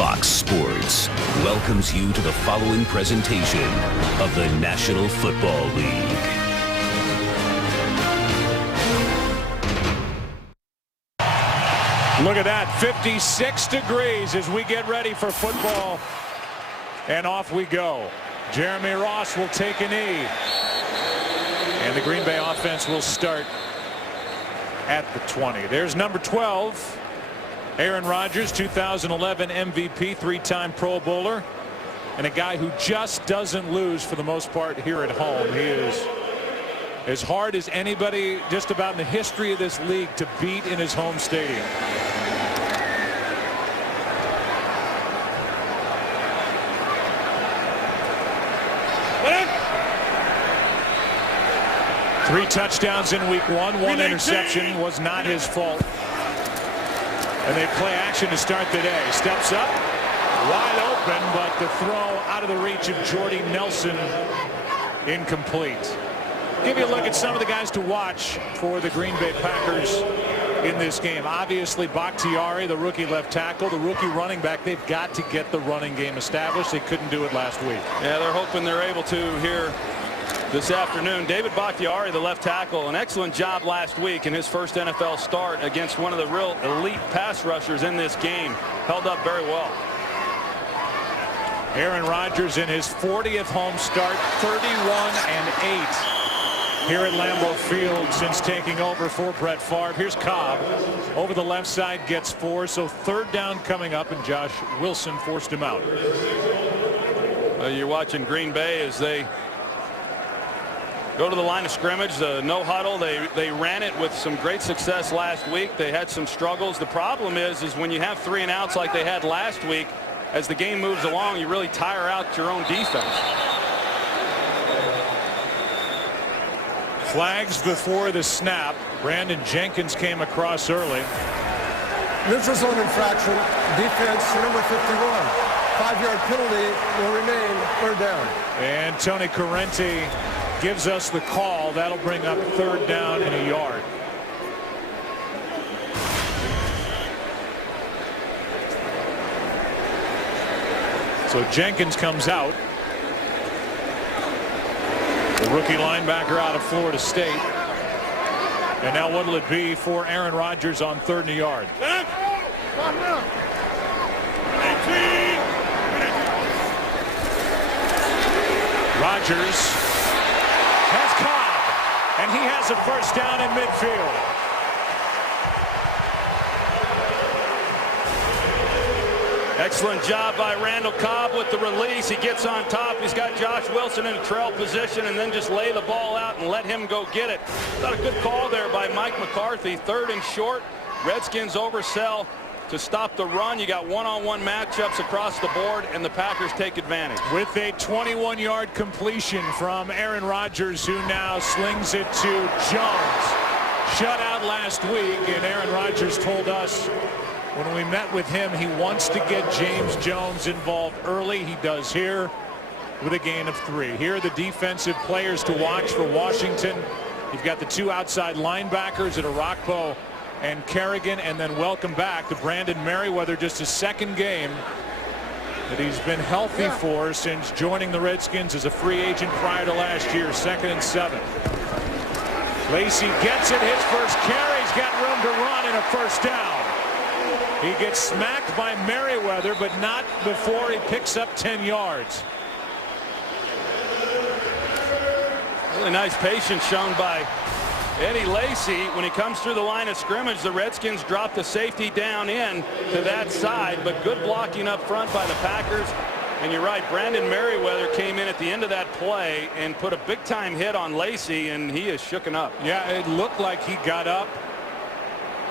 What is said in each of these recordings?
Fox Sports welcomes you to the following presentation of the National Football League. Look at that, 56 degrees as we get ready for football. And off we go. Jeremy Ross will take a knee. And the Green Bay offense will start at the 20. There's number 12. Aaron Rodgers, 2011 MVP, three-time Pro Bowler, and a guy who just doesn't lose for the most part here at home. He is as hard as anybody just about in the history of this league to beat in his home stadium. Three touchdowns in week one. One interception was not his fault. And they play action to start the day. Steps up, wide open, but the throw out of the reach of Jordy Nelson, incomplete. Give you a look at some of the guys to watch for the Green Bay Packers in this game. Obviously, Bakhtiari, the rookie left tackle, the rookie running back. They've got to get the running game established. They couldn't do it last week. Yeah, they're hoping they're able to here this afternoon. David Bakhtiari, the left tackle, an excellent job last week in his first NFL start against one of the real elite pass rushers in this game. Held up very well. Aaron Rodgers in his 40th home start, 31-8 here at Lambeau Field since taking over for Brett Favre. Here's Cobb over the left side, gets 4, so third down coming up, and Josh Wilson forced him out. You're watching Green Bay as they go to the line of scrimmage, the no huddle. They ran it with some great success last week. They had some struggles. The problem is when you have 3 and outs like they had last week, as the game moves along, you really tire out your own defense. Flags before the snap. Brandon Jenkins came across early. Neutral zone infraction, defense number 51. 5-yard penalty will remain third down. And Tony Corrente gives us the call. That'll bring up third down and a yard. So Jenkins comes out. The rookie linebacker out of Florida State. And now what'll it be for Aaron Rodgers on third and a yard? Rodgers has Cobb, and he has a first down in midfield. Excellent job by Randall Cobb with the release. He gets on top. He's got Josh Wilson in a trail position, and then just lay the ball out and let him go get it. Not a good call there by Mike McCarthy. Third and short. Redskins oversell to stop the run. You got one-on-one matchups across the board, and the Packers take advantage. With a 21-yard completion from Aaron Rodgers, who now slings it to Jones. Shut out last week, and Aaron Rodgers told us when we met with him he wants to get James Jones involved early. He does here with a gain of 3. Here are the defensive players to watch for Washington. You've got the 2 outside linebackers at Arakpo and Kerrigan, and then welcome back to Brandon Merriweather, just his second game that he's been healthy for since joining the Redskins as a free agent prior to last year. 2nd and 7. Lacey gets it, his first carry. He's got room to run and a first down. He gets smacked by Merriweather, but not before he picks up 10 yards. Really nice patience shown by Eddie Lacy. When he comes through the line of scrimmage, the Redskins drop the safety down in to that side, but good blocking up front by the Packers. And you're right, Brandon Merriweather came in at the end of that play and put a big-time hit on Lacy, and he is shooken up. Yeah, it looked like he got up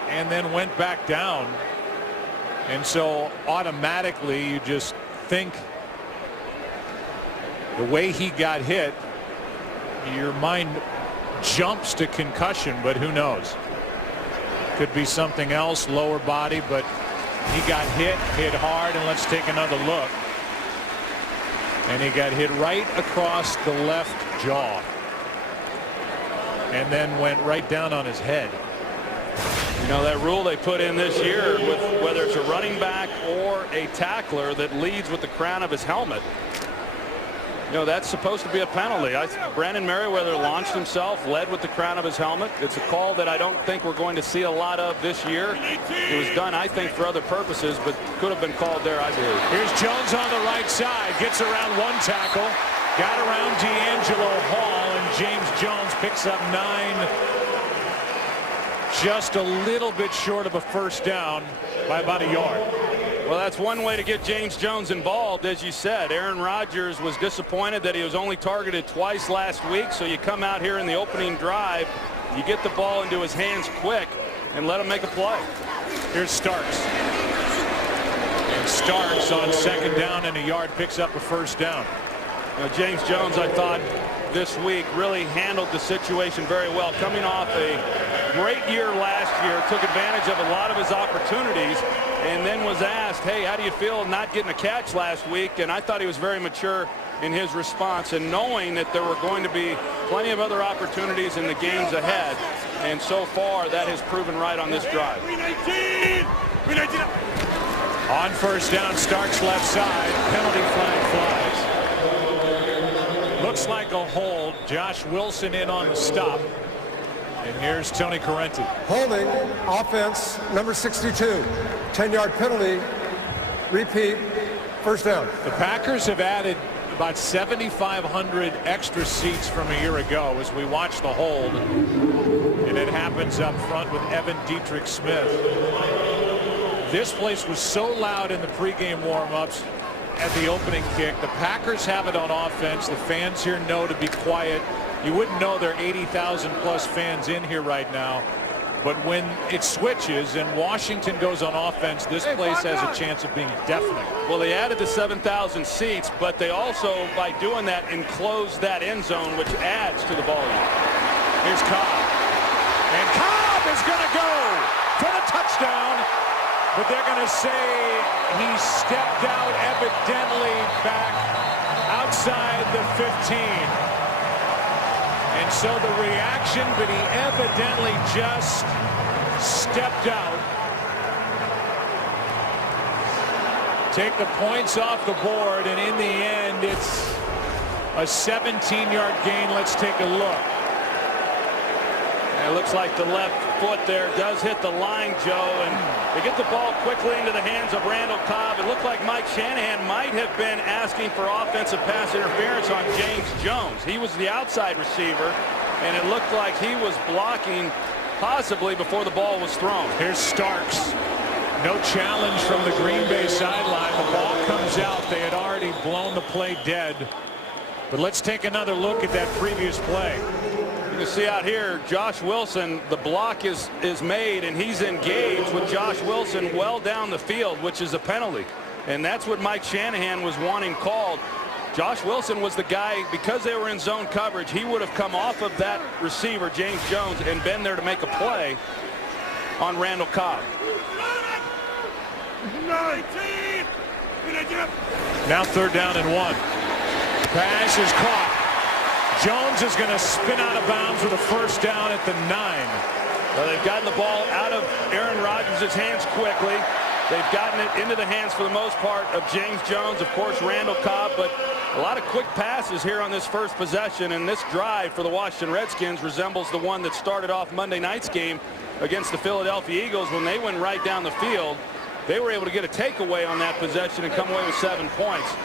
and then went back down. And so automatically you just think the way he got hit, your mind jumps to concussion, but who knows? Could be something else, lower body, but he got hit hard, and let's take another look. And he got hit right across the left jaw and then went right down on his head. You know, that rule they put in this year with whether it's a running back or a tackler that leads with the crown of his helmet, you know, that's supposed to be a penalty. Brandon Merriweather launched himself, led with the crown of his helmet. It's a call that I don't think we're going to see a lot of this year. It was done, I think, for other purposes, but could have been called there, I believe. Here's Jones on the right side, gets around one tackle, got around D'Angelo Hall, and James Jones picks up 9. Just a little bit short of a first down by about a yard. Well, that's one way to get James Jones involved. As you said, Aaron Rodgers was disappointed that he was only targeted twice last week. So you come out here in the opening drive, you get the ball into his hands quick and let him make a play. Here's Starks. And Starks on second down and a yard picks up a first down. Now, James Jones, I thought this week really handled the situation very well. Coming off a great year last year, took advantage of a lot of his opportunities, and then was asked, hey, how do you feel not getting a catch last week? And I thought he was very mature in his response, and knowing that there were going to be plenty of other opportunities in the games ahead. And so far, that has proven right on this drive. On first down, Starks left side. Penalty flag flies. Looks like a hold. Josh Wilson in on the stop. And here's Tony Correnti. Holding, offense, number 62. 10-yard penalty. Repeat, first down. The Packers have added about 7,500 extra seats from a year ago as we watch the hold. And it happens up front with Evan Dietrich Smith. This place was so loud in the pregame warm-ups at the opening kick. The Packers have it on offense. The fans here know to be quiet. You wouldn't know there are 80,000 plus fans in here right now. But when it switches and Washington goes on offense, this place has a chance of being deafening. Well, they added the 7,000 seats, but they also, by doing that, enclosed that end zone, which adds to the volume. Here's Cobb. And Cobb is going to go for the touchdown. But they're going to say he stepped out evidently back outside the 15. And so the reaction, but he evidently just stepped out. Take the points off the board, and in the end, it's a 17-yard gain. Let's take a look. And it looks like the left foot there does hit the line, Joe, and they get the ball quickly into the hands of Randall Cobb. It looked like Mike Shanahan might have been asking for offensive pass interference on James Jones. He was the outside receiver, and it looked like he was blocking possibly before the ball was thrown. Here's Starks. No challenge from the Green Bay sideline. The ball comes out. They had already blown the play dead. But let's take another look at that previous play. You see out here, Josh Wilson, the block is made, and he's engaged with Josh Wilson well down the field, which is a penalty. And that's what Mike Shanahan was wanting called. Josh Wilson was the guy, because they were in zone coverage, he would have come off of that receiver, James Jones, and been there to make a play on Randall Cobb. Now third down and 1. Pass is caught. Jones is going to spin out of bounds with a first down at the 9. Well, they've gotten the ball out of Aaron Rodgers' hands quickly. They've gotten it into the hands, for the most part, of James Jones, of course, Randall Cobb, but a lot of quick passes here on this first possession, and this drive for the Washington Redskins resembles the one that started off Monday night's game against the Philadelphia Eagles when they went right down the field. They were able to get a takeaway on that possession and come away with 7 points.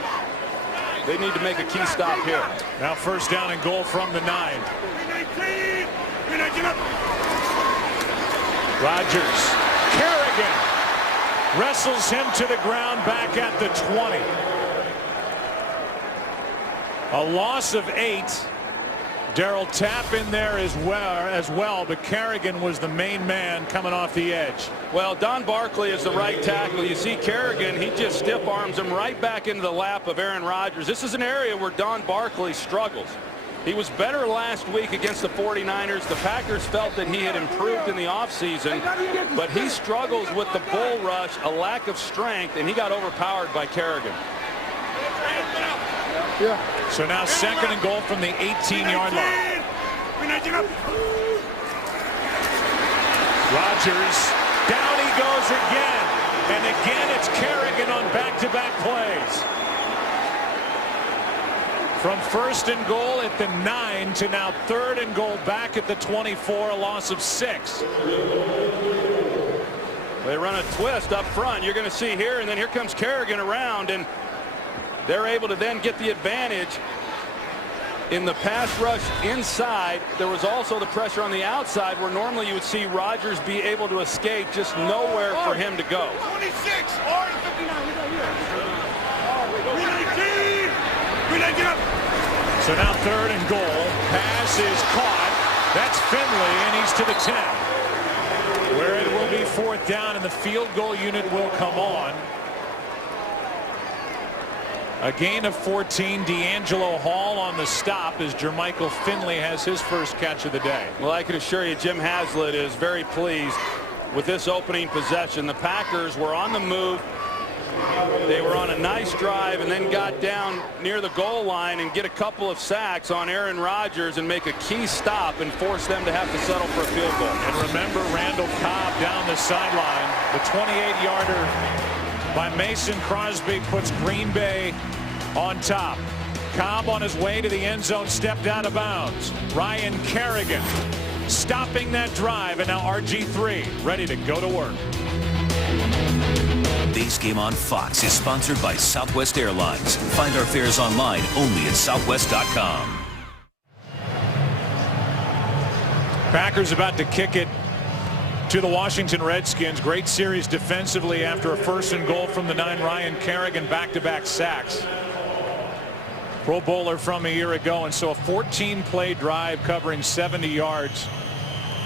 They need to make a key stop here. Now first down and goal from the 9. Rodgers. Kerrigan wrestles him to the ground back at the 20. A loss of 8. Darryl Tapp in there as well, but Kerrigan was the main man coming off the edge. Well, Don Barkley is the right tackle. You see Kerrigan, he just stiff arms him right back into the lap of Aaron Rodgers. This is an area where Don Barkley struggles. He was better last week against the 49ers. The Packers felt that he had improved in the offseason, but he struggles with the bull rush, a lack of strength, and he got overpowered by Kerrigan. So now second and goal from the 18-yard line. Rodgers again. It's Kerrigan on back-to-back plays. From 1st and goal at the 9 to now 3rd and goal back at the 24, a loss of 6. They run a twist up front. You're going to see here, and then here comes Kerrigan around, and they're able to then get the advantage in the pass rush inside. There was also the pressure on the outside where normally you would see Rodgers be able to escape, just nowhere for him to go. 26 or 59. We got here. 319. 319 up. So now 3rd and goal. Pass is caught. That's Finley, and he's to the 10. Where it will be 4th down, and the field goal unit will come on. A gain of 14. D'Angelo Hall on the stop as Jermichael Finley has his first catch of the day. Well, I can assure you Jim Haslett is very pleased with this opening possession. The Packers were on the move. They were on a nice drive and then got down near the goal line and get a couple of sacks on Aaron Rodgers and make a key stop and force them to have to settle for a field goal. And remember Randall Cobb down the sideline. The 28-yarder by Mason Crosby puts Green Bay on top. Cobb on his way to the end zone stepped out of bounds. Ryan Kerrigan stopping that drive, and now RG3 ready to go to work. Base Game on Fox is sponsored by Southwest Airlines. Find our fares online only at southwest.com. Packers about to kick it to the Washington Redskins. Great series defensively after a 1st and goal from the 9. Ryan Kerrigan back-to-back sacks. Pro Bowler from a year ago, and so a 14-play drive covering 70 yards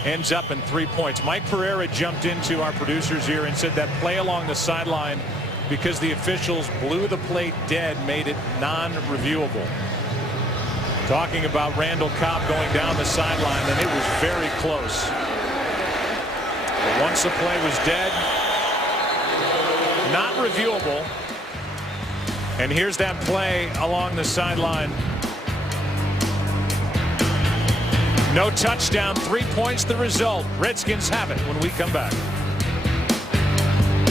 ends up in 3 points. Mike Pereira jumped into our producers here and said that play along the sideline, because the officials blew the play dead, made it non-reviewable. Talking about Randall Cobb going down the sideline, and it was very close. But once the play was dead, not reviewable. And here's that play along the sideline. No touchdown, 3 points the result. Redskins have it when we come back.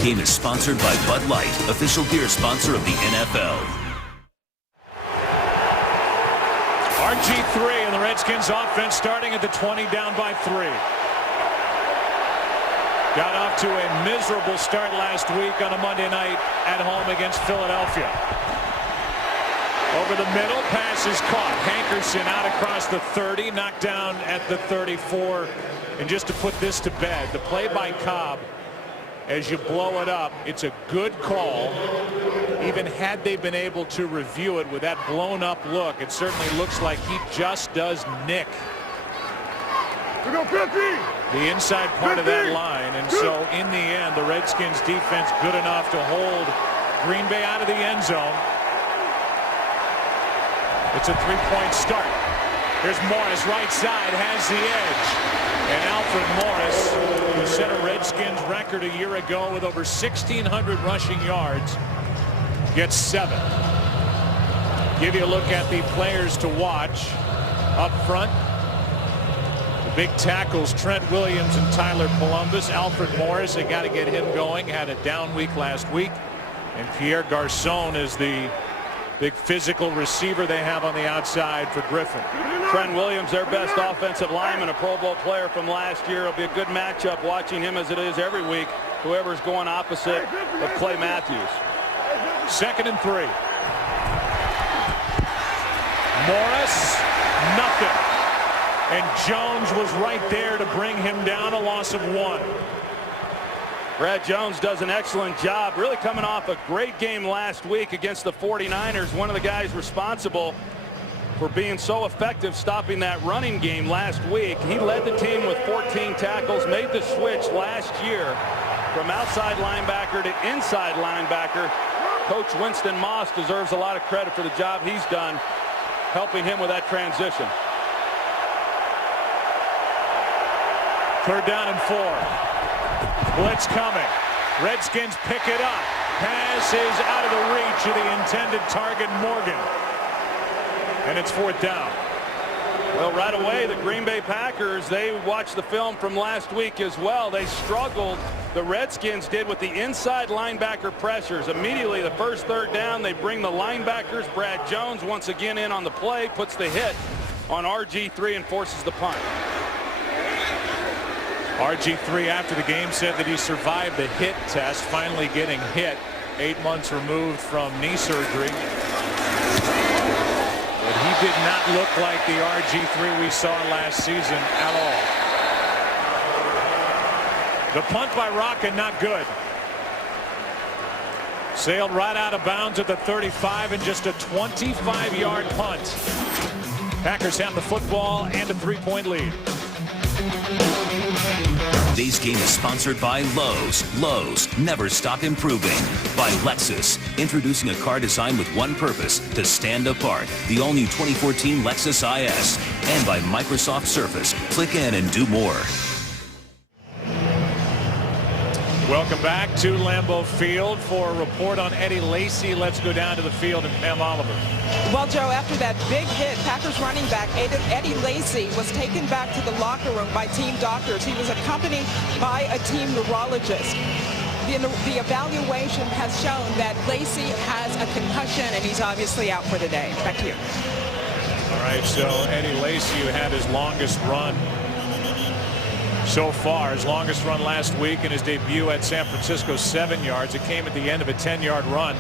Game is sponsored by Bud Light, official beer sponsor of the NFL. RG3 and the Redskins offense starting at the 20, down by 3. Got off to a miserable start last week on a Monday night at home against Philadelphia. Over the middle, pass is caught. Hankerson out across the 30, knocked down at the 34. And just to put this to bed, the play by Cobb, as you blow it up, it's a good call. Even had they been able to review it with that blown up look, it certainly looks like he just does nick the inside part of that line. And so in the end, the Redskins defense good enough to hold Green Bay out of the end zone. It's a 3-point start. Here's Morris, right side, has the edge. And Alfred Morris, who set a Redskins record a year ago with over 1,600 rushing yards, gets 7. Give you a look at the players to watch up front. The big tackles, Trent Williams and Tyler Columbus. Alfred Morris, they got to get him going. Had a down week last week. And Pierre Garçon is the big physical receiver they have on the outside for Griffin. Trent Williams, their best offensive lineman, a Pro Bowl player from last year. It'll be a good matchup watching him as it is every week, whoever's going opposite of Clay Matthews. 2nd and 3. Morris, nothing. And Jones was right there to bring him down, a loss of 1. Brad Jones does an excellent job, really coming off a great game last week against the 49ers. One of the guys responsible for being so effective stopping that running game last week. He led the team with 14 tackles, made the switch last year from outside linebacker to inside linebacker. Coach Winston Moss deserves a lot of credit for the job he's done helping him with that transition. 3rd down and 4. Blitz coming. Redskins pick it up. Pass is out of the reach of the intended target, Morgan. And it's 4th down. Well, right away, the Green Bay Packers, they watched the film from last week as well. They struggled the Redskins did with the inside linebacker pressures. Immediately the first third down, they bring the linebackers. Brad Jones once again in on the play, puts the hit on RG3 and forces the punt. RG3 after the game said that he survived the hit test, finally getting hit 8 months removed from knee surgery. But he did not look like the RG3 we saw last season at all. The punt by Rocca, not good. Sailed right out of bounds at the 35 and just a 25-yard punt. Packers have the football and a 3-point lead. Today's game is sponsored by Lowe's. Lowe's, never stop improving. By Lexus, introducing a car designed with one purpose, to stand apart. The all-new 2014 Lexus IS. And by Microsoft Surface. Click in and do more. Welcome back to Lambeau Field for a report on Eddie Lacy. Let's go down to the field and Pam Oliver. Well, Joe, after that big hit, Packers running back Eddie Lacy was taken back to the locker room by team doctors. He was accompanied by a team neurologist. The evaluation has shown that Lacy has a concussion, and he's obviously out for the day. Back to you. All right, so Eddie Lacy, who had his longest run so far, his longest run last week in his debut at San Francisco, 7 yards. It came at the end of a 10-yard run.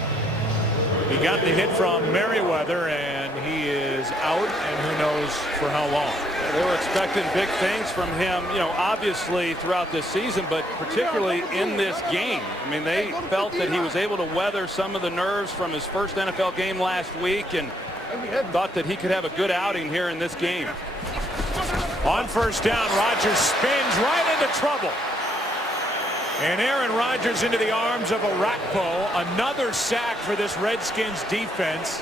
He got the hit from Merriweather, and he is out, and who knows for how long. They were expecting big things from him, you know, obviously throughout this season, but particularly in this game. I mean, they felt that he was able to weather some of the nerves from his first NFL game last week and thought that he could have a good outing here in this game. On first down, Rodgers spins right into trouble. And Aaron Rodgers into the arms of Orakpo. Another sack for this Redskins defense.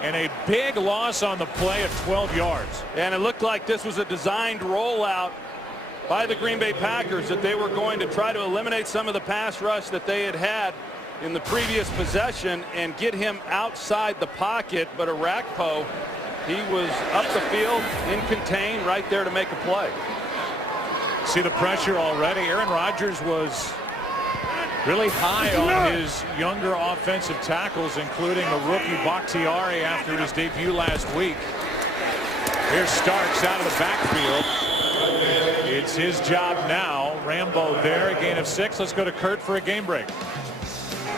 And a big loss on the play of 12 yards. And it looked like this was a designed rollout by the Green Bay Packers, that they were going to try to eliminate some of the pass rush that they had in the previous possession and get him outside the pocket. But Orakpo, he was up the field in contain right there to make a play. See the pressure already. Aaron Rodgers was really high on his younger offensive tackles, including the rookie Bakhtiari after his debut last week. Here's Starks out of the backfield. It's his job now. Rambo there, a gain of 6. Let's go to Kurt for a game break.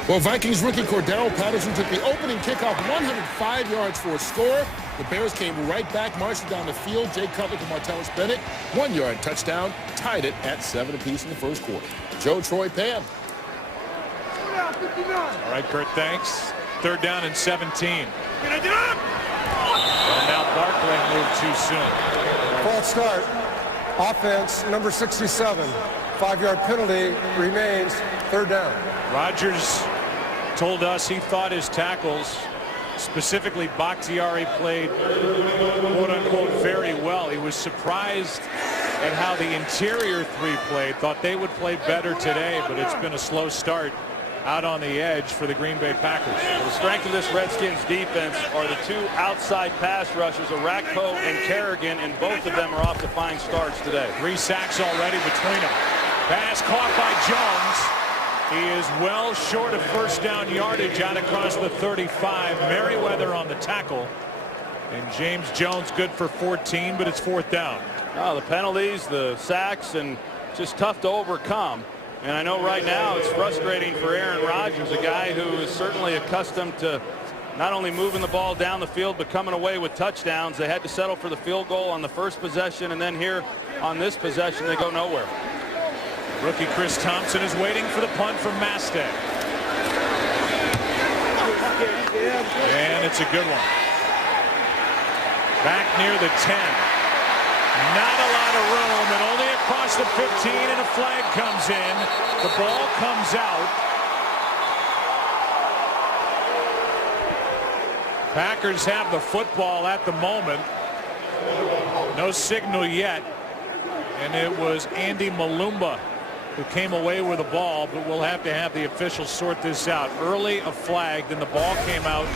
Well, Vikings rookie Cordero Patterson took the opening kickoff 105 yards for a score. The Bears came right back, marching down the field. Jay Cutler to Martellus Bennett, 1-yard touchdown, tied it at 7 apiece in the first quarter. Joe, Troy, Pam. All right, Kurt, thanks. Third down and 17. And now Barkley moved too soon. False start. Offense, number 67. 5-yard penalty remains. Third down. Rodgers told us he thought his tackles, specifically Bakhtiari, played quote-unquote very well. He was surprised at how the interior 3 played. Thought they would play better today, but it's been a slow start out on the edge for the Green Bay Packers. Well, the strength of this Redskins defense are the 2 outside pass rushers, Orakpo and Kerrigan, and both of them are off to fine starts today. 3 sacks already between them. Pass caught by Jones. He is well short of first down yardage out across the 35. Merriweather on the tackle. And James Jones good for 14, but it's 4th down. Oh, the penalties, the sacks, and just tough to overcome. And I know right now it's frustrating for Aaron Rodgers, a guy who is certainly accustomed to not only moving the ball down the field, but coming away with touchdowns. They had to settle for the field goal on the first possession, and then here on this possession, they go nowhere. Rookie Chris Thompson is waiting for the punt from Mastad. And it's a good one. Back near the 10. Not a lot of room, and only across the 15, and a flag comes in. The ball comes out. Packers have the football at the moment. No signal yet. And it was Andy Malumba who came away with the ball, but we'll have to have the officials sort this out. Early a flag, then the ball came out.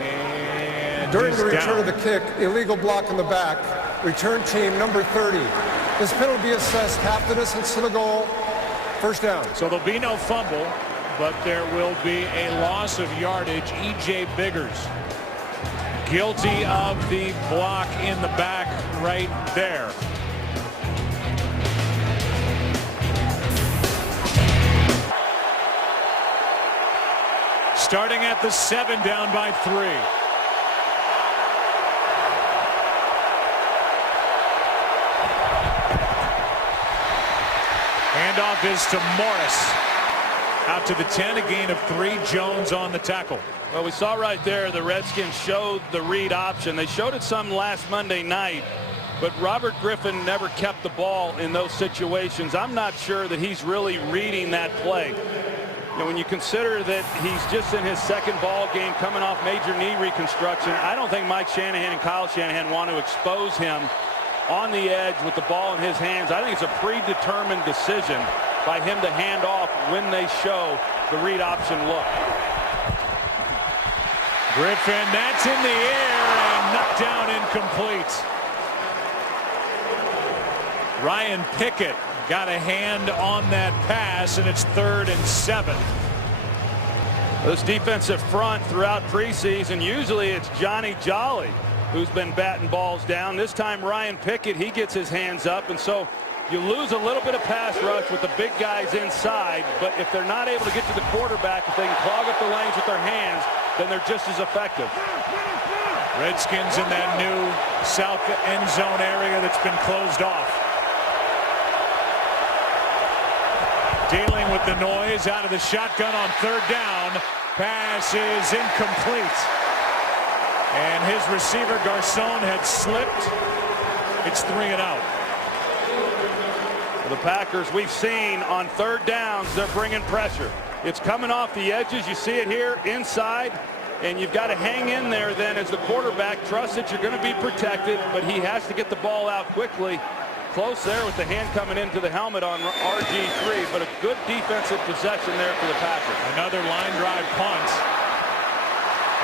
And during the return of the kick, illegal block in the back. Return team number 30. This penalty will be assessed half the distance to the goal. First down. So there'll be no fumble, but there will be a loss of yardage. E.J. Biggers guilty of the block in the back right there. Starting at the 7, down by 3. Handoff is to Morris. Out to the 10, a gain of 3. Jones on the tackle. Well, we saw right there the Redskins showed the read option. They showed it some last Monday night, but Robert Griffin never kept the ball in those situations. I'm not sure that he's really reading that play. You know, when you consider that he's just in his second ball game coming off major knee reconstruction, I don't think Mike Shanahan and Kyle Shanahan want to expose him on the edge with the ball in his hands. I think it's a predetermined decision by him to hand off when they show the read option look. Griffin, that's in the air and knocked down incomplete. Ryan Pickett got a hand on that pass, and it's 3rd and 7. This defensive front throughout preseason, usually it's Johnny Jolly who's been batting balls down. This time Ryan Pickett, he gets his hands up, and so you lose a little bit of pass rush with the big guys inside, but if they're not able to get to the quarterback, if they can clog up the lanes with their hands, then they're just as effective. Redskins in that new south end zone area that's been closed off. Dealing with the noise out of the shotgun on 3rd down. Pass is incomplete. And his receiver Garcon had slipped. It's 3 and out. The Packers, we've seen on 3rd downs, they're bringing pressure. It's coming off the edges. You see it here inside, and you've got to hang in there then as the quarterback. Trust that you're going to be protected, but he has to get the ball out quickly. Close there with the hand coming into the helmet on RG3, but a good defensive possession there for the Packers. Another line drive punt.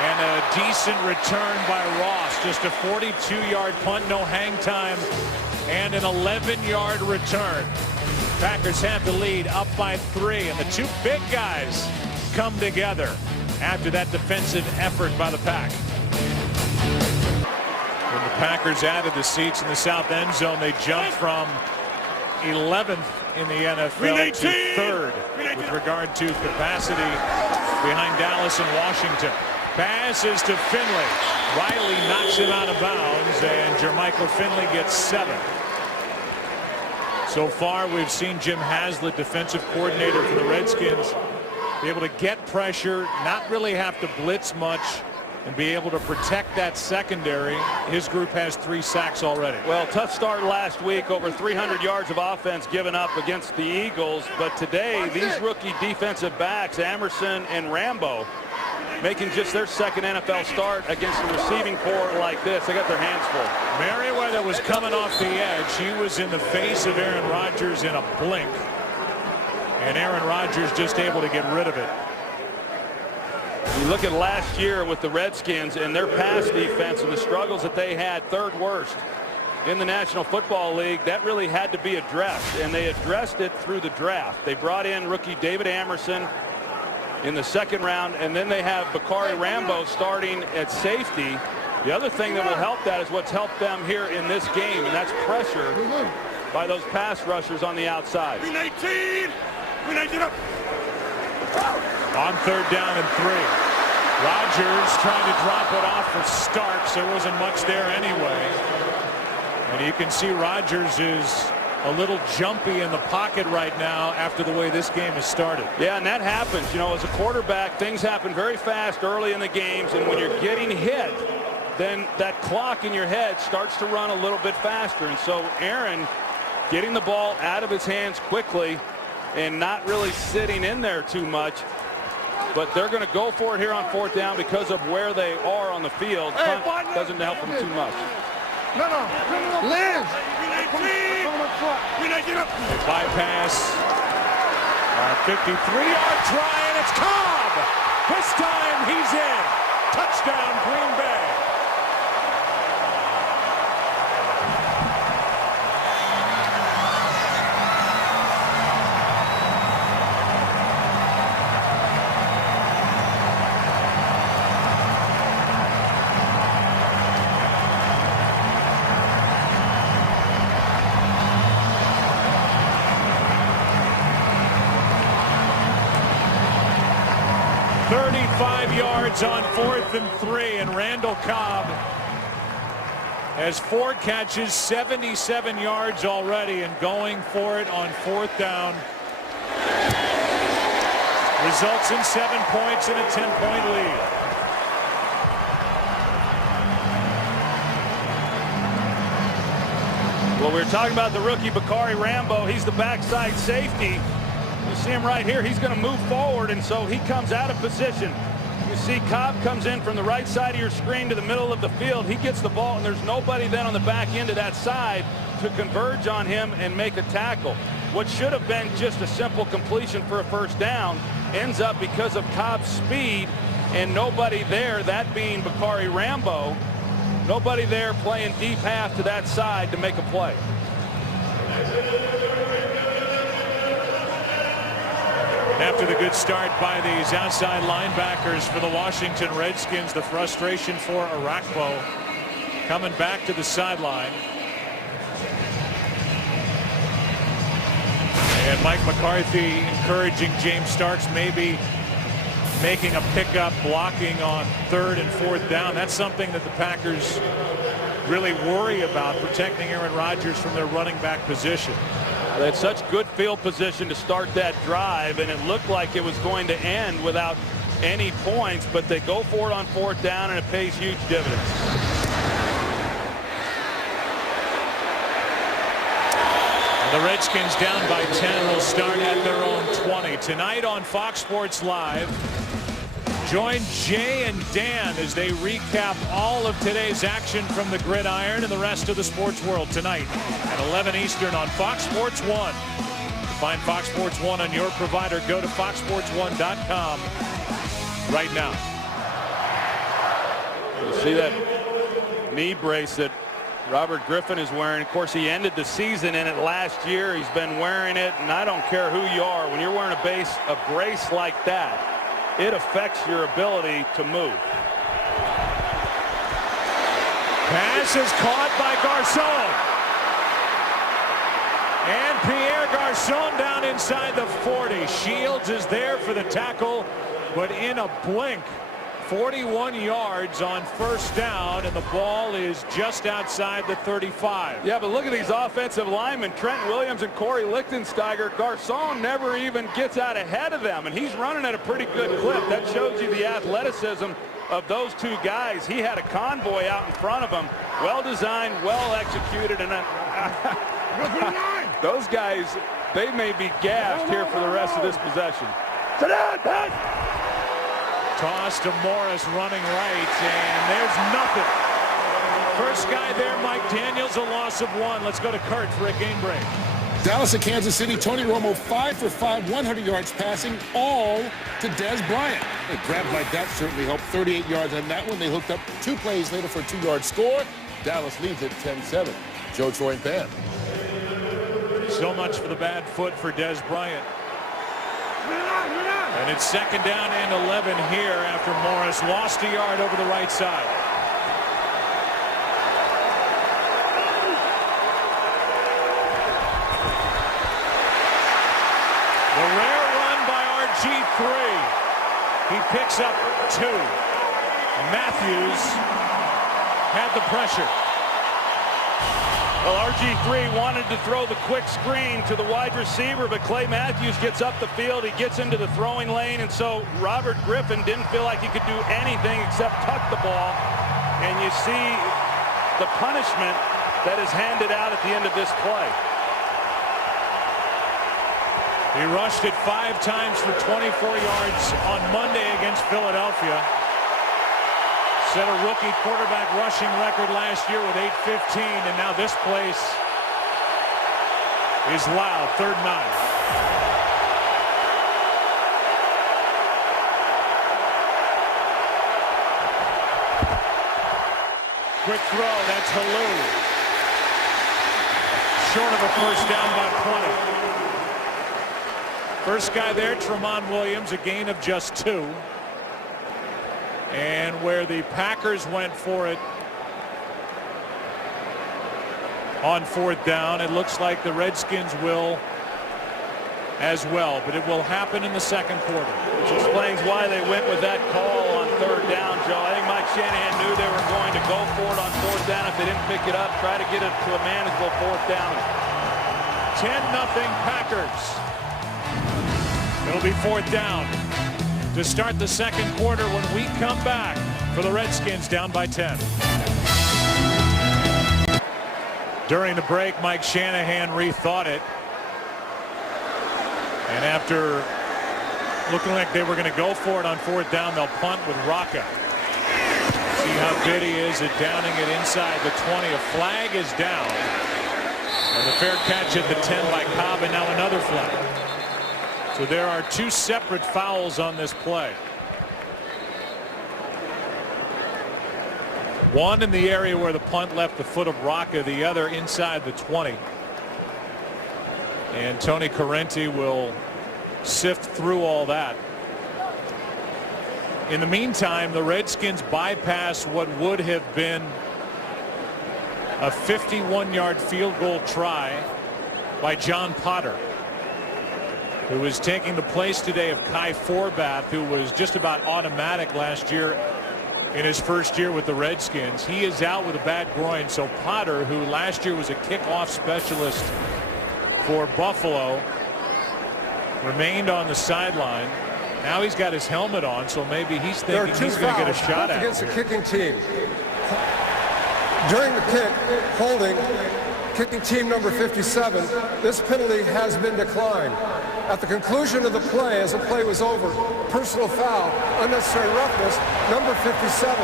And a decent return by Ross. Just a 42-yard punt, no hang time, and an 11-yard return. Packers have the lead up by 3, and the two big guys come together after that defensive effort by the Pack. When the Packers added the seats in the south end zone, they jumped from 11th in the NFL to 3rd with regard to capacity behind Dallas and Washington. Pass is to Finley. Riley knocks him out of bounds, and Jermichael Finley gets 7. So far, we've seen Jim Haslett, defensive coordinator for the Redskins, be able to get pressure, not really have to blitz much, and be able to protect that secondary. His group has 3 sacks already. Well, tough start last week, over 300 yards of offense given up against the Eagles. But today, these rookie defensive backs, Amerson and Rambo, making just their second NFL start against a receiving corps like this. They got their hands full. Merriweather was coming off the edge. He was in the face of Aaron Rodgers in a blink. And Aaron Rodgers just able to get rid of it. You look at last year with the Redskins and their pass defense and the struggles that they had, 3rd worst in the National Football League. That really had to be addressed, and they addressed it through the draft. They brought in rookie David Amerson in the 2nd round, and then they have Bakari Rambo starting at safety. The other thing that will help that is what's helped them here in this game, and that's pressure by those pass rushers on the outside. On 3rd down and 3. Rodgers trying to drop it off for Starks. There wasn't much there anyway. And you can see Rodgers is a little jumpy in the pocket right now after the way this game has started. Yeah, and that happens. You know, as a quarterback, things happen very fast early in the games, and when you're getting hit, then that clock in your head starts to run a little bit faster. And so Aaron getting the ball out of his hands quickly and not really sitting in there too much. But they're going to go for it here on 4th down because of where they are on the field. Punt doesn't help them too much. Liz! They bypass a 53-yard try, and it's Cobb. This time he's in. Touchdown, Green Bay. 35 yards on 4th and 3, and Randall Cobb has 4 catches, 77 yards already, and going for it on 4th down results in 7 points and a 10-point lead. Well, we were talking about the rookie Bakari Rambo. He's the backside safety. You see him right here. He's going to move forward, and so he comes out of position. You see Cobb comes in from the right side of your screen to the middle of the field. He gets the ball, and there's nobody then on the back end of that side to converge on him and make a tackle. What should have been just a simple completion for a first down ends up, because of Cobb's speed and nobody there, that being Bakari Rambo, nobody there playing deep half to that side to make a play. After the good start by these outside linebackers for the Washington Redskins, the frustration for Arakpo coming back to the sideline. And Mike McCarthy encouraging James Starks, maybe making a pickup, blocking on 3rd and 4th down. That's something that the Packers really worry about, protecting Aaron Rodgers from their running back position. They had such good field position to start that drive, and it looked like it was going to end without any points, but they go for it on 4th down, and it pays huge dividends. The Redskins down by 10 will start at their own 20. Tonight on Fox Sports Live, join Jay and Dan as they recap all of today's action from the gridiron and the rest of the sports world tonight at 11 Eastern on Fox Sports 1. To find Fox Sports 1 on your provider, go to foxsports1.com right now. You see that knee brace that Robert Griffin is wearing. Of course, he ended the season in it last year. He's been wearing it, and I don't care who you are. When you're wearing a brace like that, it affects your ability to move. Pass is caught by Garcon. And Pierre Garcon down inside the 40. Shields is there for the tackle, but in a blink, 41 yards on 1st down, and the ball is just outside the 35. Yeah, but look at these offensive linemen, Trent Williams and Corey Lichtensteiger. Garcon never even gets out ahead of them, and he's running at a pretty good clip. That shows you the athleticism of those two guys. He had a convoy out in front of him, well designed, well executed, and those guys, they may be gassed here for the rest of this possession. Sit down, pass! Toss to Morris running right, and there's nothing. First guy there, Mike Daniels, a loss of 1. Let's go to Kurt for a game break. Dallas at Kansas City. Tony Romo 5 for 5, 100 yards passing, all to Des Bryant. A grab like that certainly helped. 38 yards on that one. They hooked up 2 plays later for a 2-yard score. Dallas leads at 10-7. Joe, Troy, and Pam. So much for the bad foot for Des Bryant. And it's 2nd down and 11 here after Morris lost a yard over the right side. The rare run by RG3. He picks up 2. Matthews had the pressure. Well, RG3 wanted to throw the quick screen to the wide receiver, but Clay Matthews gets up the field. He gets into the throwing lane, and so Robert Griffin didn't feel like he could do anything except tuck the ball. And you see the punishment that is handed out at the end of this play. He rushed it 5 times for 24 yards on Monday against Philadelphia. Set a rookie quarterback rushing record last year with 815, and now this place is loud. 3rd and 9. Quick throw, that's Halou. Short of a first down by 20. First guy there, Tramon Williams, a gain of just 2. And where the Packers went for it on 4th down, it looks like the Redskins will as well, but it will happen in the second quarter. Which explains why they went with that call on third down, Joe. I think Mike Shanahan knew they were going to go for it on fourth down. If they didn't pick it up, try to get it to a manageable fourth down. 10-0 Packers. It'll be fourth down to start the second quarter when we come back for the Redskins down by 10. During the break, Mike Shanahan rethought it. And after looking like they were going to go for it on fourth down, they'll punt with Rocca. See how good he is at downing it inside the 20. A flag is down. And the fair catch at the 10 by Cobb, and now another flag. So there are two separate fouls on this play. One in the area where the punt left the foot of Rocca, the other inside the 20. And Tony Correnti will sift through all that. In the meantime, the Redskins bypass what would have been a 51-yard field goal try by John Potter, who is taking the place today of Kai Forbath, who was just about automatic last year in his first year with the Redskins. He is out with a bad groin, so Potter, who last year was a kickoff specialist for Buffalo, remained on the sideline. Now he's got his helmet on, so maybe he's thinking he's going to get a shot at it against the kicking team. During the kick, holding, kicking team number 57, this penalty has been declined. At the conclusion of the play, as the play was over, personal foul, unnecessary roughness, number 57.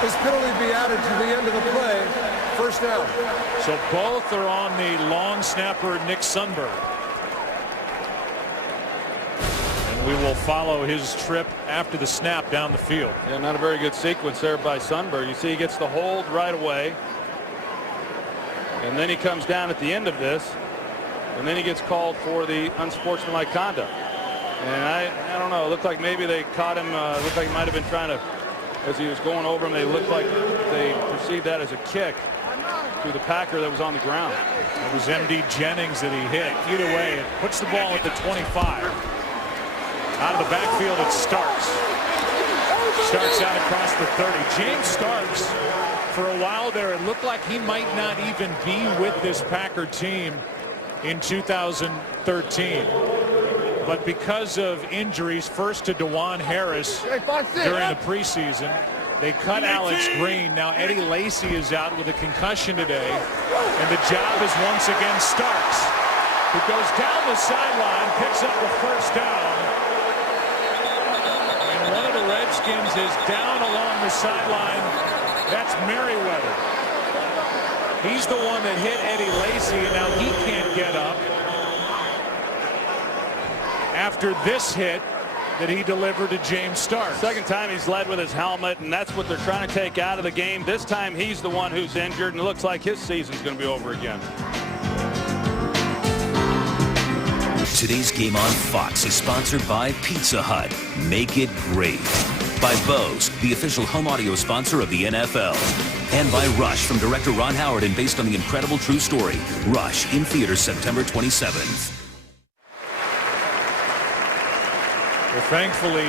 This penalty be added to the end of the play. First down. So both are on the long snapper, Nick Sundberg. And we will follow his trip after the snap down the field. Yeah, not a very good sequence there by Sundberg. You see he gets the hold right away. And then he comes down at the end of this. And then he gets called for the unsportsmanlike conduct. And I don't know. It looked like maybe they caught him. Looked like he might have been trying to, as he was going over him, they looked like they perceived that as a kick to the Packer that was on the ground. It was M.D. Jennings that he hit. Either way, it puts the ball at the 25. Out of the backfield, it Starks. Starks out across the 30. James Starks, for a while there, it looked like he might not even be with this Packer team in 2013. But because of injuries, first to DeJuan Harris during the preseason, they cut Alex Green. Now Eddie Lacy is out with a concussion today. And the job is once again Starks, who goes down the sideline, picks up the first down. And one of the Redskins is down along the sideline. That's Merriweather. He's the one that hit Eddie Lacy, and now he can't get up after this hit that he delivered to James Starks. Second time he's led with his helmet, and that's what they're trying to take out of the game. This time he's the one who's injured, and it looks like his season's going to be over again. Today's game on Fox is sponsored by Pizza Hut. Make it great. By Bose, the official home audio sponsor of the NFL. And by Rush, from director Ron Howard and based on the incredible true story. Rush, in theaters September 27th. Well, thankfully,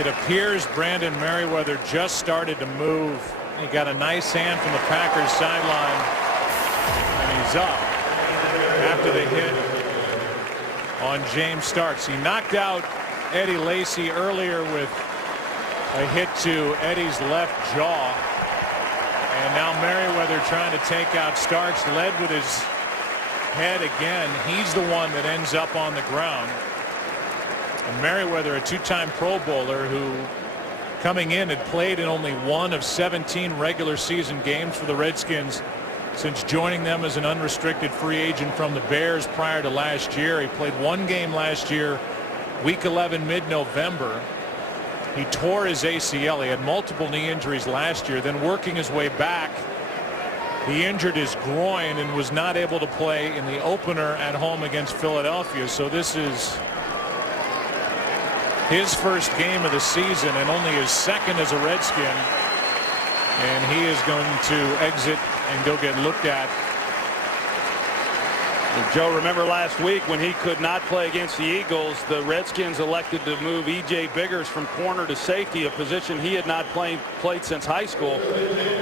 it appears Brandon Merriweather just started to move. He got a nice hand from the Packers sideline, and he's up after the hit on James Starks. He knocked out Eddie Lacy earlier with a hit to Eddie's left jaw. And now Merriweather trying to take out Starks, led with his head again. He's the one that ends up on the ground. And Merriweather, a two-time Pro Bowler who, coming in, had played in only one of 17 regular season games for the Redskins since joining them as an unrestricted free agent from the Bears prior to last year. He played one game last year, week 11, mid-November. He tore his ACL. He had multiple knee injuries last year. Then working his way back, he injured his groin and was not able to play in the opener at home against Philadelphia. So this is his first game of the season and only his second as a Redskin. And he is going to exit and go get looked at Joe, remember last week when he could not play against the Eagles, the Redskins elected to move E.J. Biggers from corner to safety, a position he had not played since high school.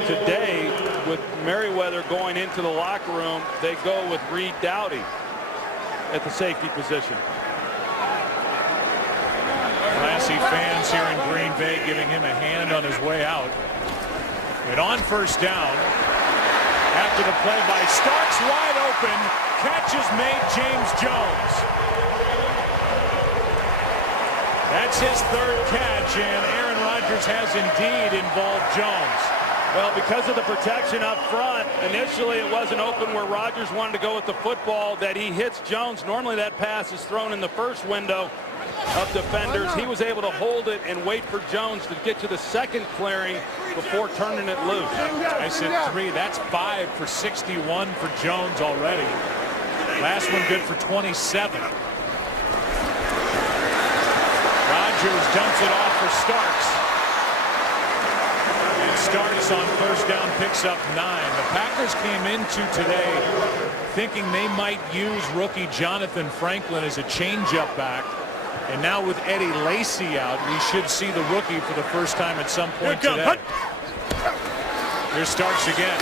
Today, with Merriweather going into the locker room, they go with Reed Dowdy at the safety position. Classy fans here in Green Bay giving him a hand on his way out. And on first down, after the play by Starks, wide open, catch is made, James Jones. That's his third catch, and Aaron Rodgers has indeed involved Jones. Well, because of the protection up front, initially it wasn't open where Rodgers wanted to go with the football, that he hits Jones. Normally that pass is thrown in the first window of defenders. He was able to hold it and wait for Jones to get to the second clearing before turning it loose. I said 3. That's 5 for 61 for Jones already. Last one good for 27. Rodgers dumps it off for Starks. And Starks on first down picks up 9. The Packers came into today thinking they might use rookie Jonathan Franklin as a change-up back. And now with Eddie Lacy out, we should see the rookie for the first time at some point today. Here's Starks again.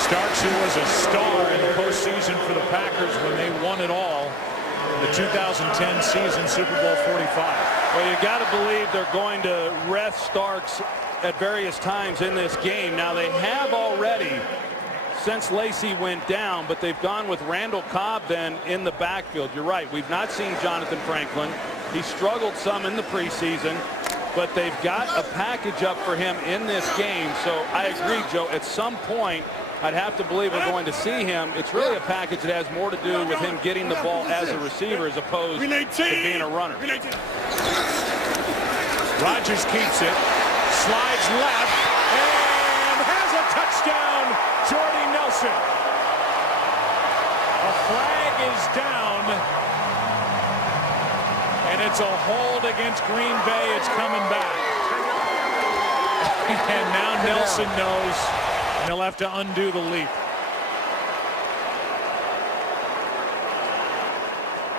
Starks, who was a star in the postseason for the Packers when they won it all in the 2010 season, Super Bowl 45. Well, you got to believe they're going to rest Starks at various times in this game. Now, they have already since Lacy went down, but they've gone with Randall Cobb then in the backfield. You're right. We've not seen Jonathan Franklin. He struggled some in the preseason, but they've got a package up for him in this game. So I agree, Joe. At some point, I'd have to believe we're going to see him. It's really a package that has more to do with him getting the ball as a receiver as opposed to being a runner. Rodgers keeps it, slides left, and has a touchdown, Jordy Nelson. A flag is down, and it's a hold against Green Bay. It's coming back. And now Nelson knows he'll have to undo the leap.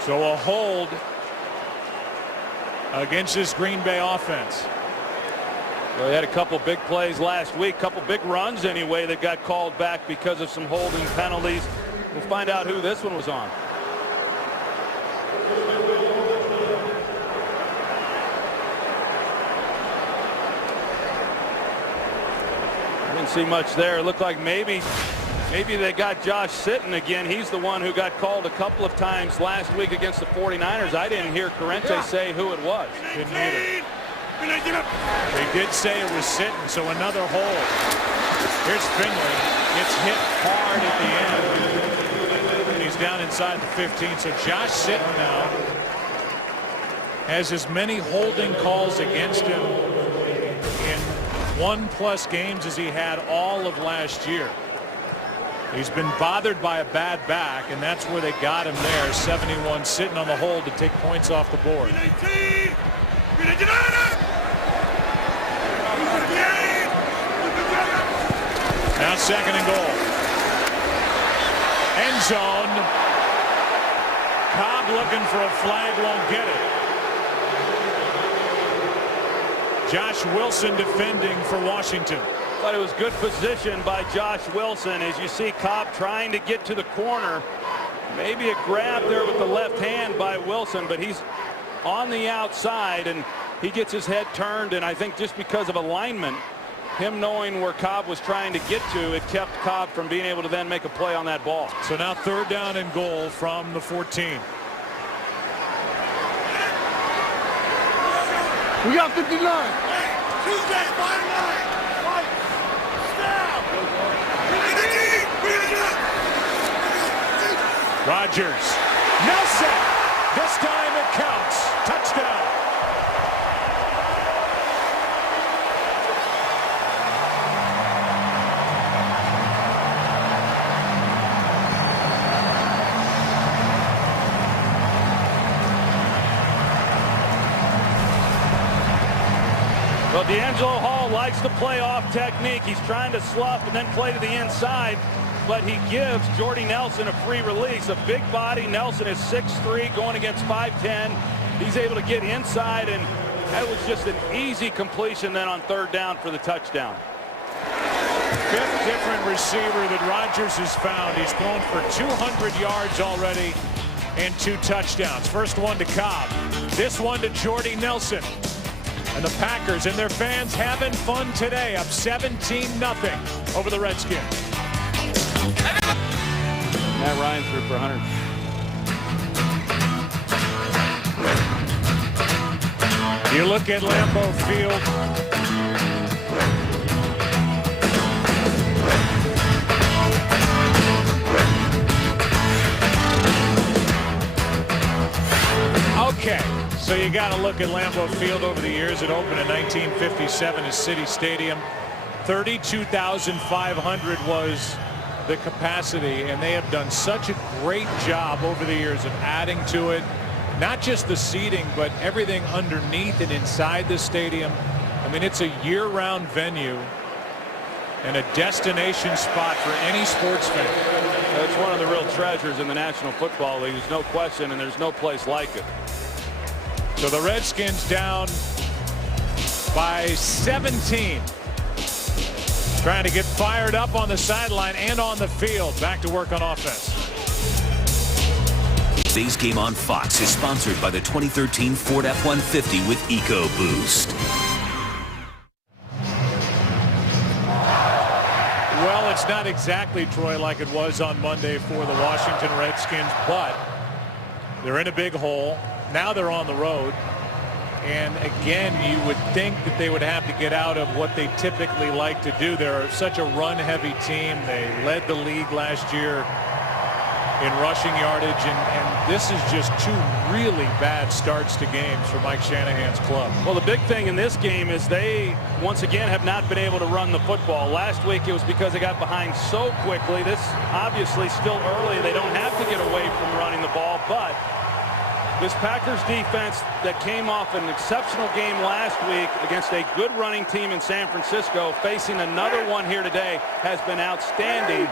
So a hold against this Green Bay offense. Well, they had a couple big plays last week, couple big runs anyway that got called back because of some holding penalties. We'll find out who this one was on. Didn't see much there. It looked like maybe they got Josh Sitton again. He's the one who got called a couple of times last week against the 49ers. I didn't hear Corrente say who it was. Didn't either. They did say it was Sitton, so another hold. Here's Finley. Gets hit hard at the end. And he's down inside the 15. So Josh Sitton now has as many holding calls against him in 1+ games as he had all of last year. He's been bothered by a bad back, and that's where they got him there. 71 sitting on the hold to take points off the board. Now 2nd and goal. End zone. Cobb looking for a flag, won't get it. Josh Wilson defending for Washington. Thought it was good position by Josh Wilson. As you see Cobb trying to get to the corner. Maybe a grab there with the left hand by Wilson, but he's on the outside and he gets his head turned, and I think just because of alignment, him knowing where Cobb was trying to get to, it kept Cobb from being able to then make a play on that ball. So now 3rd down and goal from the 14. We got 59. Tuesday, bottom line. Fight. Snap. Rodgers. Nelson. This time it counts. Touchdown. Well, D'Angelo Hall likes to play off technique. He's trying to slough and then play to the inside. but he gives Jordy Nelson a free release. A big body. Nelson is 6'3", going against 5'10". He's able to get inside, and that was just an easy completion then on third down for the touchdown. Fifth different receiver that Rodgers has found. He's thrown for 200 yards already and 2 touchdowns. First one to Cobb. This one to Jordy Nelson. And the Packers and their fans having fun today, up 17-0 over the Redskins. Matt Ryan threw for 100. You look at Lambeau Field. Okay, so you got to look at Lambeau Field over the years. It opened in 1957 as City Stadium. 32,500 was the capacity, and they have done such a great job over the years of adding to it. Not just the seating, but everything underneath and inside the stadium. I mean, it's a year-round venue and a destination spot for any sports fan. It's one of the real treasures in the National Football League. There's no question, and there's no place like it. So the Redskins down by 17. Trying to get fired up on the sideline and on the field. Back to work on offense. Today's game on Fox is sponsored by the 2013 Ford F-150 with EcoBoost. Well, it's not exactly, Troy, like it was on Monday for the Washington Redskins, but they're in a big hole. Now they're on the road. And again, you would think that they would have to get out of what they typically like to do. They're such a run-heavy team. They led the league last year in rushing yardage, and this is just 2 really bad starts to games for Mike Shanahan's club. Well, the big thing in this game is they once again have not been able to run the football. Last week it was because they got behind so quickly. This obviously still early. They don't have to get away from running the ball, but this Packers defense that came off an exceptional game last week against a good running team in San Francisco, facing another one here today, has been outstanding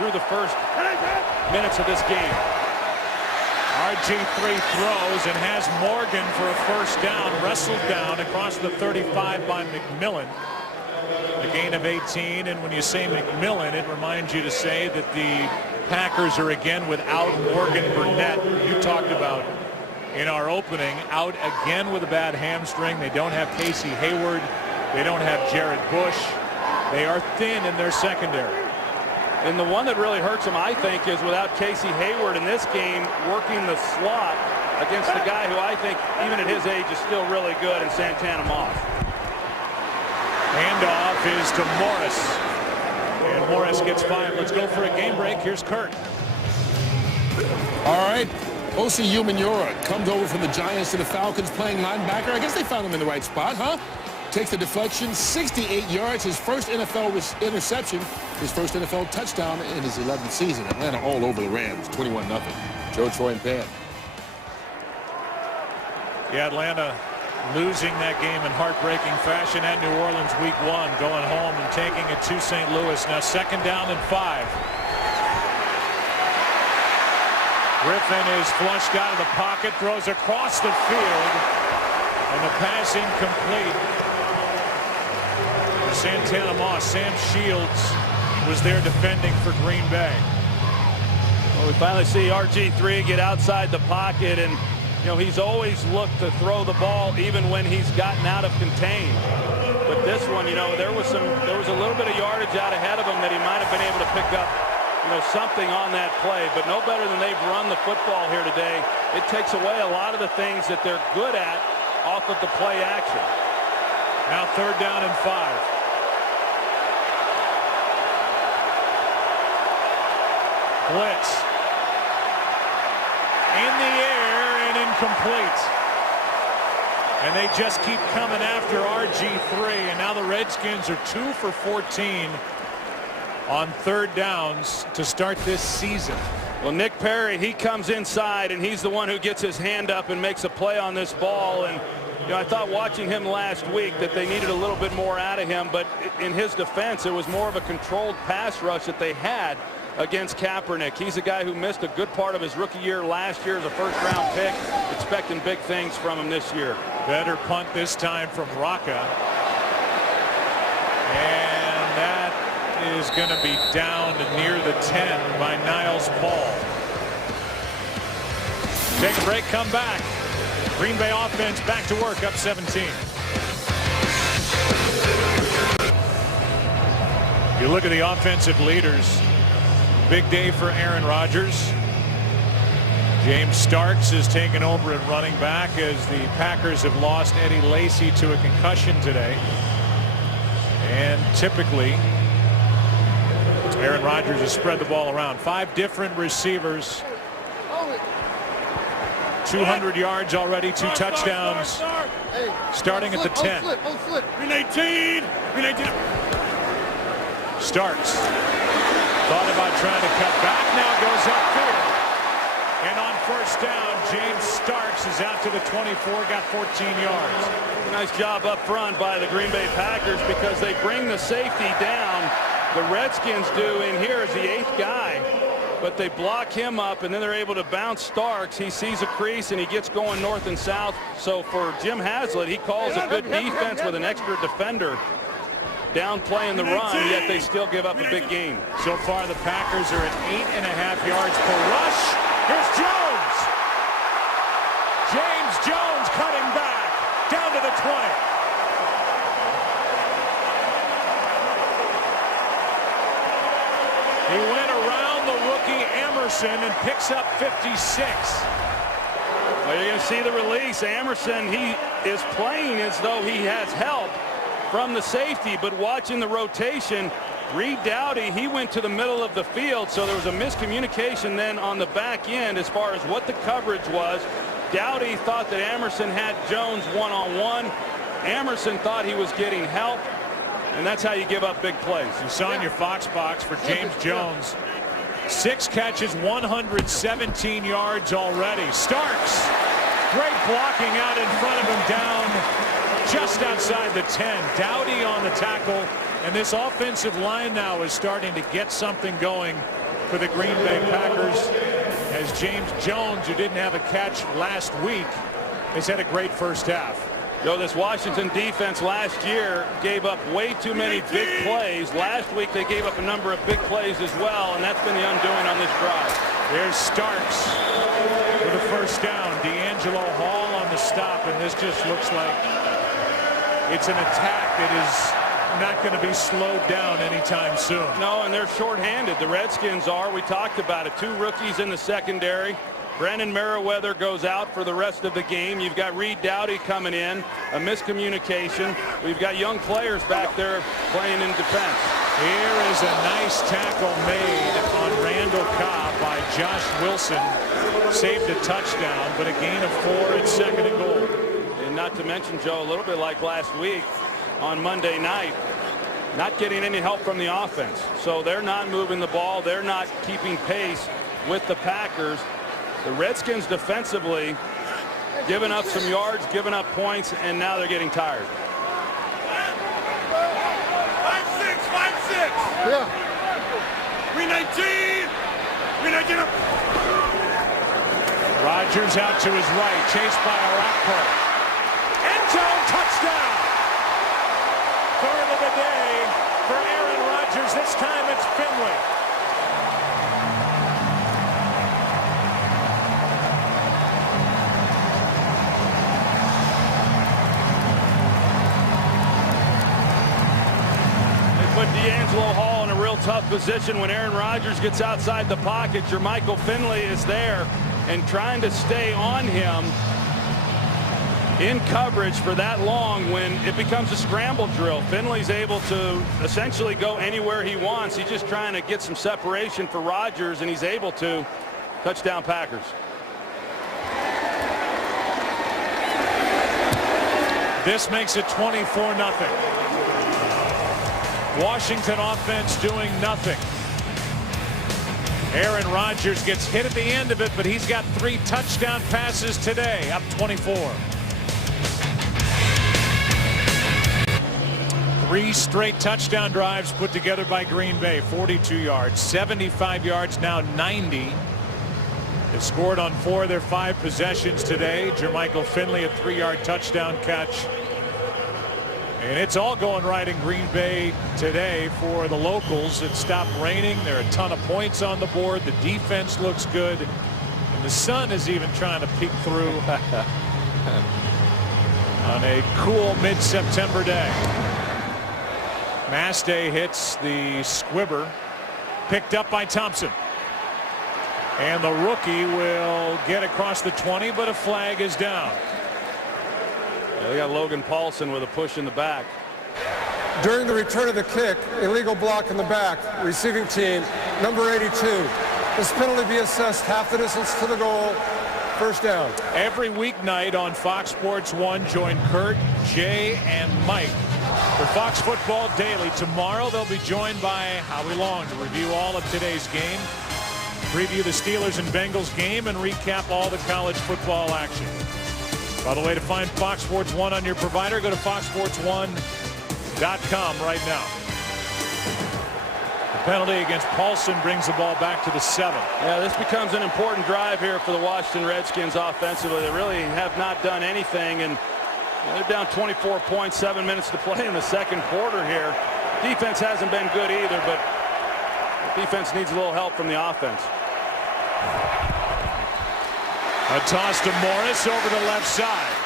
through the first minutes of this game. RG3 throws and has Morgan for a first down, wrestled down across the 35 by McMillan. A gain of 18, and when you say McMillan, it reminds you to say that the Packers are again without Morgan Burnett, who you talked about in our opening, out again with a bad hamstring. They don't have Casey Hayward. They don't have Jared Bush. They are thin in their secondary. And the one that really hurts him, I think, is without Casey Hayward in this game, working the slot against the guy who I think, even at his age, is still really good, in Santana Moss. Handoff is to Morris. And Morris gets 5. Let's go for a game break. Here's Kurt. All right. Osi Umenyiora comes over from the Giants to the Falcons playing linebacker. I guess they found him in the right spot, huh? Takes the deflection, 68 yards, his first NFL interception, his first NFL touchdown in his 11th season. Atlanta all over the Rams, 21-0. Joe, Troy, and Pan. Yeah, Atlanta losing that game in heartbreaking fashion at New Orleans week 1, going home and taking it to St. Louis. Now 2nd down and 5. Griffin is flushed out of the pocket, throws across the field, and the pass incomplete. Santana Moss. Sam Shields was there defending for Green Bay. Well, we finally see RG3 get outside the pocket, and you know he's always looked to throw the ball even when he's gotten out of contain. But this one, you know, there was a little bit of yardage out ahead of him that he might have been able to pick up, you know, something on that play. But no better than they've run the football here today. It takes away a lot of the things that they're good at off of the play action. Now 3rd down and 5. Blitz in the air and incomplete, and they just keep coming after RG3, and now the Redskins are 2 for 14 on 3rd downs to start this season. Well, Nick Perry, he comes inside, and he's the one who gets his hand up and makes a play on this ball. And you know, I thought watching him last week that they needed a little bit more out of him, but in his defense, it was more of a controlled pass rush that they had. against Kaepernick. He's a guy who missed a good part of his rookie year last year as a first-round pick. Expecting big things from him this year. Better punt this time from Rocca. And that is going to be down near the 10 by Niles Paul. Take a break, come back. Green Bay offense back to work, up 17. You look at the offensive leaders. Big day for Aaron Rodgers. James Starks is taken over at running back as the Packers have lost Eddie Lacy to a concussion today. And typically, Aaron Rodgers has spread the ball around. 5 different receivers. 200 yards already, 2 touchdowns. Starting at the 10. Green 18. Green 18. Starks thought about trying to cut back, now goes upfield. And on first down, James Starks is out to the 24, got 14 yards. Nice job up front by the Green Bay Packers because they bring the safety down. The Redskins do in here as the 8th guy, but they block him up, and then they're able to bounce Starks. He sees a crease and he gets going north and south. So for Jim Haslett, he calls a good defense with an extra defender down playing the run, yet they still give up a big gain. So far the Packers are at 8.5 yards per rush. Here's Jones. James Jones cutting back down to the 20. He went around the rookie Emerson and picks up 56. Well, you're going to see the release. Emerson, he is playing as though he has help from the safety, but watching the rotation, Reed Dowdy, he went to the middle of the field, so there was a miscommunication then on the back end as far as what the coverage was. Dowdy thought that Emerson had Jones one-on-one. Emerson thought he was getting help, and that's how you give up big plays. You saw in your Fox box for James Jones, 6 catches, 117 yards already. Starks, great blocking out in front of him, down just outside the 10. Dowdy on the tackle, and this offensive line now is starting to get something going for the Green Bay Packers, as James Jones, who didn't have a catch last week, has had a great first half. Yo, this Washington defense last year gave up way too many big plays. Last week they gave up a number of big plays as well, and that's been the undoing on this drive. There's Starks for the first down. D'Angelo Hall on the stop, and this just looks like it's an attack that is not going to be slowed down anytime soon. No, and they're shorthanded. The Redskins are. We talked about it. 2 rookies in the secondary. Brandon Merriweather goes out for the rest of the game. You've got Reed Dowdy coming in. A miscommunication. We've got young players back there playing in defense. Here is a nice tackle made on Randall Cobb by Josh Wilson. Saved a touchdown, but a gain of 4 at 2nd and goal. And not to mention, Joe, a little bit like last week on Monday night, not getting any help from the offense. So they're not moving the ball. They're not keeping pace with the Packers. The Redskins defensively giving up some yards, giving up points, and now they're getting tired. 5-6, 5-6. Yeah. 319. 319. Rodgers out to his right, chased by Arakpo. End zone touchdown. 3rd of the day for Aaron Rodgers. This time it's Finley. Put D'Angelo Hall in a real tough position when Aaron Rodgers gets outside the pocket. Jermichael Finley is there and trying to stay on him in coverage for that long when it becomes a scramble drill. Finley's able to essentially go anywhere he wants. He's just trying to get some separation for Rodgers, and he's able to. Touchdown Packers. This makes it 24-0. Washington offense doing nothing. Aaron Rodgers gets hit at the end of it, but he's got 3 touchdown passes today, up 24. 3 straight touchdown drives put together by Green Bay. 42 yards, 75 yards, now 90. They've scored on 4 of their 5 possessions today. Jermichael Finley, a 3-yard touchdown catch. And it's all going right in Green Bay today for the locals. It stopped raining. There are a ton of points on the board. The defense looks good. And the sun is even trying to peek through on a cool mid-September day. Mastay hits the squibber. Picked up by Thompson. And the rookie will get across the 20, but a flag is down. Yeah, they got Logan Paulson with a push in the back. During the return of the kick, illegal block in the back, receiving team, number 82. This penalty be assessed half the distance to the goal. First down. Every weeknight on Fox Sports 1, join Kurt, Jay, and Mike for Fox Football Daily. Tomorrow they'll be joined by Howie Long to review all of today's game, preview the Steelers and Bengals game, and recap all the college football action. By the way, to find Fox Sports 1 on your provider, go to foxsports1.com right now. The penalty against Paulson brings the ball back to the 7. Yeah, this becomes an important drive here for the Washington Redskins offensively. They really have not done anything, and they're down 24 points, 7 minutes to play in the second quarter here. Defense hasn't been good either, but the defense needs a little help from the offense. A toss to Morris over the left side.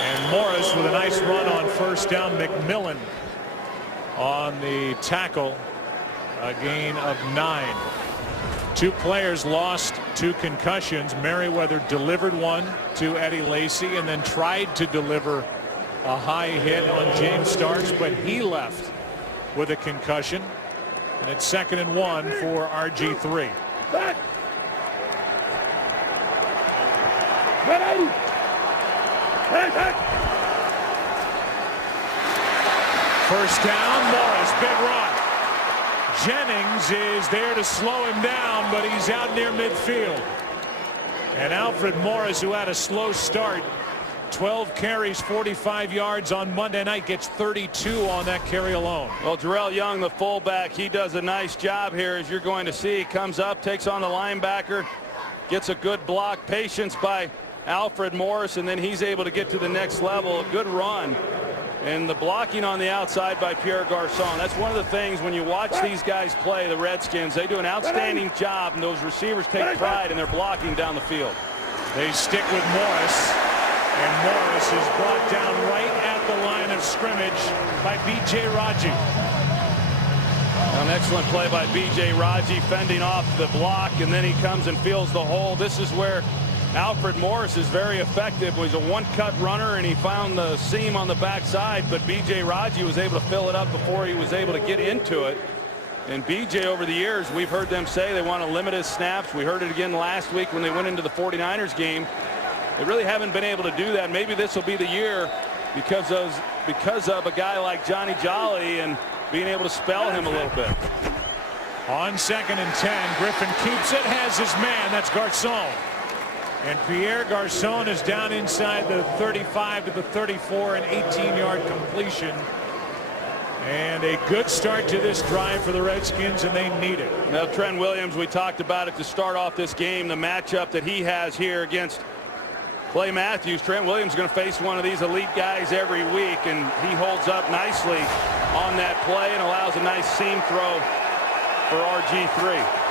And Morris with a nice run on first down. McMillan on the tackle. A gain of 9. 2 players lost to concussions. Merriweather delivered one to Eddie Lacy and then tried to deliver a high hit on James Starks, but he left with a concussion. And it's 2nd and 1 for RG3. First down, Morris, big run. Jennings is there to slow him down, but he's out near midfield. And Alfred Morris, who had a slow start, 12 carries, 45 yards on Monday night, gets 32 on that carry alone. Well, Jarrell Young, the fullback, he does a nice job here, as you're going to see. He comes up, takes on the linebacker, gets a good block, patience by Alfred Morris, and then he's able to get to the next level. A good run. And the blocking on the outside by Pierre Garçon. That's one of the things when you watch these guys play, the Redskins, they do an outstanding job, and those receivers take pride in their blocking down the field. They stick with Morris, and Morris is brought down right at the line of scrimmage by B.J. Raji. An excellent play by B.J. Raji, fending off the block, and then he comes and feels the hole. This is where Alfred Morris is very effective. He's a one-cut runner, and he found the seam on the backside, but B.J. Raji was able to fill it up before he was able to get into it. And B.J. over the years, we've heard them say they want to limit his snaps. We heard it again last week when they went into the 49ers game. They really haven't been able to do that. Maybe this will be the year because of a guy like Johnny Jolly and being able to spell him a little bit. On 2nd and 10, Griffin keeps it, has his man. That's Garçon. And Pierre Garçon is down inside the 35 to the 34, an 18-yard completion. And a good start to this drive for the Redskins, and they need it. Now, Trent Williams, we talked about it to start off this game, the matchup that he has here against Clay Matthews. Trent Williams is going to face one of these elite guys every week, and he holds up nicely on that play and allows a nice seam throw for RG3.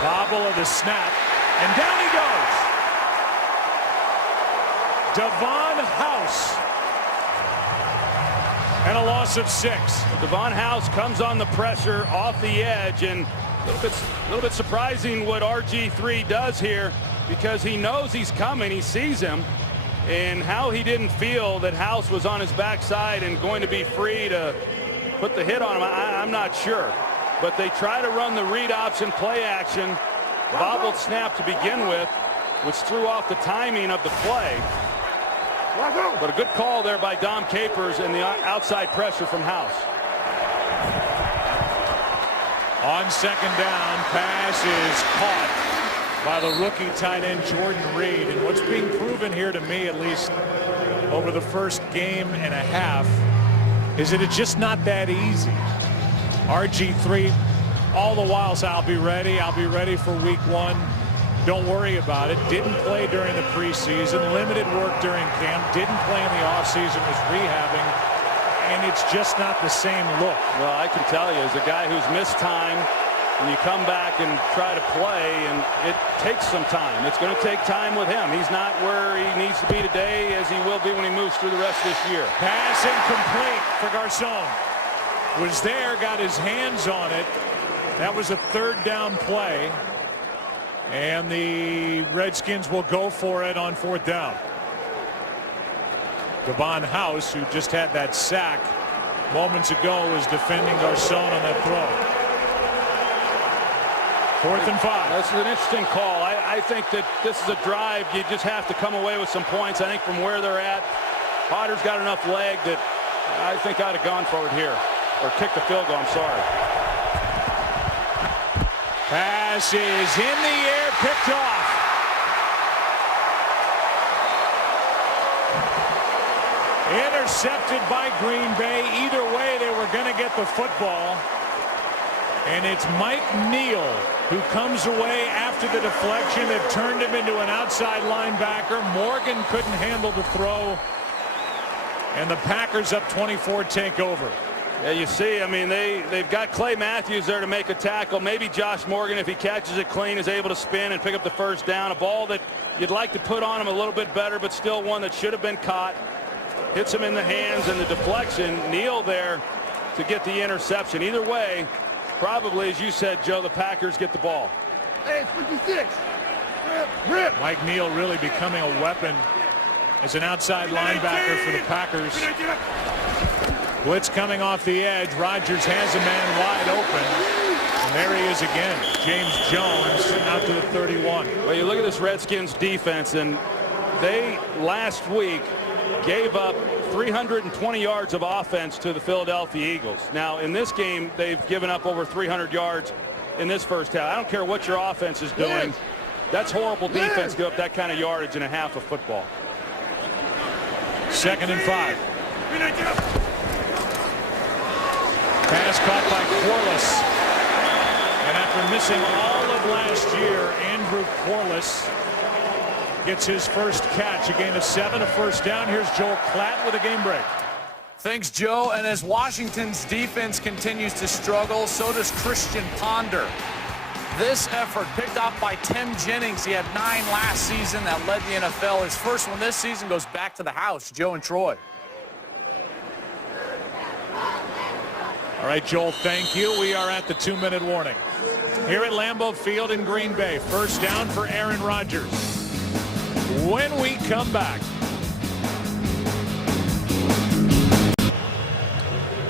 Bobble of the snap, and down he goes. Devon House. And a loss of 6. Devon House comes on the pressure off the edge, and a little bit surprising what RG3 does here, because he knows he's coming, he sees him, and how he didn't feel that House was on his backside and going to be free to put the hit on him, I'm not sure. But they try to run the read option play action, bobbled snap to begin with, which threw off the timing of the play. But a good call there by Dom Capers and the outside pressure from House. On second down, pass is caught by the rookie tight end Jordan Reed. And what's being proven here to me, at least over the first game and a half, is that it's just not that easy. RG3 all the while said, I'll be ready for week 1. Don't worry about it. Didn't play during the preseason, limited work during camp, didn't play in the offseason, was rehabbing, and it's just not the same look. Well, I can tell you, as a guy who's missed time, and you come back and try to play, and it takes some time. It's going to take time with him. He's not where he needs to be today as he will be when he moves through the rest of this year. Pass incomplete for Garcon. Was there, got his hands on it. That was a third down play. And the Redskins will go for it on fourth down. Devon House, who just had that sack moments ago, was defending Garcon on that throw. 4th and 5. That's an interesting call. I think that this is a drive. You just have to come away with some points. I think from where they're at, Potter's got enough leg that I think I'd have gone for it here. Or kicked the field goal, I'm sorry. Pass is in the air, picked off. Intercepted by Green Bay. Either way, they were going to get the football. And it's Mike Neal who comes away after the deflection that turned him into an outside linebacker. Morgan couldn't handle the throw. And the Packers up 24 take over. Yeah, you see, I mean, they've got Clay Matthews there to make a tackle. Maybe Josh Morgan, if he catches it clean, is able to spin and pick up the first down. A ball that you'd like to put on him a little bit better, but still one that should have been caught. Hits him in the hands, and the deflection. Neal there to get the interception. Either way, probably, as you said, Joe, the Packers get the ball. Hey, 56. Rip. Mike Neal really becoming a weapon as an outside linebacker for the Packers. Blitz coming off the edge. Rodgers has a man wide open. And there he is again. James Jones out to the 31. Well, you look at this Redskins defense, and they last week gave up 320 yards of offense to the Philadelphia Eagles. Now, in this game, they've given up over 300 yards in this first half. I don't care what your offense is doing. That's horrible defense, give up that kind of yardage in a half of football. 2nd and 5. Pass caught by Corliss. And after missing all of last year, Andrew Corliss gets his first catch. A gain of 7, a first down. Here's Joel Klatt with a game break. Thanks, Joe. And as Washington's defense continues to struggle, so does Christian Ponder. This effort picked off by Tim Jennings. He had 9 last season. That led the NFL. His first one this season goes back to the house. Joe and Troy. All right, Joel, thank you. We are at the 2-minute warning. Here at Lambeau Field in Green Bay. First down for Aaron Rodgers. When we come back,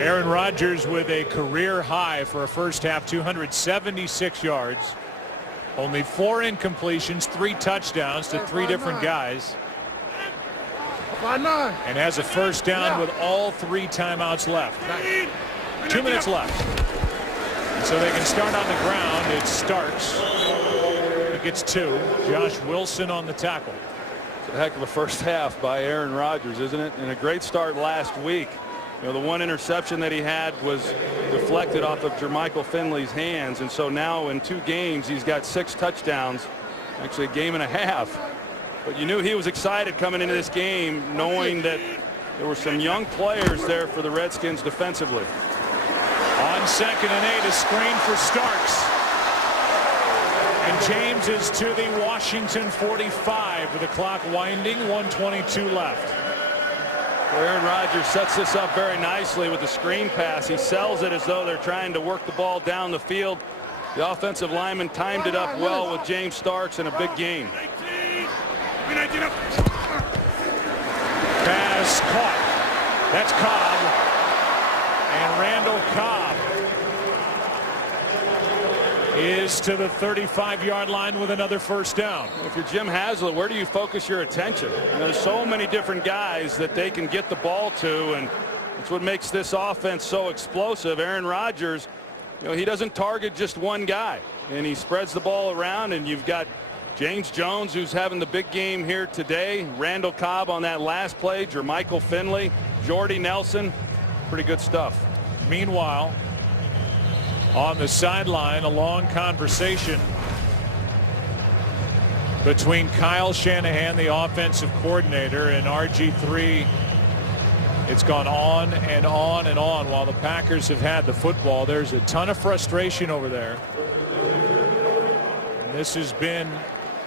Aaron Rodgers with a career high for a first half, 276 yards. Only 4 incompletions, 3 touchdowns to 3 different guys. And has a first down with all 3 timeouts left. 2 minutes left. So they can start on the ground. It's Starks. He gets 2. Josh Wilson on the tackle. It's a heck of a first half by Aaron Rodgers, isn't it? And a great start last week. You know, the one interception that he had was deflected off of Jermichael Finley's hands. And so now in 2 games, he's got 6 touchdowns, actually a game and a half. But you knew he was excited coming into this game, knowing that there were some young players there for the Redskins defensively. On 2nd and 8, a screen for Starks. And James is to the Washington 45 with the clock winding, 1:22 left. Aaron Rodgers sets this up very nicely with the screen pass. He sells it as though they're trying to work the ball down the field. The offensive lineman timed it up well with James Starks in a big game. Pass caught. That's Cobb. And Randall Cobb is to the 35-yard line with another first down. If you're Jim Haslett, where do you focus your attention? And there's so many different guys that they can get the ball to, and it's what makes this offense so explosive. Aaron Rodgers You know, he doesn't target just one guy, and he spreads the ball around, and you've got James Jones, who's having the big game here today. Randall Cobb on that last play. Jermichael Finley, Jordy Nelson. Pretty good stuff. Meanwhile, on the sideline, a long conversation between Kyle Shanahan, the offensive coordinator, and RG3. It's gone on and on and on while the Packers have had the football. There's a ton of frustration over there. And this has been,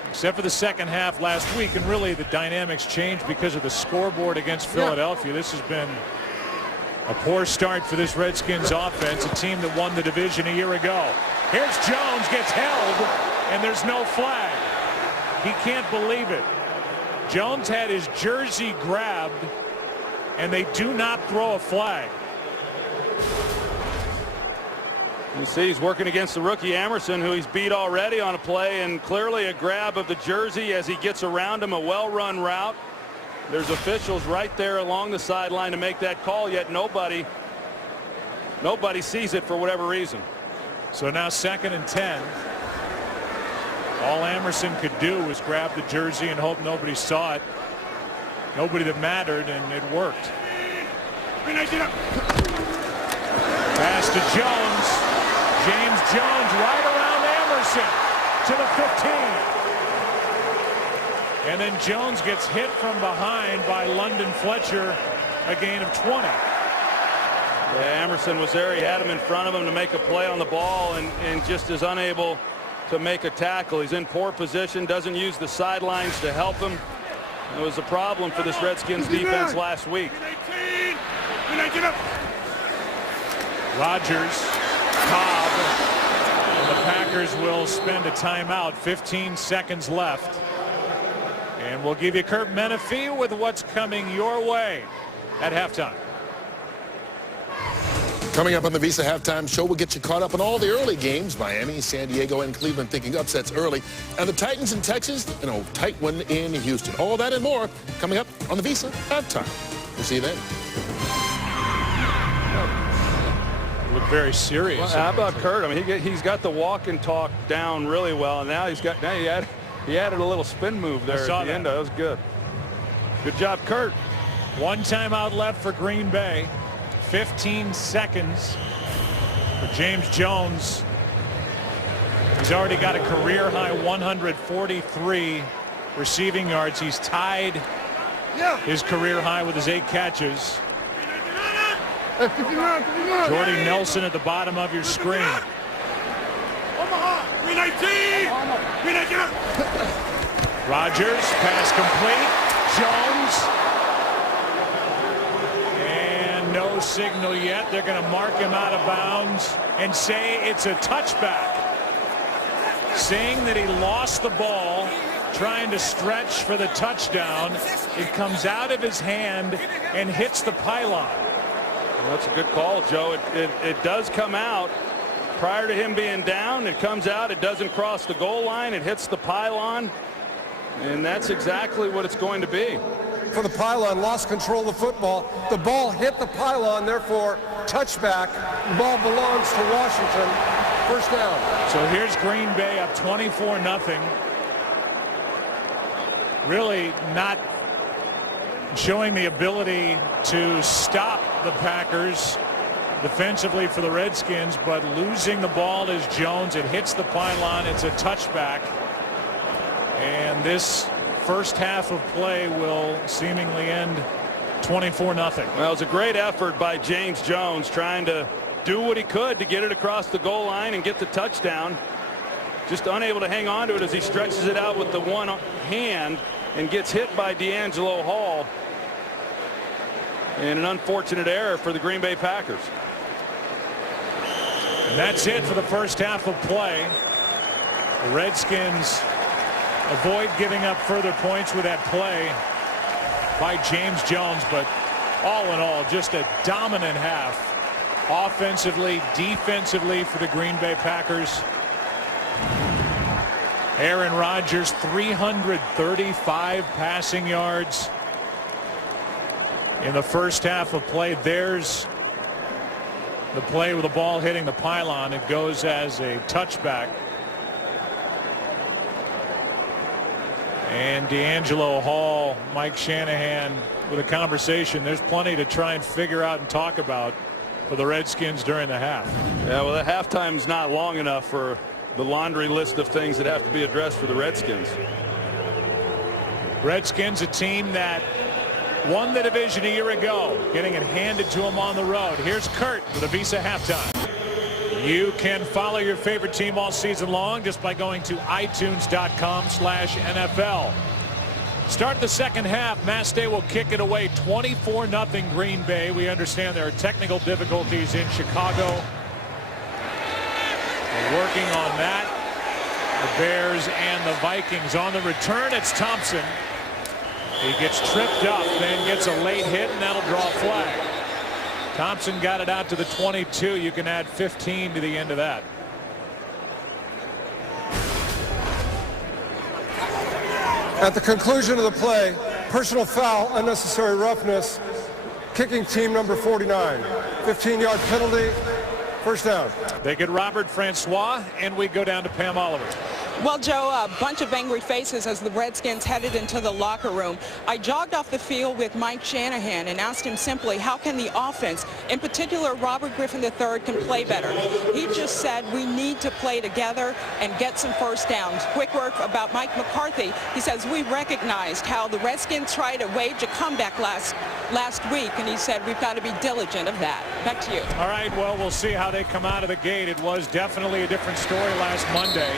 except for the second half last week, and really the dynamics changed because of the scoreboard against Philadelphia. This has been a poor start for this Redskins offense, a team that won the division a year ago. Here's Jones, gets held, and there's no flag. He can't believe it. Jones had his jersey grabbed, and they do not throw a flag. You see he's working against the rookie Emerson, who he's beat already on a play, and clearly a grab of the jersey as he gets around him, a well-run route. There's officials right there along the sideline to make that call, yet nobody sees it for whatever reason. So now 2nd and 10. All Emerson could do was grab the jersey and hope nobody saw it. Nobody that mattered, and it worked. Pass to Jones. James Jones right around Emerson to the 15. And then Jones gets hit from behind by London Fletcher, a gain of 20. Yeah, Emerson was there. He had him in front of him to make a play on the ball, and just is unable to make a tackle. He's in poor position, doesn't use the sidelines to help him. It was a problem for this Redskins defense last week. Rodgers, Cobb, and the Packers will spend a timeout. 15 seconds left. And we'll give you Kurt Menefee with what's coming your way at halftime. Coming up on the Visa Halftime Show, we'll get you caught up on all the early games. Miami, San Diego, and Cleveland thinking upsets early. And the Titans in Texas, and a tight one in Houston. All that and more coming up on the Visa Halftime. We'll see you then. You look very serious. Well, how about Kurt? I mean, he's got the walk and talk down really well. And now he added a little spin move there at the end. That was good. Good job, Kurt. One timeout left for Green Bay. 15 seconds for James Jones. He's already got a career-high 143 receiving yards. He's tied his career high with his 8 catches. Jordy Nelson at the bottom of your screen. Rodgers, pass complete. Jones. No signal yet. They're going to mark him out of bounds and say it's a touchback, saying that he lost the ball trying to stretch for the touchdown. It comes out of his hand and hits the pylon. Well, that's a good call, Joe. It does come out prior to him being down. It comes out. It doesn't cross the goal line. It hits the pylon, and that's exactly what it's going to be. For the pylon, lost control of the football. The ball hit the pylon, therefore touchback. The ball belongs to Washington. First down. So here's Green Bay up 24-0. Really not showing the ability to stop the Packers defensively for the Redskins, but losing the ball is Jones. It hits the pylon. It's a touchback. And this first half of play will seemingly end 24-0. Well, it was a great effort by James Jones trying to do what he could to get it across the goal line and get the touchdown. Just unable to hang on to it as he stretches it out with the one hand and gets hit by D'Angelo Hall. And an unfortunate error for the Green Bay Packers. And that's it for the first half of play. The Redskins avoid giving up further points with that play by James Jones, but all in all, just a dominant half offensively, defensively for the Green Bay Packers. Aaron Rodgers, 335 passing yards in the first half of play. There's The play with the ball hitting the pylon, it goes as a touchback. And D'Angelo Hall, Mike Shanahan with a conversation. There's plenty to try and figure out and talk about for the Redskins during the half. Yeah, well, the halftime's not long enough for the laundry list of things that have to be addressed for the Redskins. Redskins, a team that won the division a year ago, getting it handed to them on the road. Here's Kurt with a Visa halftime. You can follow your favorite team all season long just by going to itunes.com/NFL. Start the second half. Mass State will kick it away 24-0 Green Bay. We understand there are technical difficulties in Chicago. We're working on that. The Bears and the Vikings on the return. It's Thompson. He gets tripped up, then gets a late hit, and that'll draw a flag. Thompson got it out to the 22. You can add 15 to the end of that. At the conclusion of the play, personal foul, unnecessary roughness, kicking team number 49. 15-yard penalty, first down. They get Robert Francois, and we go down to Pam Oliver. Well, Joe, a bunch of angry faces as the Redskins headed into the locker room. I jogged off the field with Mike Shanahan and asked him simply, how can the offense, in particular Robert Griffin III, can play better? He just said we need to play together and get some first downs. Quick word about Mike McCarthy. He says we recognized how the Redskins tried to wage a comeback last week, and he said we've got to be diligent of that. Back to you. All right, well, we'll see how they come out of the gate. It was definitely a different story last Monday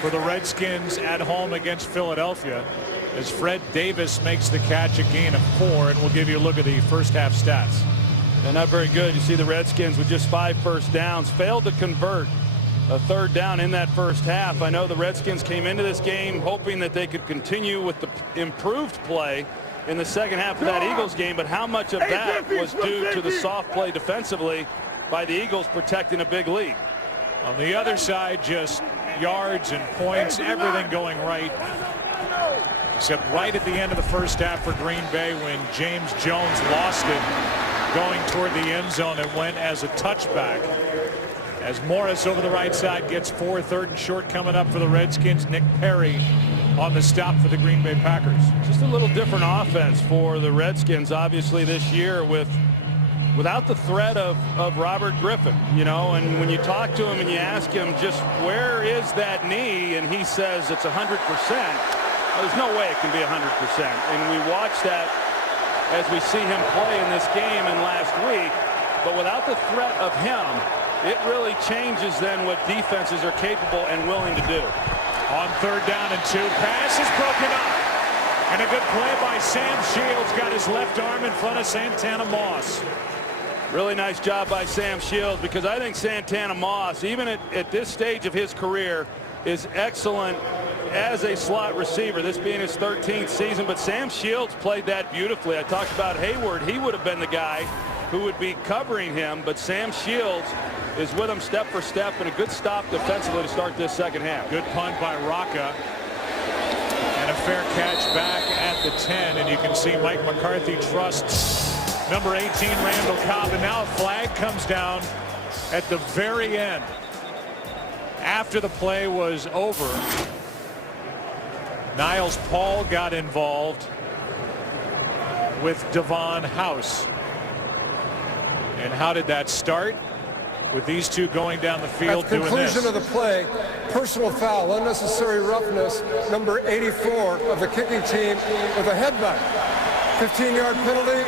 for the Redskins at home against Philadelphia, as Fred Davis makes the catch, a gain of 4, and we'll give you a look at the first half stats. And not very good. You see the Redskins with just 5 first downs failed to convert a third down in that first half. I know the Redskins came into this game hoping that they could continue with the improved play in the second half of that Eagles game, but how much of that was due to the soft play defensively by the Eagles protecting a big lead? On the other side, just yards and points, everything going right, except right at the end of the first half for Green Bay when James Jones lost it going toward the end zone and went as a touchback. As Morris over the right side gets 4, 3rd and short coming up for the Redskins. Nick Perry on the stop for the Green Bay Packers. Just a little different offense for the Redskins, obviously, this year without the threat of Robert Griffin, you know, and when you talk to him and you ask him just where is that knee, and he says it's 100%. Well, there's no way it can be 100%. And we watched that as we see him play in this game and last week. But without the threat of him, it really changes then what defenses are capable and willing to do. On 3rd down and 2, pass is broken up. And a good play by Sam Shields, got his left arm in front of Santana Moss. Really nice job by Sam Shields, because I think Santana Moss, even at this stage of his career, is excellent as a slot receiver, this being his 13th season. But Sam Shields played that beautifully. I talked about Hayward. He would have been the guy who would be covering him, but Sam Shields is with him step for step, and a good stop defensively to start this second half. Good punt by Rocca. And a fair catch back at the 10, and you can see Mike McCarthy trusts number 18 Randall Cobb, and now a flag comes down at the very end after the play was over. Niles Paul got involved with Devon House. And how did that start? With these two going down the field doing this. At the conclusion of the play, personal foul, unnecessary roughness, number 84 of the kicking team with a headbutt. 15-yard penalty,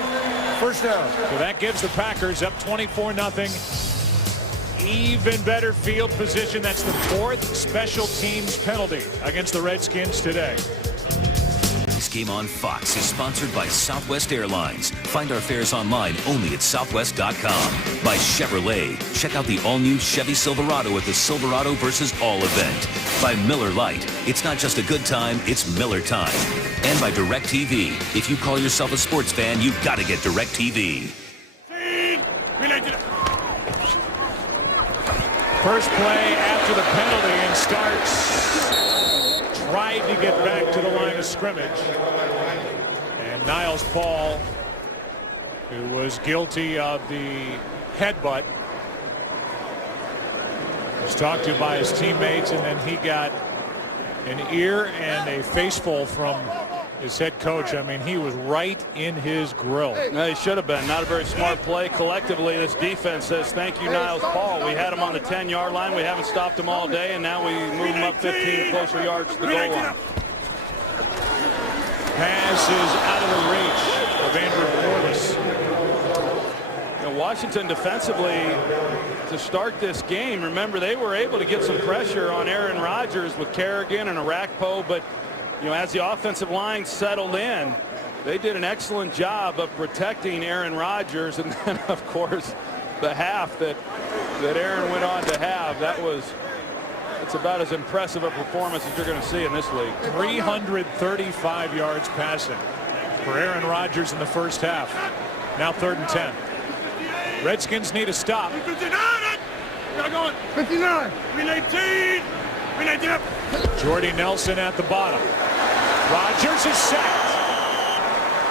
first down. So that gives the Packers up 24-0. Even better field position. That's the 4th special teams penalty against the Redskins today. This game on Fox is sponsored by Southwest Airlines. Find our fares online only at southwest.com. By Chevrolet. Check out the all-new Chevy Silverado at the Silverado vs. All event. By Miller Lite. It's not just a good time, it's Miller time. And by DirecTV. If you call yourself a sports fan, you've got to get DirecTV. First play after the penalty, and Starks tried to get back to the line of scrimmage. And Niles Paul, who was guilty of the headbutt, was talked to by his teammates, and then he got an ear and a faceful from his head coach. I mean, he was right in his grill. No, he should have been. Not a very smart play. Collectively, this defense says, thank you, Niles Paul. We had him on the 10-yard line. We haven't stopped him all day, and now we move him up 15 closer yards to the goal line. Pass is out of the reach of Andrew Corliss. You know, Washington defensively, to start this game, remember, they were able to get some pressure on Aaron Rodgers with Kerrigan and Arakpo, but you know, as the offensive line settled in, they did an excellent job of protecting Aaron Rodgers. And then, of course, the half that Aaron went on to have, it's about as impressive a performance as you're going to see in this league. 335 yards passing for Aaron Rodgers in the first half. Now 3rd and 10. Redskins need a stop. 59. 59. 319. 319. Jordy Nelson at the bottom. Rodgers is sacked.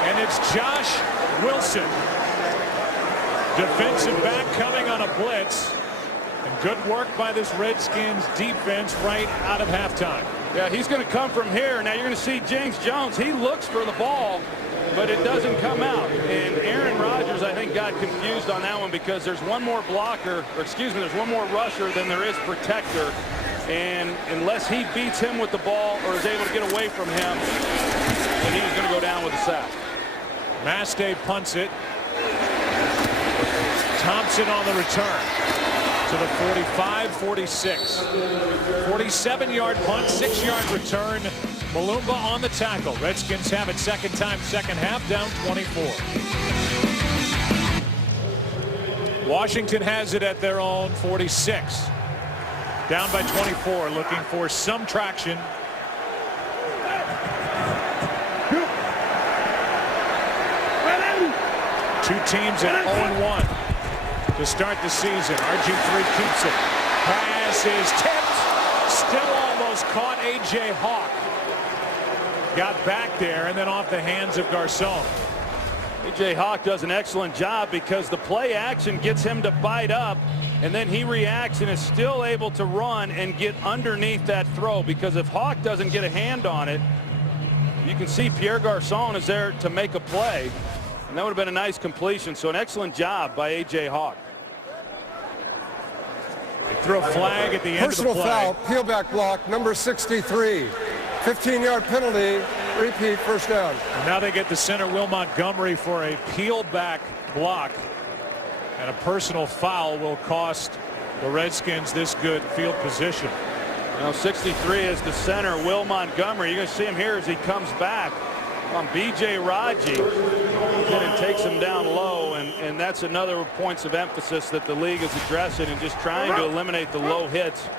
And it's Josh Wilson, defensive back, coming on a blitz. And good work by this Redskins defense right out of halftime. Yeah, he's going to come from here. Now you're going to see James Jones. He looks for the ball, but it doesn't come out. And Aaron Rodgers, I think, got confused on that one because there's one more blocker, or excuse me, there's one more rusher than there is protector. And unless he beats him with the ball or is able to get away from him, then he's going to go down with a sack. Mastay punts it. Thompson on the return to the 45-46. 47-yard punt, 6-yard return. Malumba on the tackle. Redskins have it second time, second half, down 24. Washington has it at their own 46. Down by 24, looking for some traction. Two teams at 0-1 to start the season. RG3 keeps it. Pass is tipped. Still almost caught A.J. Hawk. Got back there and then off the hands of Garcon. A.J. Hawk does an excellent job because the play action gets him to bite up, and then he reacts and is still able to run and get underneath that throw, because if Hawk doesn't get a hand on it, you can see Pierre Garcon is there to make a play, and that would have been a nice completion. So an excellent job by A.J. Hawk. They throw a flag at the end Personal of the play. foul, peel back block, number 63. 15-yard penalty, repeat, first down. And now they get the center, Will Montgomery, for a peel back block. And a personal foul will cost the Redskins this good field position. Now 63 is the center, Will Montgomery. You're going to see him here as he comes back on B.J. Raji. And takes him down low, and that's another points of emphasis that the league is addressing and just trying to eliminate the low hits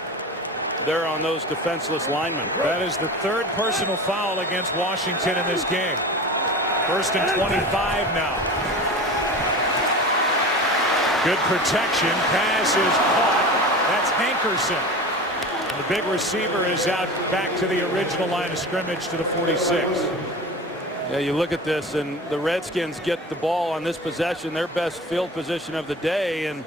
there on those defenseless linemen. That is the third personal foul against Washington in this game. 1st and 25 now. Good protection. Pass is caught. That's Hankerson. And the big receiver is out back to the original line of scrimmage to the 46. Yeah, you look at this, and the Redskins get the ball on this possession, their best field position of the day, and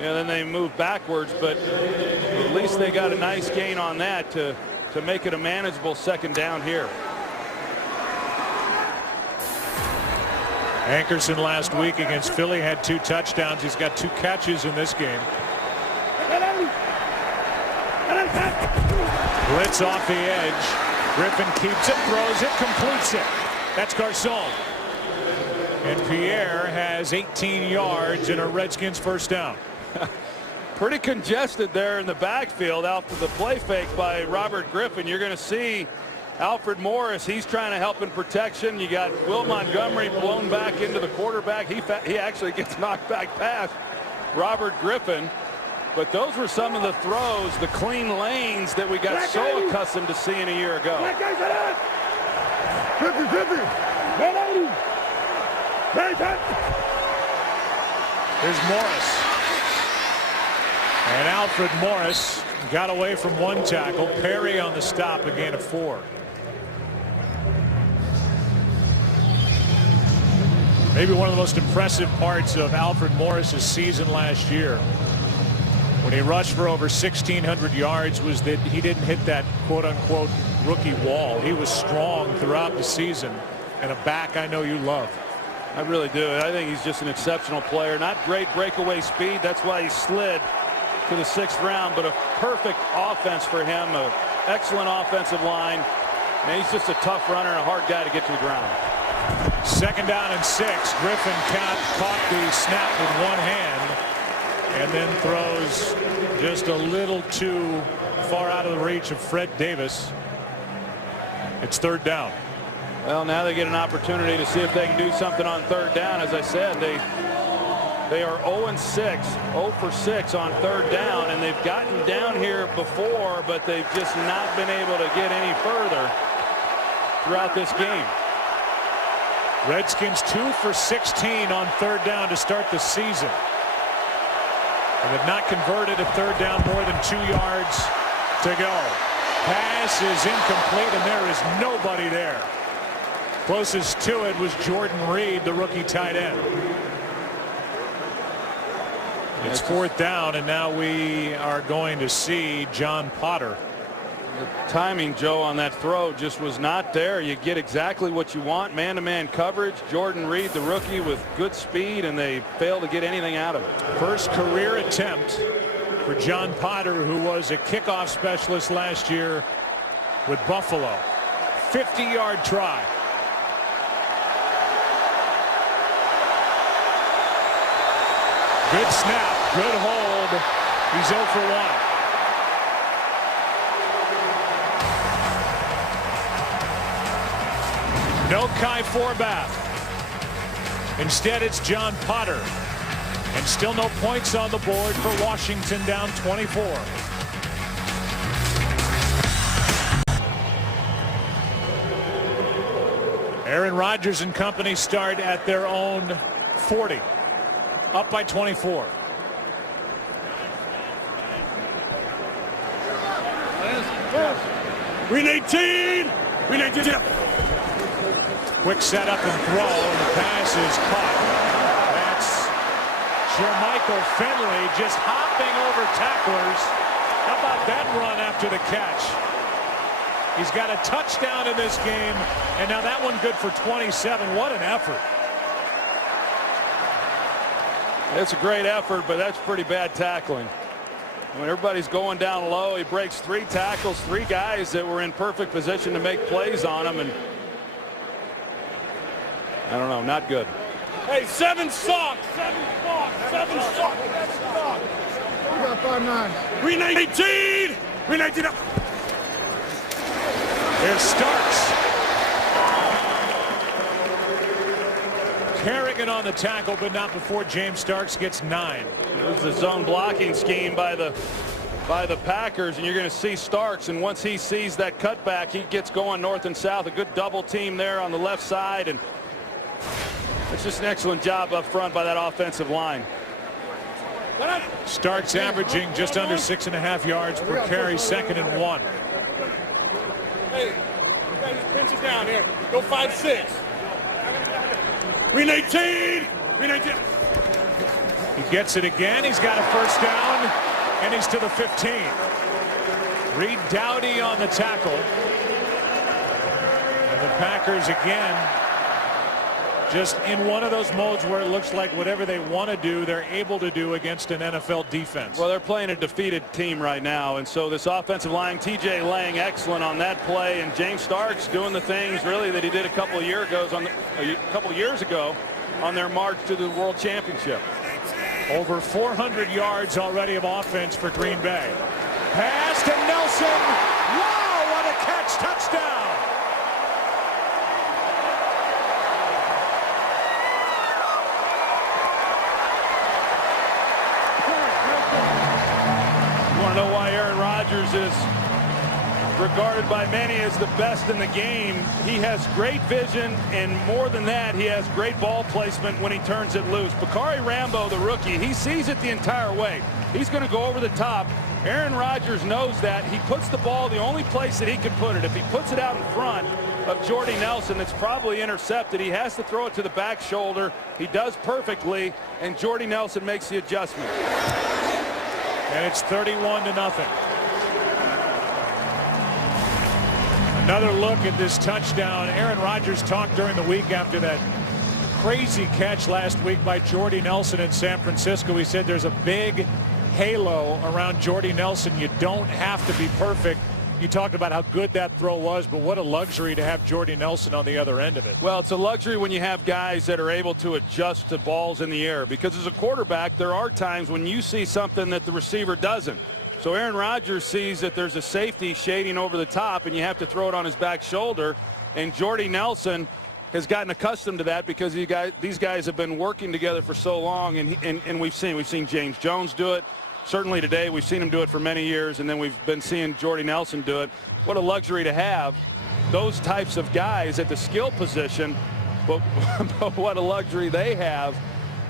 then they move backwards, but at least they got a nice gain on that to make it a manageable second down here. Hankerson last week against Philly had 2 touchdowns. He's got 2 catches in this game. Blitz off the edge. Griffin keeps it, throws it, completes it. That's Garcon. And Pierre has 18 yards and a Redskins first down. Pretty congested there in the backfield after the play fake by Robert Griffin. You're going to see Alfred Morris. He's trying to help in protection. You got Will Montgomery blown back into the quarterback. He actually gets knocked back past Robert Griffin. But those were some of the throws, the clean lanes that we got so accustomed to seeing a year ago. There's Morris. And Alfred Morris got away from 1 tackle. Perry on the stop, a gain of 4. Maybe one of the most impressive parts of Alfred Morris's season last year. when he rushed for over 1,600 yards was that he didn't hit that quote-unquote rookie wall. He was strong throughout the season, and a back I know you love. I really do. I think he's just an exceptional player. Not great breakaway speed. That's why he slid to the 6th round, but a perfect offense for him. An excellent offensive line. And he's just a tough runner and a hard guy to get to the ground. 2nd down and 6. Griffin caught the snap with one hand and then throws just a little too far out of the reach of Fred Davis. It's 3rd down. Well, now they get an opportunity to see if they can do something on 3rd down. As I said, they are 0-6, 0 for 6 on 3rd down, and they've gotten down here before, but they've just not been able to get any further throughout this game. Redskins 2 for 16 on 3rd down to start the season. And have not converted a 3rd down more than 2 yards to go. Pass is incomplete, and there is nobody there. Closest to it was Jordan Reed, the rookie tight end. It's 4th down, and now we are going to see John Potter. The timing, Joe, on that throw just was not there. You get exactly what you want, man-to-man coverage. Jordan Reed, the rookie, with good speed, and they fail to get anything out of it. First career attempt for John Potter, who was a kickoff specialist last year with Buffalo. 50-yard try. Good snap, good hold. He's 0 for 1. No Kai Forbath. Instead, it's John Potter. And still no points on the board for Washington, down 24. Aaron Rodgers and company start at their own 40. Up by 24. Green 18. Green 18. Quick setup and throw, and the pass is caught. That's Jermichael Finley just hopping over tacklers. How about that run after the catch? He's got a touchdown in this game, and now that one good for 27. What an effort. It's a great effort, but that's pretty bad tackling. When everybody's going down low, he breaks 3 tackles, 3 guys that were in perfect position to make plays on him, and I don't know, not good. Hey, 7 socks. 7 socks. 7 socks. We got 5-9. Green 18. Green 18. Here's Starks. Kerrigan on the tackle, but not before James Starks gets 9. There's the zone blocking scheme by the Packers, and you're going to see Starks, and once he sees that cutback, he gets going north and south. A good double team there on the left side, and it's just an excellent job up front by that offensive line. Starks averaging just under 6.5 yards per carry, 2nd and 1. Hey, you guys just pinch it down here. Go 5-6. Green 18. Green 18. He gets it again. He's got a 1st down, and he's to the 15. Reed Dowdy on the tackle. And the Packers again just in one of those modes where it looks like whatever they want to do, they're able to do against an NFL defense. Well, they're playing a defeated team right now, and so this offensive line, TJ Lang, excellent on that play, and James Starks doing the things really that he did a couple of years ago on their march to the World Championship. Over 400 yards already of offense for Green Bay. Pass to Nelson. Wow, what a catch. Touchdown. You want to know why Aaron Rodgers is regarded by many as the best in the game? He has great vision, and more than that, he has great ball placement when he turns it loose. Bakari Rambo, the rookie, he sees it the entire way. He's going to go over the top. Aaron Rodgers knows that. He puts the ball the only place that he could put it. If he puts it out in front of Jordy Nelson, it's probably intercepted. He has to throw it to the back shoulder. He does perfectly, and Jordy Nelson makes the adjustment. And it's 31-0. Another look at this touchdown. Aaron Rodgers talked during the week after that crazy catch last week by Jordy Nelson in San Francisco. He said there's a big halo around Jordy Nelson. You don't have to be perfect. You talked about how good that throw was, but what a luxury to have Jordy Nelson on the other end of it. Well, it's a luxury when you have guys that are able to adjust to balls in the air, because as a quarterback, there are times when you see something that the receiver doesn't. So Aaron Rodgers sees that there's a safety shading over the top, and you have to throw it on his back shoulder. And Jordy Nelson has gotten accustomed to that because these guys have been working together for so long, and we've seen James Jones do it. Certainly today, we've seen him do it for many years, and then we've been seeing Jordy Nelson do it. What a luxury to have those types of guys at the skill position, but what a luxury they have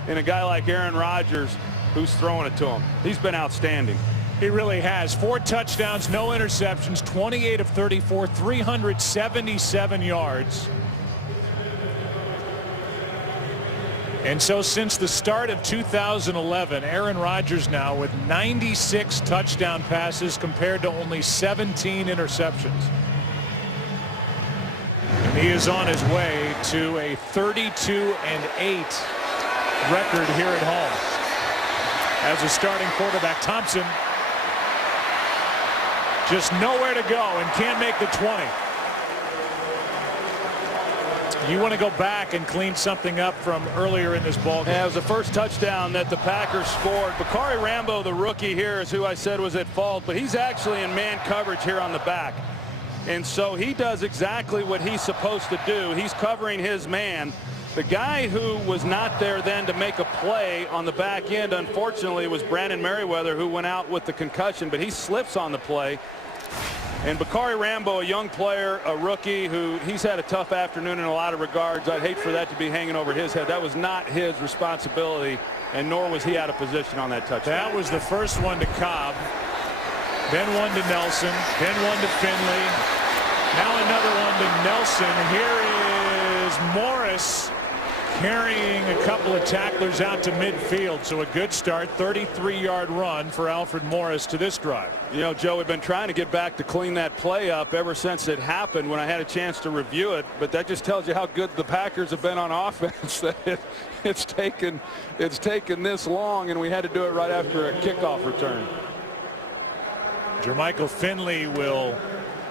in a guy like Aaron Rodgers who's throwing it to him. He's been outstanding. He really has. 4 touchdowns, no interceptions, 28 of 34, 377 yards. And so since the start of 2011, Aaron Rodgers now with 96 touchdown passes compared to only 17 interceptions. And he is on his way to a 32-8 record here at home. As a starting quarterback, Thompson just nowhere to go and can't make the 20. You want to go back and clean something up from earlier in this ball game. Yeah, it was the first touchdown that the Packers scored. Bakari Rambo, the rookie here, is who I said was at fault, but he's actually in man coverage here on the back. And so he does exactly what he's supposed to do. He's covering his man. The guy who was not there then to make a play on the back end, unfortunately, was Brandon Merriweather, who went out with the concussion, but he slips on the play. And Bakari Rambo, a young player, a rookie, who he's had a tough afternoon in a lot of regards. I'd hate for that to be hanging over his head. That was not his responsibility, and nor was he out of position on that touchdown. That was the first one to Cobb, then one to Nelson, then one to Finley, now another one to Nelson. Here is Morris carrying a couple of tacklers out to midfield. So a good start, 33-yard run for Alfred Morris to this drive. You know, Joe, we've been trying to get back to clean that play up ever since it happened when I had a chance to review it. But that just tells you how good the Packers have been on offense. That it's taken this long, and we had to do it right after a kickoff return. Jermichael Finley will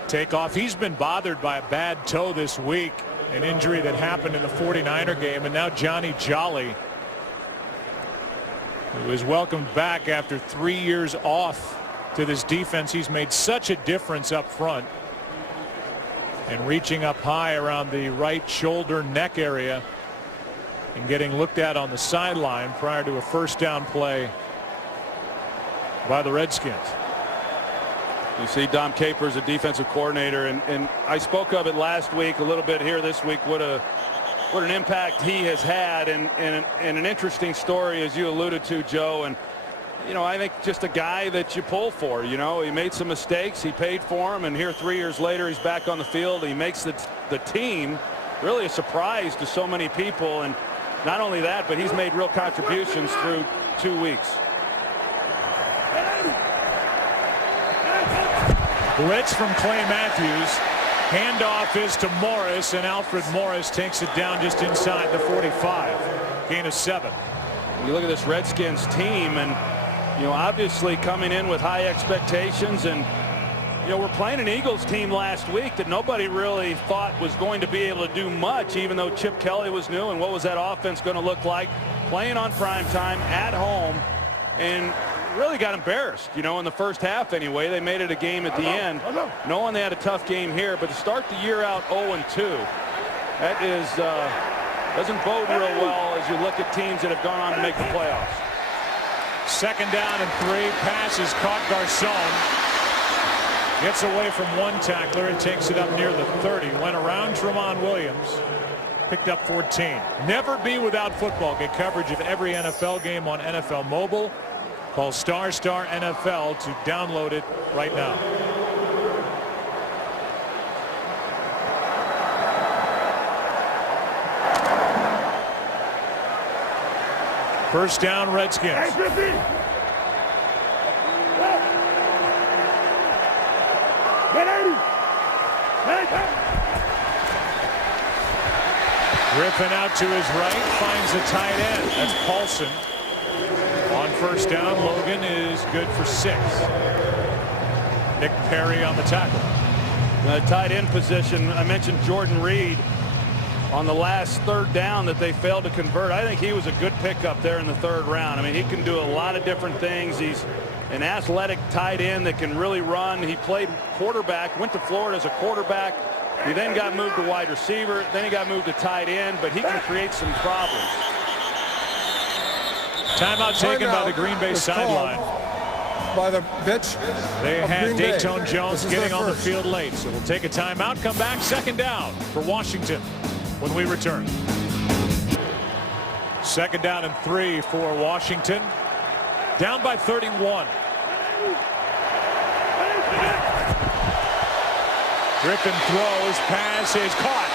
take off. He's been bothered by a bad toe this week, an injury that happened in the 49er game. And now Johnny Jolly, who is welcomed back after 3 years off to this defense. He's made such a difference up front and reaching up high around the right shoulder neck area and getting looked at on the sideline prior to a first down play by the Redskins. You see Dom Capers, a defensive coordinator, and I spoke of it last week, a little bit here this week, what an impact he has had, and an interesting story, as you alluded to, Joe. And you know, I think just a guy that you pull for. You know, he made some mistakes, he paid for them, and here 3 years later he's back on the field. He makes the team really a surprise to so many people, and not only that, but he's made real contributions through 2 weeks. Blitz from Clay Matthews. Handoff is to Morris, and Alfred Morris takes it down just inside the 45. Gain of 7. You look at this Redskins team, and you know, obviously coming in with high expectations, and you know, we're playing an Eagles team last week that nobody really thought was going to be able to do much, even though Chip Kelly was new. And what was that offense going to look like? Playing on prime time at home, and really got embarrassed, you know, in the first half anyway. They made it a game at the end, knowing they had a tough game here. But to start the year out 0-2, that is doesn't bode real well as you look at teams that have gone on to make the playoffs. Second down and 3. Pass is caught. Garcon gets away from one tackler and takes it up near the 30. Went around Tramon Williams. Picked up 14. Never be without football. Get coverage of every NFL game on NFL Mobile. Call ** NFL to download it right now. First down, Redskins. Griffin out to his right, finds the tight end. That's Paulson. On first down, Logan is good for 6. Nick Perry on the tackle. The tight end position, I mentioned Jordan Reed on the last 3rd down that they failed to convert. I think he was a good pickup there in the 3rd round. I mean, he can do a lot of different things. He's an athletic tight end that can really run. He played quarterback, went to Florida as a quarterback. He then got moved to wide receiver. Then he got moved to tight end, but he can create some problems. Timeout taken by the Green Bay sideline. By the bench. They had Green Datone Bay. Jones getting on the field late, so we'll take a timeout, come back, 2nd down for Washington when we return. 2nd down and 3 for Washington. Down by 31. Griffin throws, pass is caught.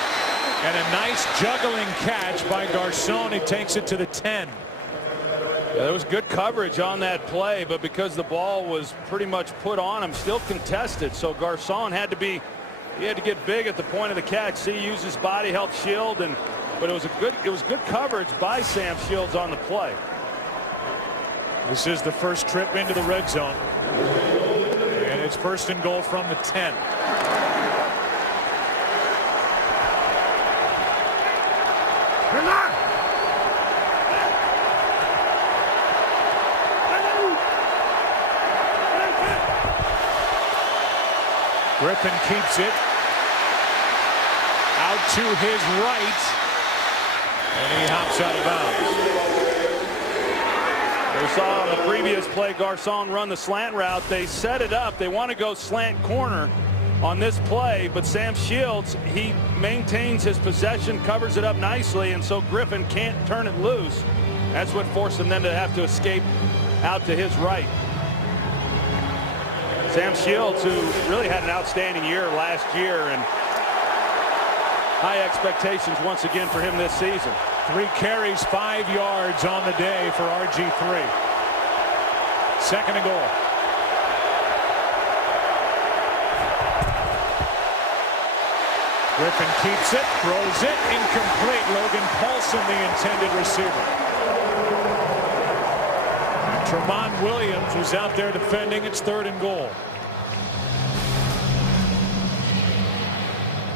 And a nice juggling catch by Garcon. He takes it to the 10. Yeah, there was good coverage on that play, but because the ball was pretty much put on him, still contested. So Garcon had to get big at the point of the catch. See, use his body, help shield, but it was good coverage by Sam Shields on the play. This is the first trip into the red zone. And it's 1st and goal from the 10. Griffin keeps it out to his right, and he hops out of bounds. We saw on the previous play Garcon run the slant route. They set it up. They want to go slant corner on this play, but Sam Shields, he maintains his possession, covers it up nicely, and so Griffin can't turn it loose. That's what forced him then to have to escape out to his right. Sam Shields, who really had an outstanding year last year, and high expectations once again for him this season. 3 carries, 5 yards on the day for RG3. 2nd and goal. Griffin keeps it, throws it, incomplete. Logan Paulson, the intended receiver. Tremont Williams was out there defending. It's 3rd and goal.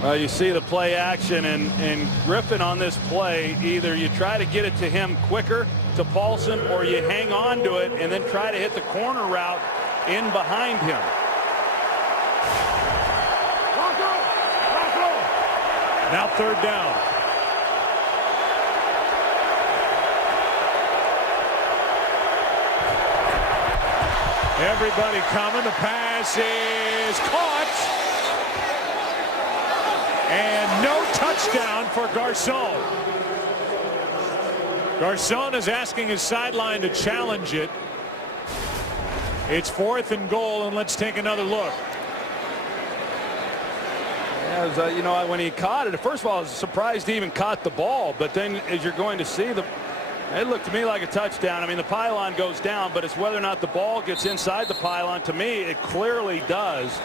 Well, you see the play action, and Griffin on this play, either you try to get it to him quicker, to Paulson, or you hang on to it and then try to hit the corner route in behind him. Now 3rd down. Everybody coming. The pass is caught. And no touchdown for Garcon. Garcon is asking his sideline to challenge it. It's 4th and goal, and let's take another look. Yeah, you know, when he caught it, first of all, I was surprised he even caught the ball. But then as you're going to see, it looked to me like a touchdown. I mean, the pylon goes down, but it's whether or not the ball gets inside the pylon. To me, it clearly does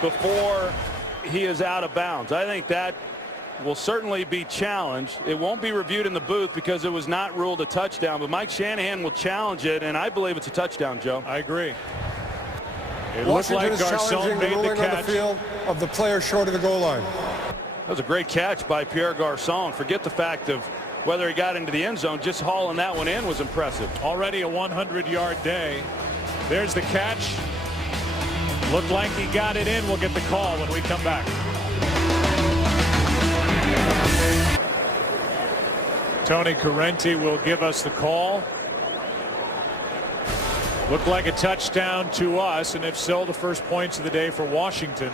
before he is out of bounds. I think that will certainly be challenged. It won't be reviewed in the booth because it was not ruled a touchdown, but Mike Shanahan will challenge it, and I believe it's a touchdown, Joe. I agree. It Washington looked like Garcon made the catch. On the field of the player short of the goal line. That was a great catch by Pierre Garcon. Forget the fact of whether he got into the end zone. Just hauling that one in was impressive. Already a 100-yard day. There's the catch. Looked like he got it in. We'll get the call when we come back. Tony Correnti will give us the call. Looked like a touchdown to us, and if so, the first points of the day for Washington.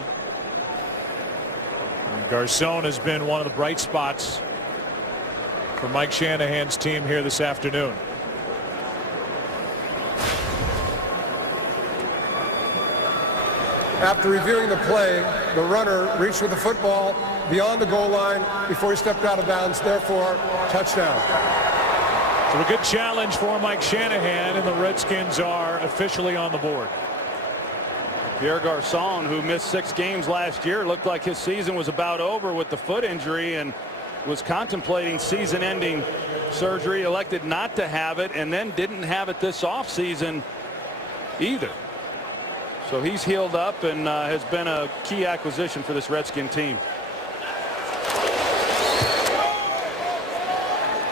And Garcon has been one of the bright spots for Mike Shanahan's team here this afternoon. After reviewing the play, the runner reached with the football beyond the goal line before he stepped out of bounds, therefore touchdown. So a good challenge for Mike Shanahan, and the Redskins are officially on the board. Pierre Garçon, who missed 6 games last year, looked like his season was about over with the foot injury and was contemplating season-ending surgery, elected not to have it, and then didn't have it this offseason either. So he's healed up and has been a key acquisition for this Redskin team.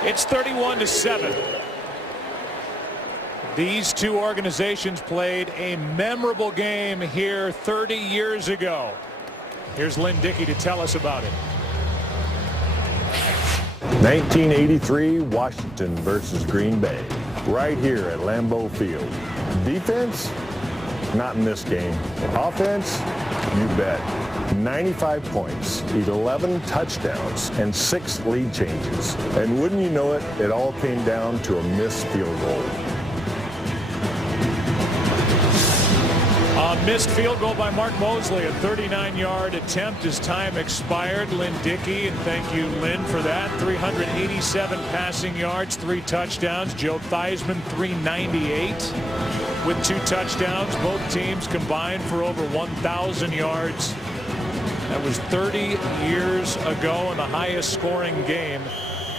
It's 31-7. These two organizations played a memorable game here 30 years ago. Here's Lynn Dickey to tell us about it. 1983 Washington versus Green Bay, right here at Lambeau Field. Defense? Not in this game. Offense? You bet. 95 points, 11 touchdowns, and 6 lead changes. And wouldn't you know it, it all came down to a missed field goal. A missed field goal by Mark Mosley, a 39-yard attempt as time expired. Lynn Dickey, and thank you, Lynn, for that. 387 passing yards, 3 touchdowns. Joe Theismann, 398 with 2 touchdowns. Both teams combined for over 1,000 yards. That was 30 years ago, and the highest scoring game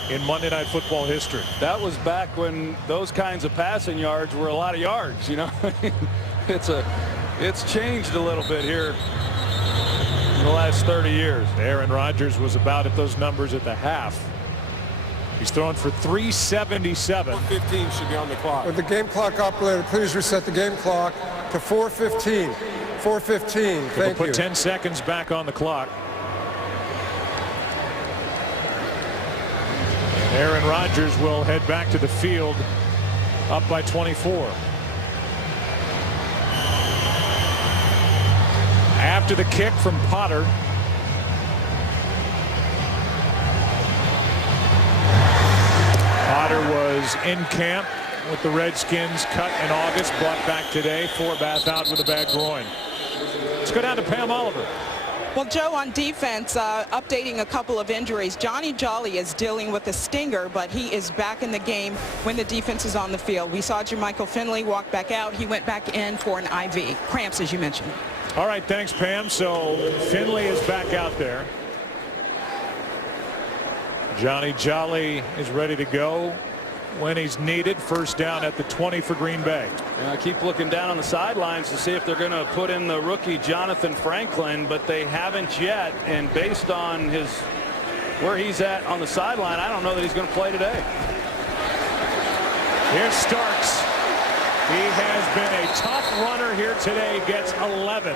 in Monday Night Football history. That was back when those kinds of passing yards were a lot of yards, you know. It's changed a little bit here in the last 30 years. Aaron Rodgers was about at those numbers at the half. He's thrown for 377. 15 should be on the clock. Would the game clock operator please reset the game clock to 4:15? 4:15. We'll Thank put you. 10 seconds back on the clock. And Aaron Rodgers will head back to the field up by 24. After the kick from Potter. Potter was in camp with the Redskins, cut in August, brought back today. Forbath out with a bad groin. Let's go down to Pam Oliver. Well, Joe, on defense, updating a couple of injuries. Johnny Jolly is dealing with a stinger, but he is back in the game when the defense is on the field. We saw Jermichael Finley walk back out. He went back in for an IV. Cramps, as you mentioned. All right, thanks, Pam. So Finley is back out there. Johnny Jolly is ready to go when he's needed. First down at the 20 for Green Bay. And I keep looking down on the sidelines to see if they're going to put in the rookie Jonathan Franklin, but they haven't yet. And based on where he's at on the sideline, I don't know that he's going to play today. Here's Starks. He has been a tough runner here today. Gets 11.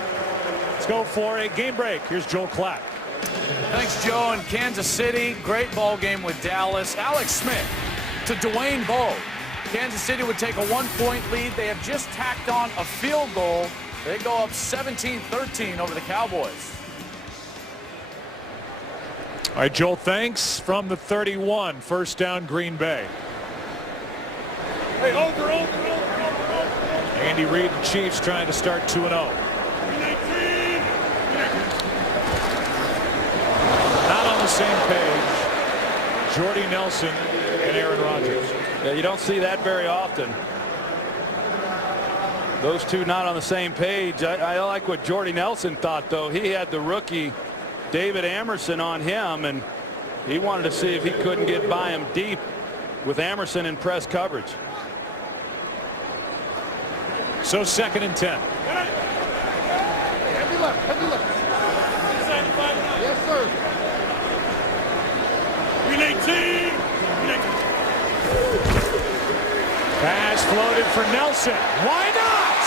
Let's go for a game break. Here's Joel Klatt. Thanks, Joe. In Kansas City, great ball game with Dallas. Alex Smith to Dwayne Bowe. Kansas City would take a 1-point lead. They have just tacked on a field goal. They go up 17-13 over the Cowboys. All right, Joel, thanks. From the 31, first down, Green Bay. Hey, over. Andy Reid and Chiefs trying to start 2-0. Not on the same page. Jordy Nelson and Aaron Rodgers. Yeah, you don't see that very often. Those two not on the same page. I like what Jordy Nelson thought, though. He had the rookie David Amerson on him, and he wanted to see if he couldn't get by him deep with Amerson in press coverage. So 2nd and 10. Heavy left. Yes, sir. Green 18. Pass floated for Nelson. Why not?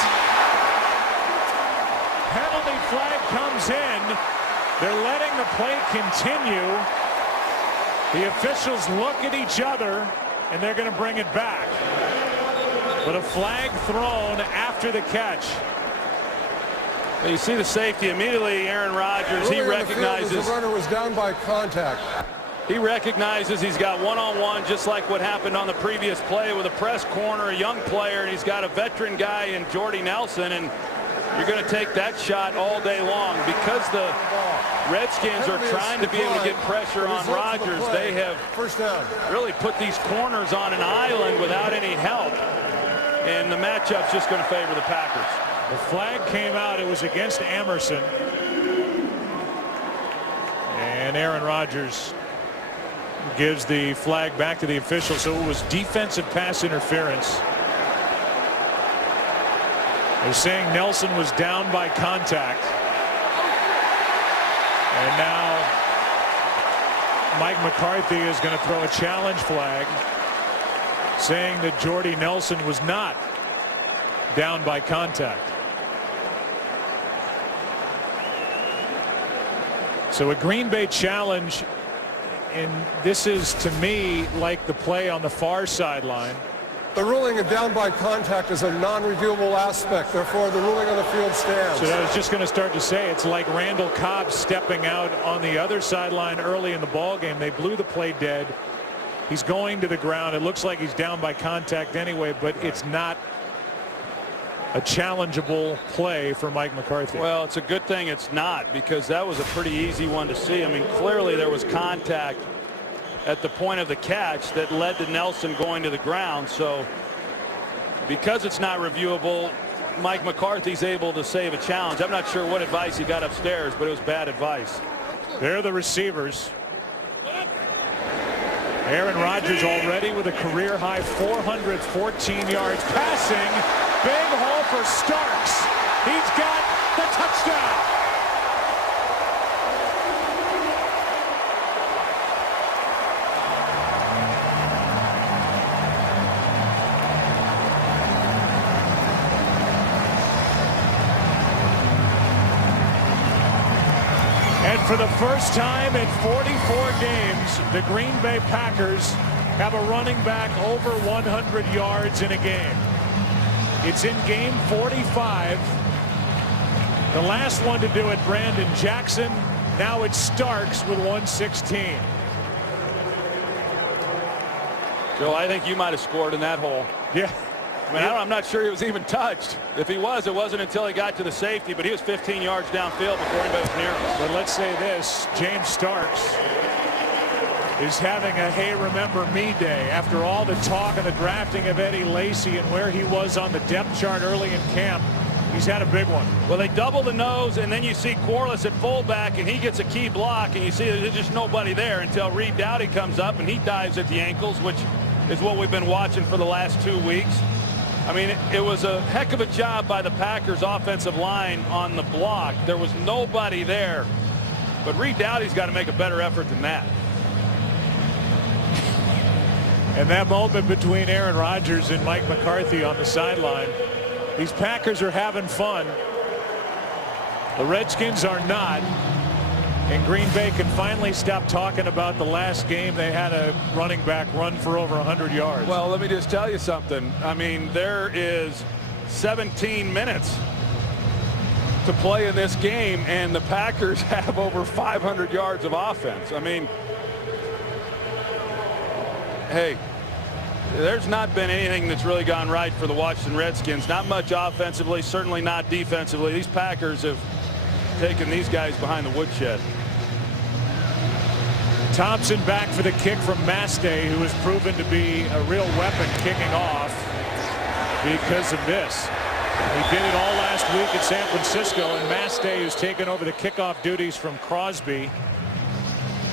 Penalty flag comes in. They're letting the play continue. The officials look at each other, and they're going to bring it back. But a flag thrown after the catch. You see the safety immediately. Aaron Rodgers, he recognizes the runner was down by contact. He recognizes he's got one-on-one, just like what happened on the previous play with a press corner, a young player, and he's got a veteran guy in Jordy Nelson, and you're going to take that shot all day long because the Redskins are trying to be able to get pressure on Rodgers. They have first down. Really put these corners on an island without any help. And the matchup's just going to favor the Packers. The flag came out. It was against Emerson. And Aaron Rodgers gives the flag back to the official. So it was defensive pass interference. They're saying Nelson was down by contact. And now Mike McCarthy is going to throw a challenge flag saying that Jordy Nelson was not down by contact. So a Green Bay challenge, and this is to me like the play on the far sideline. The ruling of down by contact is a non-reviewable aspect. Therefore, the ruling on the field stands. So I was just going to start to say it's like Randall Cobb stepping out on the other sideline early in the ball game. They blew the play dead. He's going to the ground. It looks like he's down by contact anyway, but it's not a challengeable play for Mike McCarthy. Well, it's a good thing it's not, because that was a pretty easy one to see. I mean, clearly there was contact at the point of the catch that led to Nelson going to the ground. So because it's not reviewable, Mike McCarthy's able to save a challenge. I'm not sure what advice he got upstairs, but it was bad advice. They're the receivers. Aaron Rodgers already with a career high 414 yards passing. Big hole for Starks. He's got the touchdown. And for the first time in 44 games, the Green Bay Packers have a running back over 100 yards in a game. It's in game 45. The last one to do it, Brandon Jackson. Now it's Starks with 116. Joe, I think you might have scored in that hole. Yeah. I mean, I'm not sure he was even touched. If he was, it wasn't until he got to the safety, but he was 15 yards downfield before anybody was near him. But let's say this, James Starks is having a hey remember me day after all the talk and the drafting of Eddie Lacy and where he was on the depth chart early in camp. He's had a big one. Well, they double the nose, and then you see Corliss at fullback, and he gets a key block, and you see there's just nobody there until Reed Dowdy comes up and he dives at the ankles, which is what we've been watching for the last 2 weeks. I mean, it was a heck of a job by the Packers offensive line on the block. There was nobody there, but Reed Dowdy's got to make a better effort than that. And that moment between Aaron Rodgers and Mike McCarthy on the sideline, these Packers are having fun. The Redskins are not. And Green Bay can finally stop talking about the last game they had a running back run for over 100 yards. Well, let me just tell you something. I mean, there is 17 minutes to play in this game, and the Packers have over 500 yards of offense. I mean, hey, there's not been anything that's really gone right for the Washington Redskins. Not much offensively, certainly not defensively. These Packers have taken these guys behind the woodshed. Thompson back for the kick from Mastay, who has proven to be a real weapon kicking off because of this. He did it all last week at San Francisco, and Mastay, who's taken over the kickoff duties from Crosby,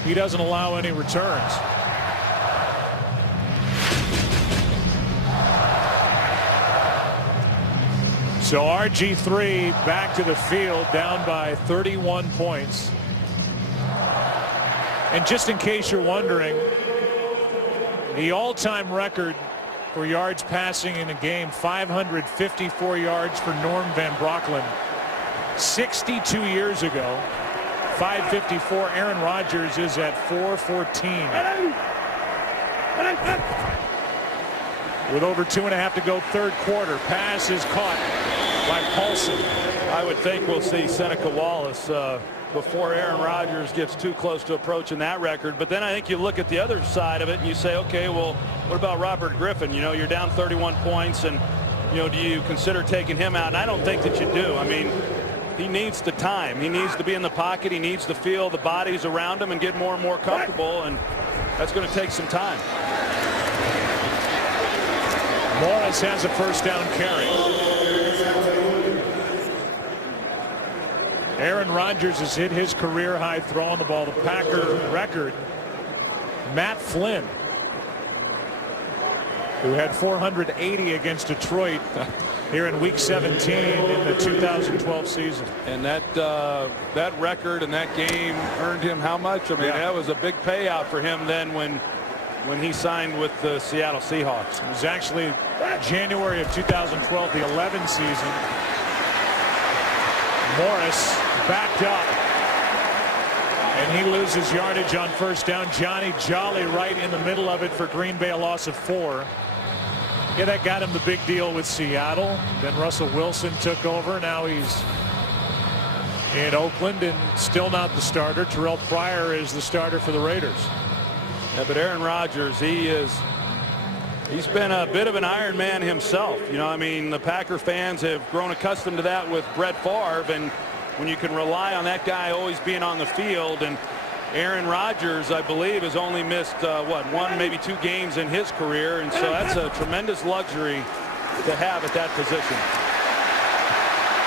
he doesn't allow any returns. So RG3 back to the field, down by 31 points. And just in case you're wondering, the all-time record for yards passing in a game, 554 yards for Norm Van Brocklin. 62 years ago, 554. Aaron Rodgers is at 414. With over 2.5 to go, third quarter. Pass is caught by Paulson. I would think we'll see Seneca Wallace before Aaron Rodgers gets too close to approaching that record. But then I think you look at the other side of it and you say, okay, well, what about Robert Griffin? You know, you're down 31 points, and, you know, do you consider taking him out? And I don't think that you do. I mean, he needs the time. He needs to be in the pocket. He needs to feel the bodies around him and get more and more comfortable, and that's going to take some time. Morris has a first down carry. Aaron Rodgers has hit his career high throwing the ball. The Packer record, Matt Flynn, who had 480 against Detroit here in Week 17 in the 2012 season. And that record and that game earned him how much? I mean, that was a big payout for him then when he signed with the Seattle Seahawks. It was actually January of 2012, the 11 season. Morris backed up, and he loses yardage on first down. Johnny Jolly right in the middle of it for Green Bay, a loss of 4. Yeah, that got him the big deal with Seattle. Then Russell Wilson took over. Now he's in Oakland and still not the starter. Terrell Pryor is the starter for the Raiders. Yeah, but Aaron Rodgers, he's been a bit of an Iron Man himself. You know, I mean, the Packer fans have grown accustomed to that with Brett Favre, and when you can rely on that guy always being on the field. And Aaron Rodgers, I believe, has only missed one, maybe 2 games in his career, and so that's a tremendous luxury to have at that position.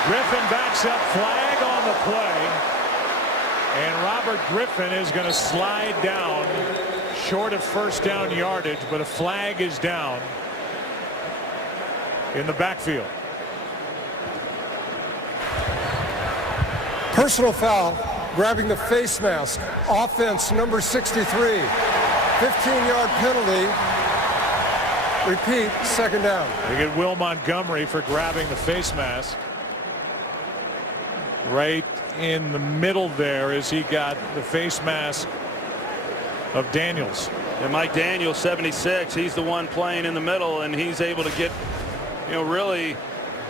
Griffin backs up, flag on the play, and Robert Griffin is going to slide down short of first down yardage, but a flag is down in the backfield. Personal foul, grabbing the face mask. Offense number 63. 15-yard penalty. Repeat, second down. They get Will Montgomery for grabbing the face mask. Right in the middle there as he got the face mask of Daniels. And Mike Daniels, 76, he's the one playing in the middle, and he's able to get, really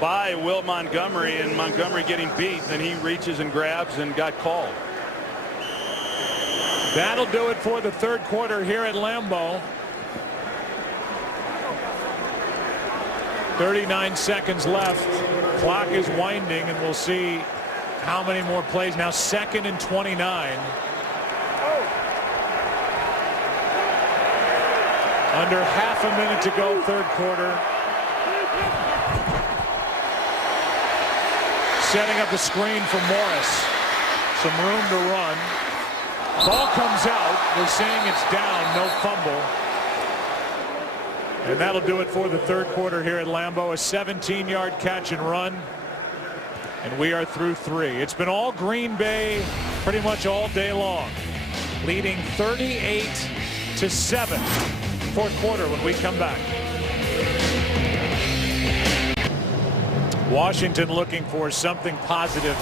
by Will Montgomery, and Montgomery getting beat, then he reaches and grabs and got called. That'll do it for the third quarter here at Lambeau. 39 seconds left. Clock is winding, and we'll see how many more plays. Now 2nd and 29. Under half a minute to go, third quarter. Setting up the screen for Morris. Some room to run. Ball comes out. They're saying it's down, no fumble. And that'll do it for the third quarter here at Lambeau. A 17-yard catch and run. And we are through 3. It's been all Green Bay pretty much all day long. Leading 38-7. Fourth quarter when we come back. Washington looking for something positive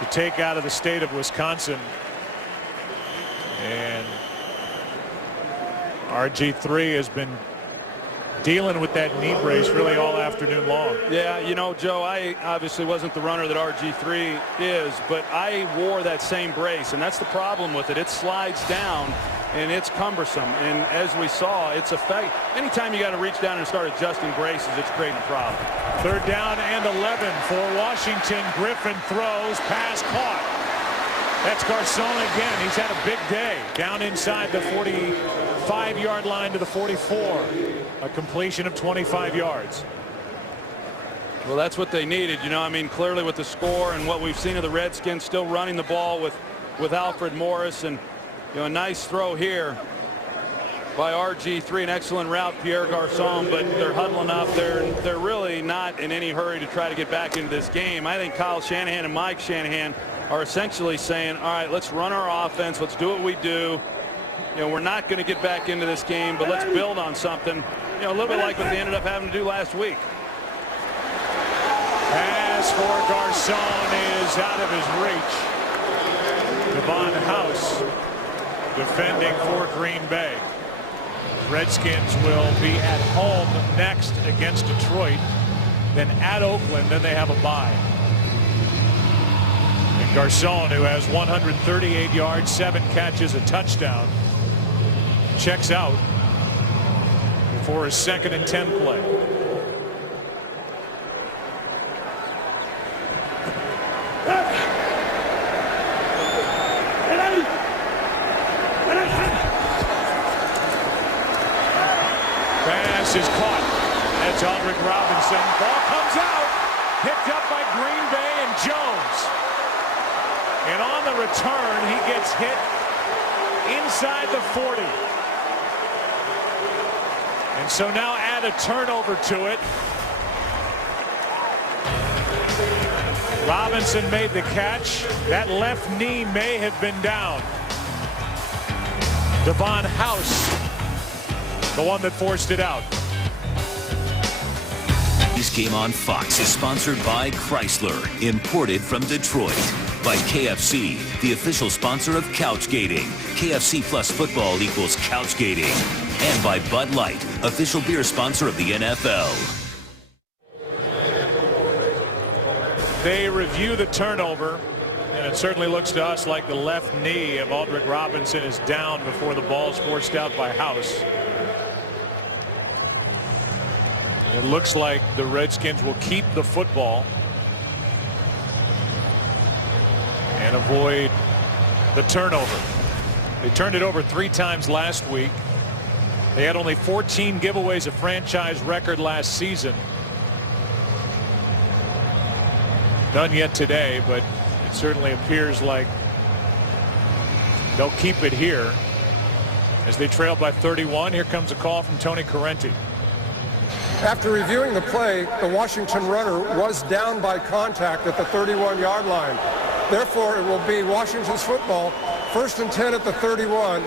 to take out of the state of Wisconsin. And RG3 has been dealing with that knee brace really all afternoon long. Yeah, Joe, I obviously wasn't the runner that RG3 is, but I wore that same brace, and that's the problem with it. It slides down, and it's cumbersome. And as we saw, it's effect. Anytime you got to reach down and start adjusting braces, it's creating a problem. Third down and 11 for Washington. Griffin throws, pass caught. That's Garcon again. He's had a big day. Down inside the 45-yard line to the 44. A completion of 25 yards. Well, that's what they needed. Clearly with the score and what we've seen of the Redskins still running the ball with Alfred Morris, and a nice throw here by RG3, an excellent route, Pierre Garcon, but they're huddling up. They're really not in any hurry to try to get back into this game. I think Kyle Shanahan and Mike Shanahan are essentially saying, all right, let's run our offense. Let's do what we do. We're not going to get back into this game, but let's build on something. A little bit like what they ended up having to do last week. Pass for Garcon is out of his reach. Devon House defending for Green Bay. Redskins will be at home next against Detroit, then at Oakland, then they have a bye. And Garcon, who has 138 yards, 7 catches, a touchdown, checks out for his 2nd and 10 play. Robinson. Ball comes out. Picked up by Green Bay and Jones. And on the return, he gets hit inside the 40. And so now add a turnover to it. Robinson made the catch. That left knee may have been down. Devon House, the one that forced it out. This game on Fox is sponsored by Chrysler, imported from Detroit. By KFC, the official sponsor of Couchgating. KFC plus football equals Couchgating. And by Bud Light, official beer sponsor of the NFL. They review the turnover, and it certainly looks to us like the left knee of Aldrick Robinson is down before the ball is forced out by House. It looks like the Redskins will keep the football and avoid the turnover. They turned it over 3 times last week. They had only 14 giveaways, a franchise record last season. None yet today, but it certainly appears like they'll keep it here as they trail by 31. Here comes a call from Tony Correnti. After reviewing the play, the Washington runner was down by contact at the 31-yard line. Therefore, it will be Washington's football, 1st and 10 at the 31.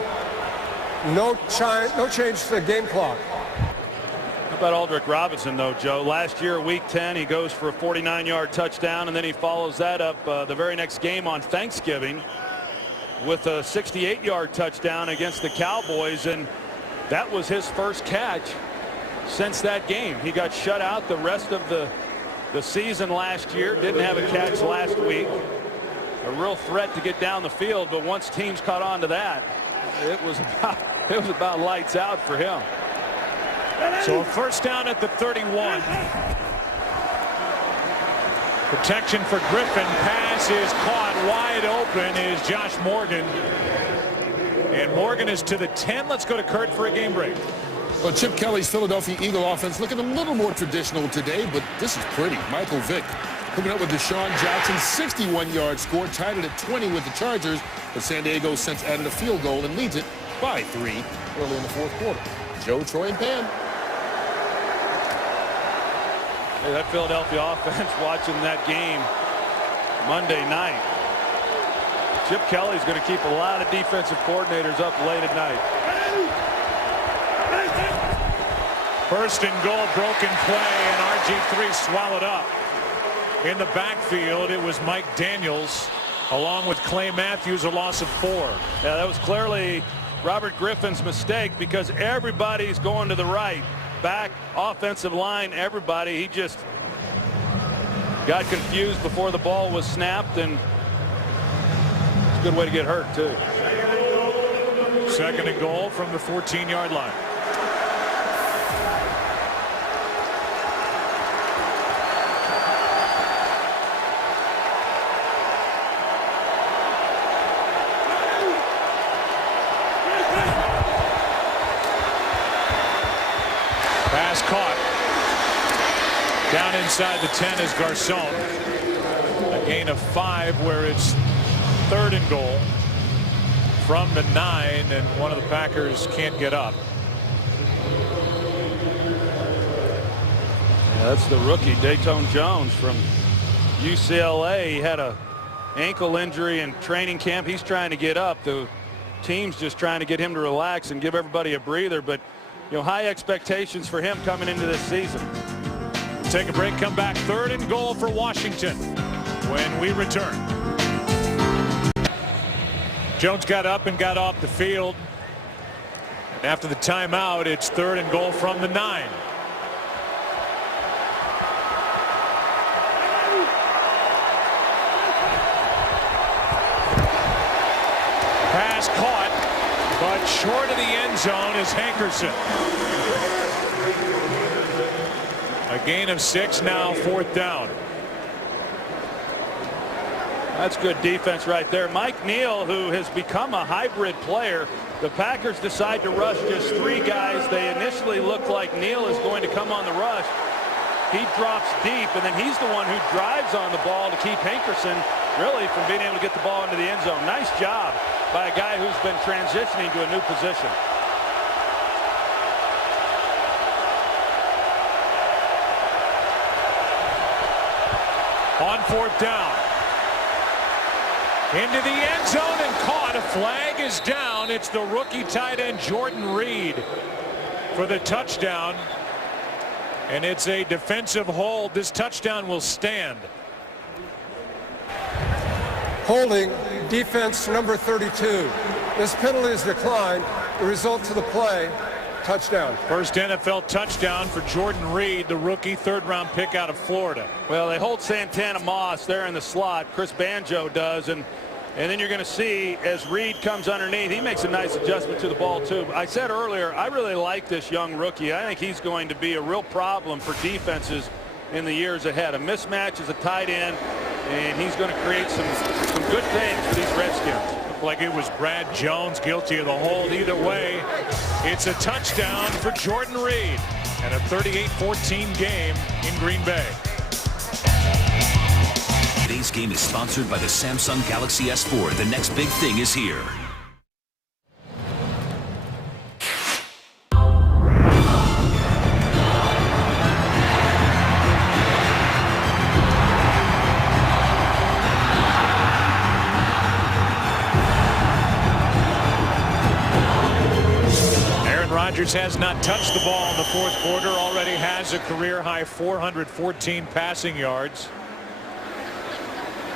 No change to the game clock. How about Aldrick Robinson, though, Joe? Last year, Week 10, he goes for a 49-yard touchdown, and then he follows that up the very next game on Thanksgiving with a 68-yard touchdown against the Cowboys, and that was his first catch since that game. He got shut out the rest of the season last year. Didn't have a catch last week. A real threat to get down the field, but once teams caught on to that, it was about lights out for him. So a first down at the 31. Protection for Griffin. Pass is caught wide open is Josh Morgan. And Morgan is to the 10. Let's go to Kurt for a game break. Well, Chip Kelly's Philadelphia Eagle offense looking a little more traditional today, but this is pretty. Michael Vick hooking up with Deshaun Jackson, 61-yard score, tied it at 20 with the Chargers, but San Diego since added a field goal and leads it by 3 early in the 4th quarter. Joe, Troy, and Pam. Hey, that Philadelphia offense watching that game Monday night. Chip Kelly's going to keep a lot of defensive coordinators up late at night. First and goal, broken play, and RG3 swallowed up. In the backfield, it was Mike Daniels, along with Clay Matthews, a loss of 4. Yeah, that was clearly Robert Griffin's mistake because everybody's going to the right. Back, offensive line, everybody. He just got confused before the ball was snapped, and it's a good way to get hurt, too. Second and goal from the 14-yard line. Pass caught. Down inside the 10 is Garcon. A gain of 5 where it's 3rd and goal from the 9, and one of the Packers can't get up. Yeah, that's the rookie, Dayton Jones from UCLA. He had a ankle injury in training camp. He's trying to get up. The team's just trying to get him to relax and give everybody a breather, but you know, high expectations for him coming into this season. Take a break, come back. 3rd and goal for Washington when we return. Jones got up and got off the field. And after the timeout, it's 3rd and goal from the 9. Pass caught, but short of the end zone is Hankerson. A gain of 6 now, 4th down. That's good defense right there. Mike Neal, who has become a hybrid player. The Packers decide to rush just 3 guys. They initially looked like Neal is going to come on the rush. He drops deep, and then he's the one who drives on the ball to keep Hankerson really from being able to get the ball into the end zone. Nice job by a guy who's been transitioning to a new position. On 4th down. Into the end zone and caught. A flag is down. It's the rookie tight end Jordan Reed for the touchdown. And it's a defensive hold. This touchdown will stand. Holding defense number 32. This penalty is declined. The result to the play, touchdown. First NFL touchdown for Jordan Reed, the rookie 3rd-round pick out of Florida. Well, they hold Santana Moss there in the slot. Chris Banjo does, and then you're going to see as Reed comes underneath, he makes a nice adjustment to the ball too. I said earlier, I really like this young rookie. I think he's going to be a real problem for defenses in the years ahead. A mismatch as a tight end, and he's going to create some good things for these Redskins. Looked like it was Brad Jones guilty of the hold. Either way, it's a touchdown for Jordan Reed and a 38-14 game in Green Bay. Today's game is sponsored by the Samsung Galaxy S4. The next big thing is here. Rodgers has not touched the ball in the 4th quarter. Already has a career-high 414 passing yards.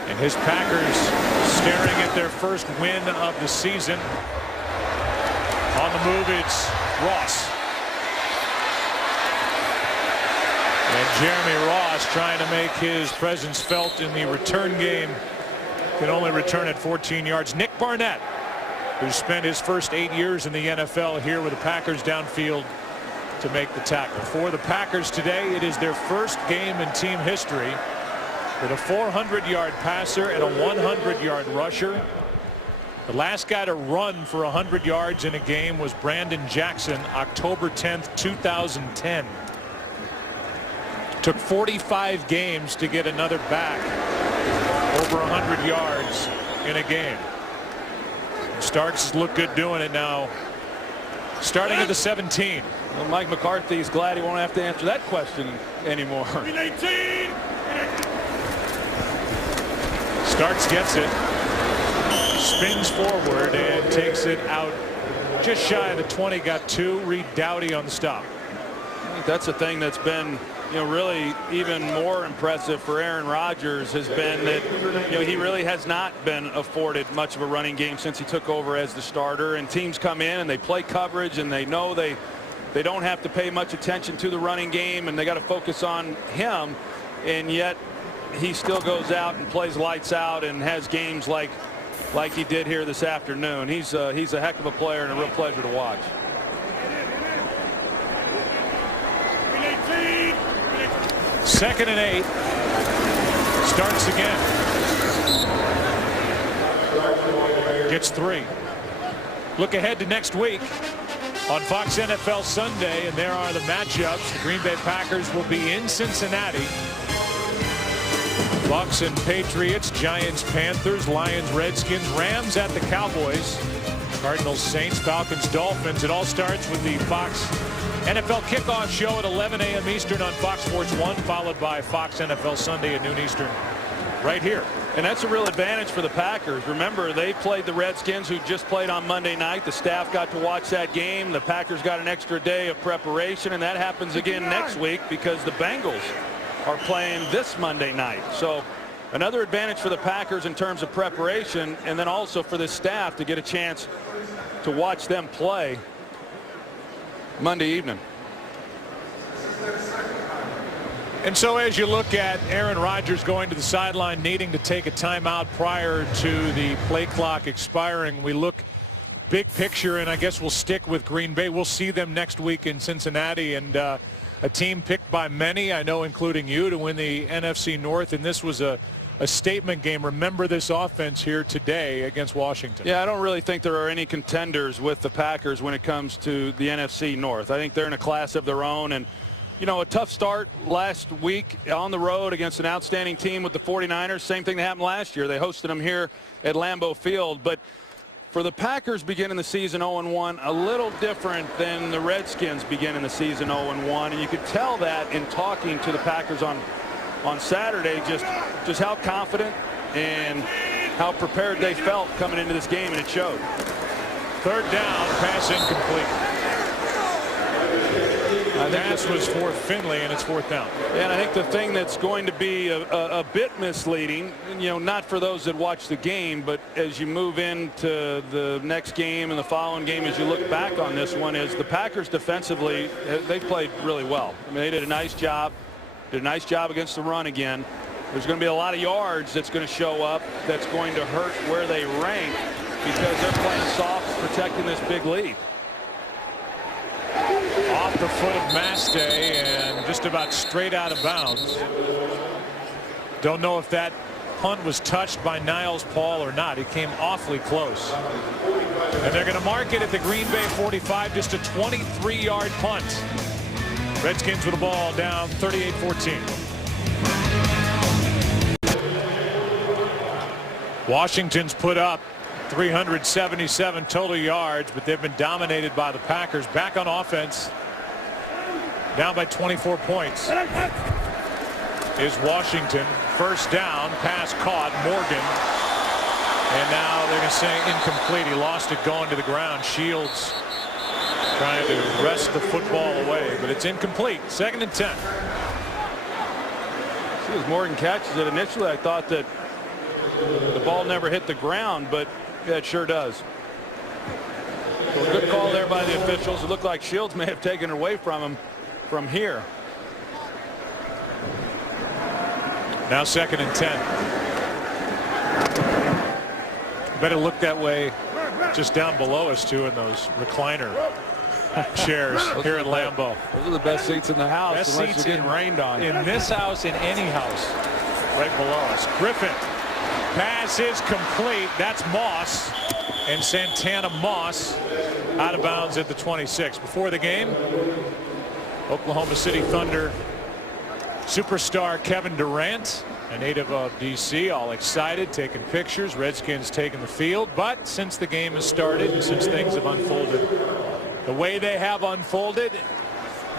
And his Packers staring at their first win of the season. On the move, it's Ross. And Jeremy Ross trying to make his presence felt in the return game. Can only return at 14 yards. Nick Barnett, who spent his first 8 years in the NFL here with the Packers downfield to make the tackle. For the Packers today, it is their first game in team history with a 400-yard passer and a 100-yard rusher. The last guy to run for 100 yards in a game was Brandon Jackson, October 10th, 2010. Took 45 games to get another back over 100 yards in a game. Starks look good doing it now. Starting at the 17. Well, Mike McCarthy's glad he won't have to answer that question anymore. Starks gets it, spins forward and takes it out just shy of the 20. Got 2. Reed Dowdy on the stop. I think that's the thing that's been, really even more impressive for Aaron Rodgers has been that, he really has not been afforded much of a running game since he took over as the starter. And teams come in and they play coverage and they know they don't have to pay much attention to the running game and they got to focus on him. And yet he still goes out and plays lights out and has games like he did here this afternoon. He's a heck of a player and a real pleasure to watch. Second and 8. Starts again. Gets 3. Look ahead to next week on Fox NFL Sunday, and there are the matchups. The Green Bay Packers will be in Cincinnati. Bucs and Patriots, Giants, Panthers, Lions, Redskins, Rams at the Cowboys, Cardinals, Saints, Falcons, Dolphins. It all starts with the Fox NFL kickoff show at 11 a.m. Eastern on Fox Sports 1, followed by Fox NFL Sunday at noon Eastern right here. And that's a real advantage for the Packers. Remember, they played the Redskins, who just played on Monday night. The staff got to watch that game. The Packers got an extra day of preparation, and that happens again next week because the Bengals are playing this Monday night. So another advantage for the Packers in terms of preparation, and then also for the staff to get a chance to watch them play Monday evening. And so as you look at Aaron Rodgers going to the sideline, needing to take a timeout prior to the play clock expiring, we look big picture, and I guess we'll stick with Green Bay. We'll see them next week in Cincinnati, and a team picked by many, I know including you, to win the NFC North, and this was a statement game. Remember this offense here today against Washington. Yeah, I don't really think there are any contenders with the Packers when it comes to the NFC North. I think they're in a class of their own, and You know, a tough start last week on the road against an outstanding team with the 49ers. Same thing that happened last year. They hosted them here at Lambeau Field. But for the Packers beginning the season 0-1, a little different than the Redskins beginning the season 0-1. And you could tell that in talking to the Packers on Saturday, just how confident and how prepared they felt coming into this game, and it showed. Third down, pass incomplete. Pass was for Finley, and it's fourth down. And I think the thing that's going to be a bit misleading, you know, not for those that watch the game, but as you move into the next game and the following game, as you look back on this one, is the Packers defensively, they played really well. I mean, they did a nice job. Did a nice job against the run again. There's going to be a lot of yards that's going to show up that's going to hurt where they rank because they're playing soft, protecting this big lead. Off the foot of Maste and just about straight out of bounds. Don't know if that punt was touched by Niles Paul or not. It came awfully close. And they're going to mark it at the Green Bay 45, just a 23-yard punt. Redskins with the ball down 38-14. Washington's put up 377 total yards, but they've been dominated by the Packers. Back on offense, down by 24 points is Washington. First down, pass caught, Morgan, and now they're going to say incomplete. He lost it going to the ground. Shields trying to wrest the football away, but it's incomplete. 2nd and 10. As Morgan catches it, initially I thought that the ball never hit the ground, but yeah, it sure does. So a good call there by the officials. It looked like Shields may have taken it away from him from here. Now 2nd and 10. Better look that way just down below us too in those recliner chairs here at Lambeau. Those are the best seats in the house. Best unless seats you're getting rained on. In this house, in any house, right below us. Griffin. Pass is complete. That's Moss. And Santana Moss out of bounds at the 26. Before the game, Oklahoma City Thunder superstar Kevin Durant, a native of D.C., all excited, taking pictures. Redskins taking the field. But since the game has started and since things have unfolded the way they have unfolded,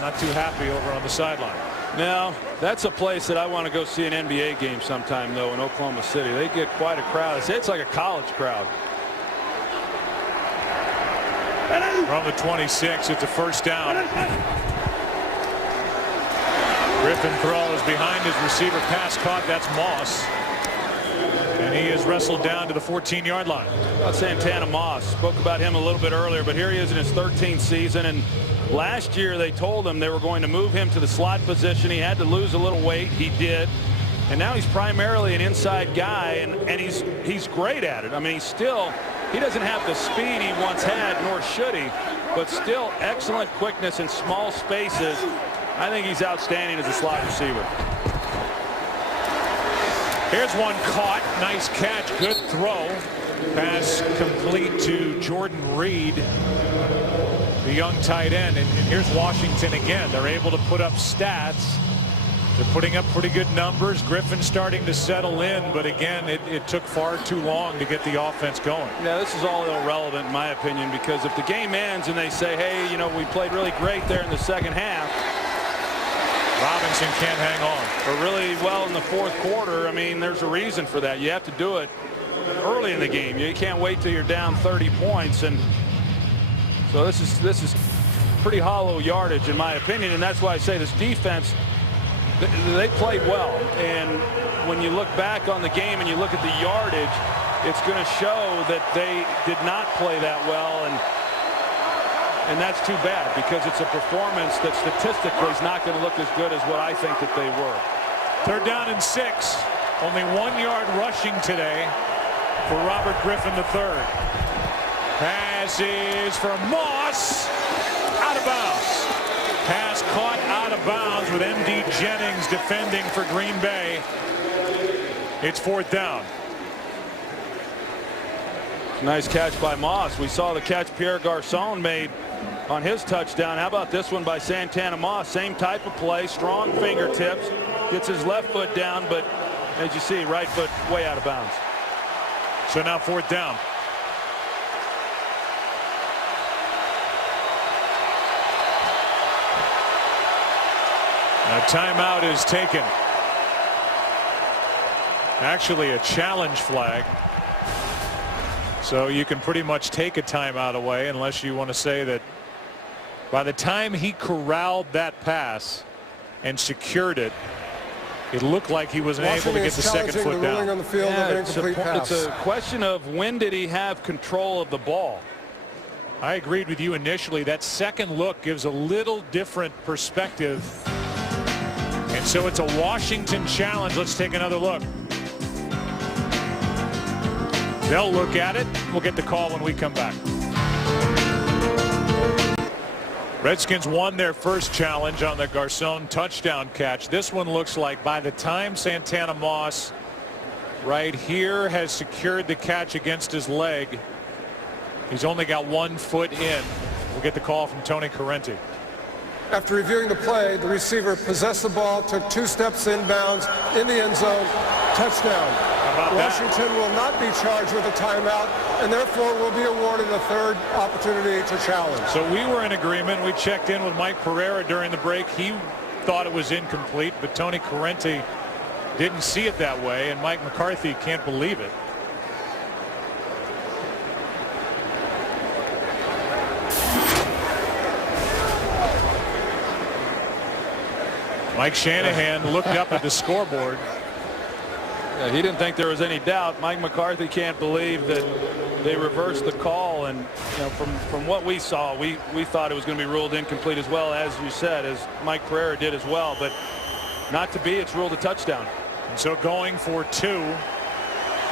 not too happy over on the sideline. Now, that's a place that I want to go see an NBA game sometime, though, in Oklahoma City. They get quite a crowd. It's like a college crowd. From the 26, it's a first down. Griffin throws behind his receiver. Pass caught. That's Moss. And he is wrestled down to the 14-yard line. Santana Moss. Spoke about him a little bit earlier, but here he is in his 13th season. And last year they told him they were going to move him to the slot position. He had to lose a little weight. He did. And now he's primarily an inside guy, and he's great at it. I mean, he doesn't have the speed he once had, nor should he, but still excellent quickness in small spaces. I think he's outstanding as a slot receiver. Here's one caught. Nice catch. Good throw. Pass complete to Jordan Reed, the young tight end. And here's Washington again. They're able to put up stats. They're putting up pretty good numbers. Griffin starting to settle in, but again, it took far too long to get the offense going. Yeah, this is all irrelevant in my opinion, because if the game ends and they say, hey, you know, we played really great there in the second half, Robinson can't hang on. or really well in the fourth quarter, I mean, there's a reason for that. You have to do it early in the game. You can't wait till you're down 30 points. And so this is pretty hollow yardage in my opinion, and that's why I say this defense, they played well. And when you look back on the game and you look at the yardage, it's going to show that they did not play that well, and that's too bad, because it's a performance that statistically is not going to look as good as what I think that they were. Third down and 6. Only 1 yard rushing today for Robert Griffin III. Pass is for Moss. Out of bounds. Pass caught out of bounds with M.D. Jennings defending for Green Bay. It's fourth down. Nice catch by Moss. We saw the catch Pierre Garçon made on his touchdown. How about this one by Santana Moss? Same type of play, strong fingertips, gets his left foot down, but as you see, right foot way out of bounds. So now 4th down. A timeout is taken. Actually a challenge flag. So you can pretty much take a timeout away unless you want to say that by the time he corralled that pass and secured it, it looked like he wasn't able to get the second foot down. On the field of an incomplete pass. It's a question of when did he have control of the ball. I agreed with you initially. That second look gives a little different perspective. And so it's a Washington challenge. Let's take another look. They'll look at it. We'll get the call when we come back. Redskins won their first challenge on the Garcon touchdown catch. This one looks like by the time Santana Moss right here has secured the catch against his leg, he's only got 1 foot in. We'll get the call from Tony Correnti. After reviewing the play, the receiver possessed the ball, took 2 steps inbounds in the end zone, touchdown. Washington will not be charged with a timeout and therefore will be awarded a 3rd opportunity to challenge. So we were in agreement. We checked in with Mike Pereira during the break. He thought it was incomplete, but Tony Correnti didn't see it that way, and Mike McCarthy can't believe it. Mike Shanahan looked up at the scoreboard. Yeah, he didn't think there was any doubt. Mike McCarthy can't believe that they reversed the call, and you know, from what we saw, we thought it was going to be ruled incomplete as well, as you said, as Mike Pereira did as well, but not to be. It's ruled a touchdown. And so going for 2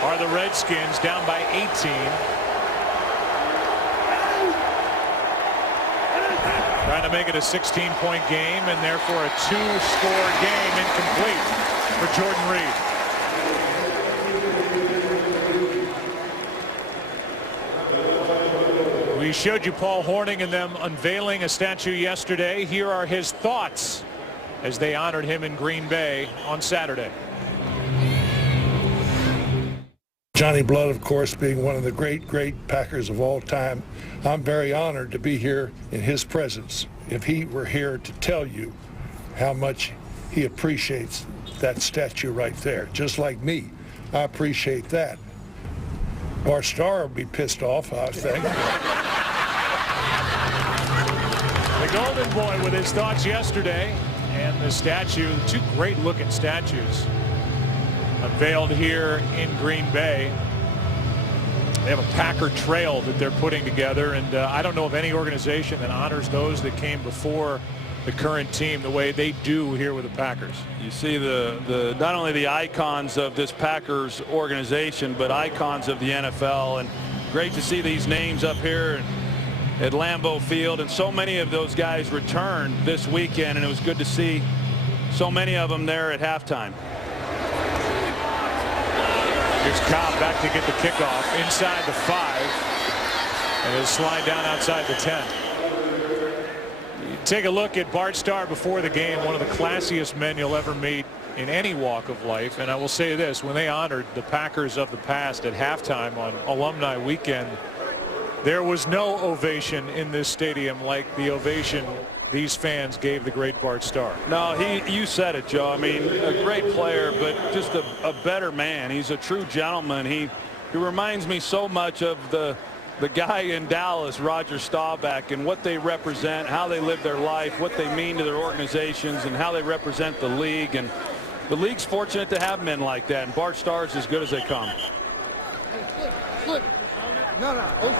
are the Redskins, down by 18. Trying to make it a 16-point game, and therefore a 2-score game incomplete for Jordan Reed. We showed you Paul Hornung and them unveiling a statue yesterday. Here are his thoughts as they honored him in Green Bay on Saturday. Johnny Blood, of course, being one of the great Packers of all time. I'm very honored to be here in his presence. If he were here to tell you how much he appreciates that statue right there, just like me, I appreciate that. Bart Starr would be pissed off, I think. The Golden Boy with his thoughts yesterday, and the statue, 2 great-looking statues unveiled here in Green Bay. They have a Packer trail that they're putting together, and I don't know of any organization that honors those that came before the current team the way they do here with the Packers. You see the not only the icons of this Packers organization, but icons of the NFL, and great to see these names up here at Lambeau Field, and so many of those guys returned this weekend, and it was good to see so many of them there at halftime. Here's Cobb back to get the kickoff inside the 5, and he'll slide down outside the 10. Take a look at Bart Starr before the game, one of the classiest men you'll ever meet in any walk of life. And I will say this, when they honored the Packers of the past at halftime on Alumni Weekend, there was no ovation in this stadium like the ovation these fans gave the great Bart Starr. No, you said it, Joe. I mean, a great player, but just a better man. He's a true gentleman. He reminds me so much of the guy in Dallas, Roger Staubach, and what they represent, how they live their life, what they mean to their organizations, and how they represent the league. And the league's fortunate to have men like that, and Bart Starr's as good as they come.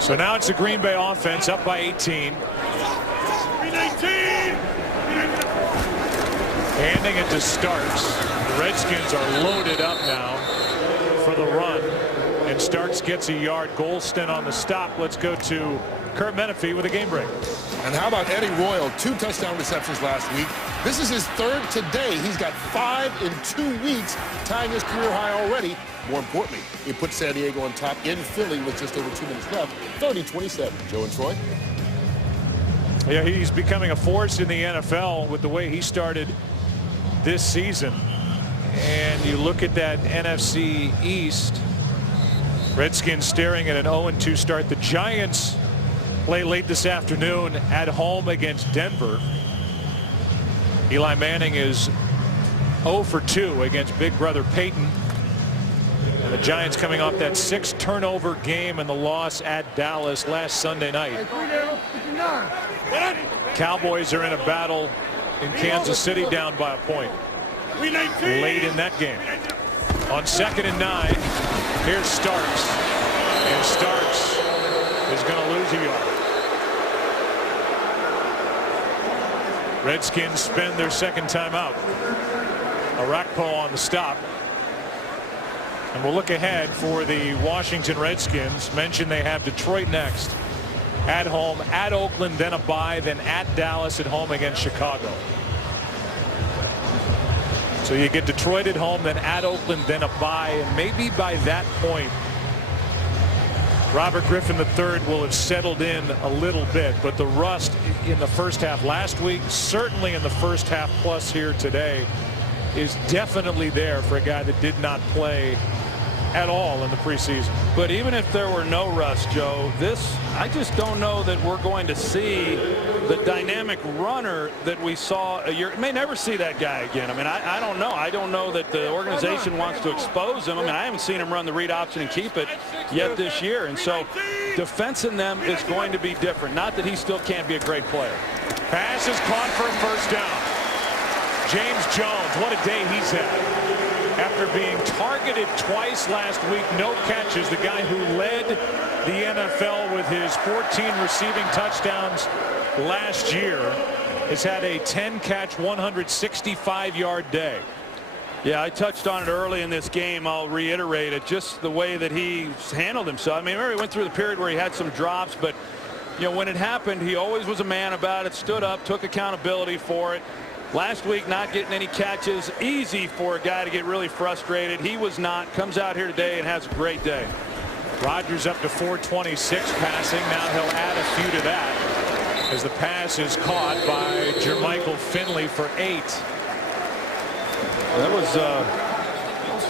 So now it's the Green Bay offense up by 18. Handing it to Starks. The Redskins are loaded up now for the run. And Starks gets a yard. Golston on the stop. Let's go to Kurt Menefee with a game break. And how about Eddie Royal? 2 touchdown receptions last week. This is his 3rd today. He's got 5 in 2 weeks, tying his career high already. More importantly, he put San Diego on top in Philly with just over 2 minutes left. 30-27. Joe and Troy. Yeah, he's becoming a force in the NFL with the way he started this season. And you look at that NFC East, Redskins staring at an 0-2 start. The Giants play late this afternoon at home against Denver. Eli Manning is 0 for 2 against big brother Peyton. And the Giants coming off that 6-turnover game and the loss at Dallas last Sunday night. Cowboys are in a battle in Kansas City, down by a point late in that game. On 2nd and 9, here's Starks. And Starks is going to lose a yard. Redskins spend their second timeout. Arakpo on the stop. And we'll look ahead for the Washington Redskins. Mentioned they have Detroit next. At home, at Oakland, then a bye, then at Dallas, at home against Chicago. So you get Detroit at home, then at Oakland, then a bye. And maybe by that point, Robert Griffin III will have settled in a little bit. But the rust in the first half last week, certainly in the first half plus here today, is definitely there for a guy that did not play at all in the preseason. But even if there were no rust, Joe, I just don't know that we're going to see the dynamic runner that we saw a year. May never see that guy again. I mean, I don't know. I don't know that the organization wants to expose him. I mean, I haven't seen him run the read option and keep it yet this year. And so defensing them is going to be different. Not that he still can't be a great player. Pass is caught for a first down. James Jones, what a day he's had. After being targeted twice last week, no catches. The guy who led the NFL with his 14 receiving touchdowns last year has had a 10-catch, 165-yard day. Yeah, I touched on it early in this game. I'll reiterate it. Just the way that he handled himself. I mean, remember he went through the period where he had some drops, but you know, when it happened, he always was a man about it, stood up, took accountability for it. Last week, not getting any catches. Easy for a guy to get really frustrated. He was not. Comes out here today and has a great day. Rodgers up to 426 passing. Now he'll add a few to that as the pass is caught by Jermichael Finley for 8. That was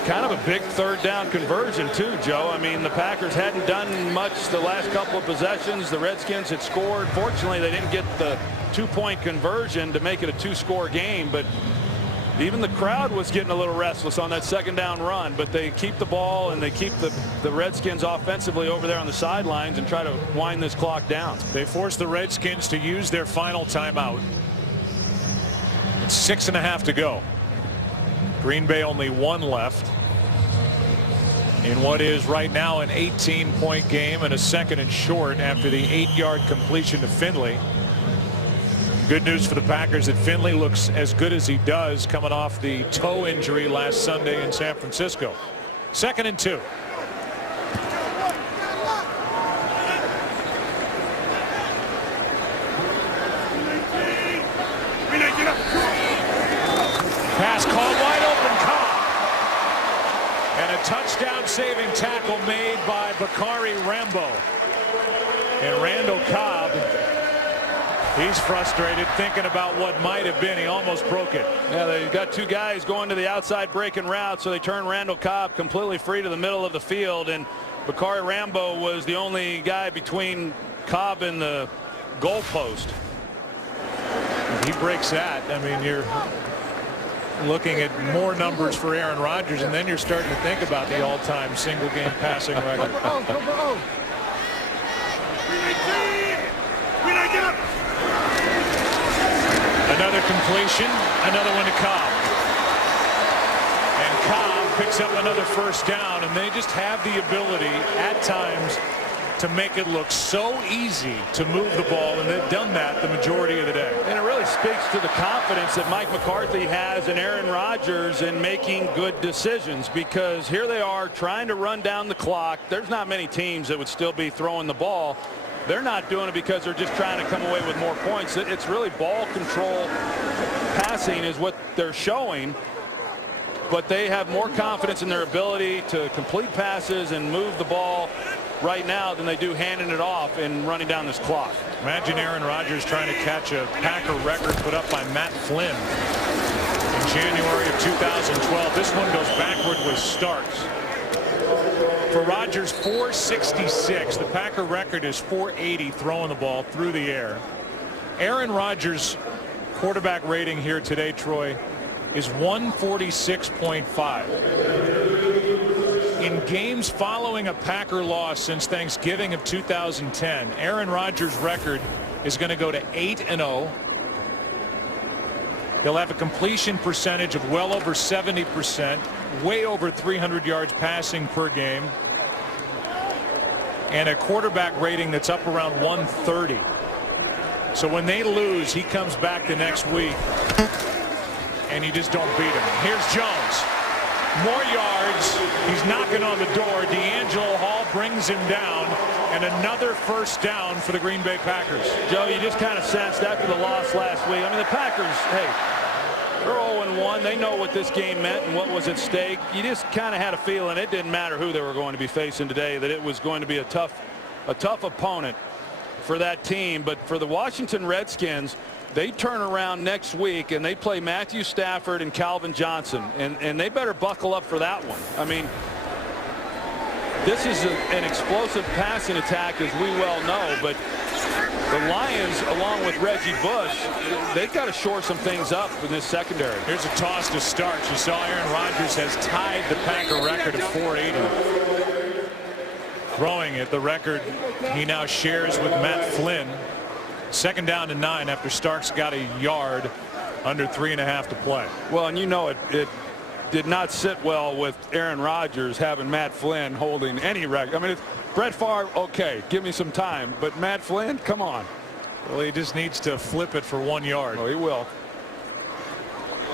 kind of a big third down conversion too, Joe. I mean, the Packers hadn't done much the last couple of possessions. The Redskins had scored. Fortunately, they didn't get the 2-point conversion to make it a 2-score game, but even the crowd was getting a little restless on that second down run. But they keep the ball and they keep the Redskins offensively over there on the sidelines and try to wind this clock down. They force the Redskins to use their final timeout. It's 6.5 to go. Green Bay only 1 left in what is right now an 18-point game and a 2nd and short after the 8-yard completion to Finley. Good news for the Packers that Finley looks as good as he does coming off the toe injury last Sunday in San Francisco. 2nd and 2. Pass called wide open. Cobb. And a touchdown saving tackle made by Bakari Rambo. And Randall Cobb, he's frustrated thinking about what might have been. He almost broke it. Yeah, they've got 2 guys going to the outside breaking route, so they turn Randall Cobb completely free to the middle of the field, and Bakari Rambo was the only guy between Cobb and the goalpost. He breaks that. I mean, you're looking at more numbers for Aaron Rodgers, and then you're starting to think about the all-time single-game passing record. Another completion, another one to Cobb. And Cobb picks up another first down, and they just have the ability at times to make it look so easy to move the ball, and they've done that the majority of the day. And it really speaks to the confidence that Mike McCarthy has in Aaron Rodgers in making good decisions, because here they are trying to run down the clock. There's not many teams that would still be throwing the ball. They're not doing it because they're just trying to come away with more points. It's really ball control passing is what they're showing, but they have more confidence in their ability to complete passes and move the ball right now than they do handing it off and running down this clock. Imagine Aaron Rodgers trying to catch a Packer record put up by Matt Flynn in January of 2012. This one goes backward with Starks. For Rodgers, 466. The Packer record is 480 throwing the ball through the air. Aaron Rodgers' quarterback rating here today, Troy, is 146.5. In games following a Packer loss since Thanksgiving of 2010, Aaron Rodgers' record is going to go to 8-0. He'll have a completion percentage of well over 70%, way over 300 yards passing per game, and a quarterback rating that's up around 130. So when they lose, he comes back the next week, and you just don't beat him. Here's Jones. More yards. He's knocking on the door. D'Angelo Hall brings him down, and another first down for the Green Bay Packers. Joe, you just kind of sensed after the loss last week. I mean, the Packers, hey, they're 0-1. They know what this game meant and what was at stake. You just kind of had a feeling it didn't matter who they were going to be facing today, that it was going to be a tough opponent for that team. But for the Washington Redskins, they turn around next week and they play Matthew Stafford and Calvin Johnson, and they better buckle up for that one. I mean, this is an explosive passing attack, as we well know, but the Lions, along with Reggie Bush, they've got to shore some things up in this secondary. Here's a toss to start. You saw Aaron Rodgers has tied the Packer record of 480. Throwing it, the record he now shares with Matt Flynn. 2nd down and 9 after Starks got a yard under 3.5 to play. Well, and you know it did not sit well with Aaron Rodgers having Matt Flynn holding any record. I mean, it's Brett Favre, okay, give me some time, but Matt Flynn, come on. Well, he just needs to flip it for 1 yard. Oh, he will.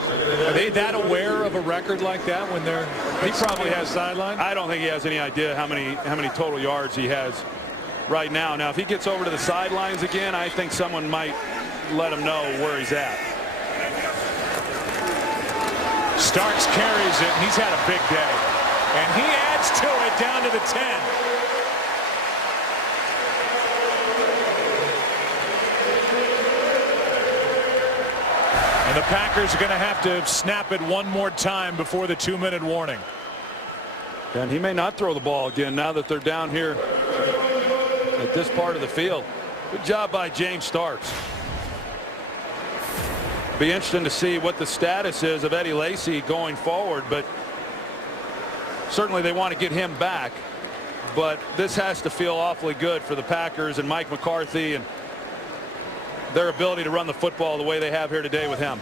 Are they that aware of a record like that when they're? He probably has sideline. I don't think he has any idea how many total yards he has right now. Now, if he gets over to the sidelines again, I think someone might let him know where he's at. Starks carries it, and he's had a big day. And he adds to it down to the 10. And the Packers are going to have to snap it one more time before the 2-minute warning. And he may not throw the ball again now that they're down here at this part of the field. Good job by James Starks. Be interesting to see what the status is of Eddie Lacy going forward, but certainly they want to get him back. But this has to feel awfully good for the Packers and Mike McCarthy and their ability to run the football the way they have here today with him.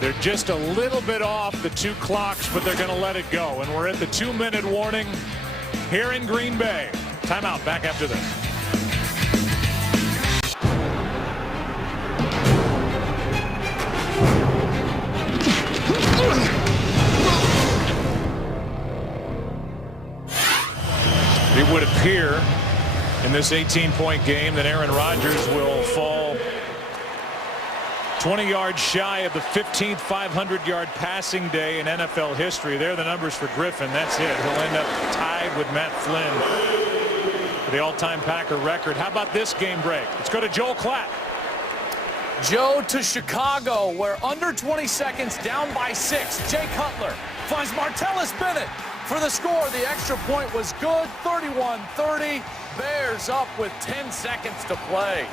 They're just a little bit off the 2 clocks, but they're going to let it go. And we're at the 2-minute warning here in Green Bay. Timeout, back after this. It would appear in this 18-point game that Aaron Rodgers will fall 20 yards shy of the 15th 500-yard passing day in NFL history. There are the numbers for Griffin. That's it. He'll end up tied with Matt Flynn for the all-time Packer record. How about this game break? Let's go to Joel Klatt. Joe to Chicago, where under 20 seconds, down by 6. Jay Cutler finds Martellus Bennett for the score. The extra point was good. 31-30. Bears up with 10 seconds to play.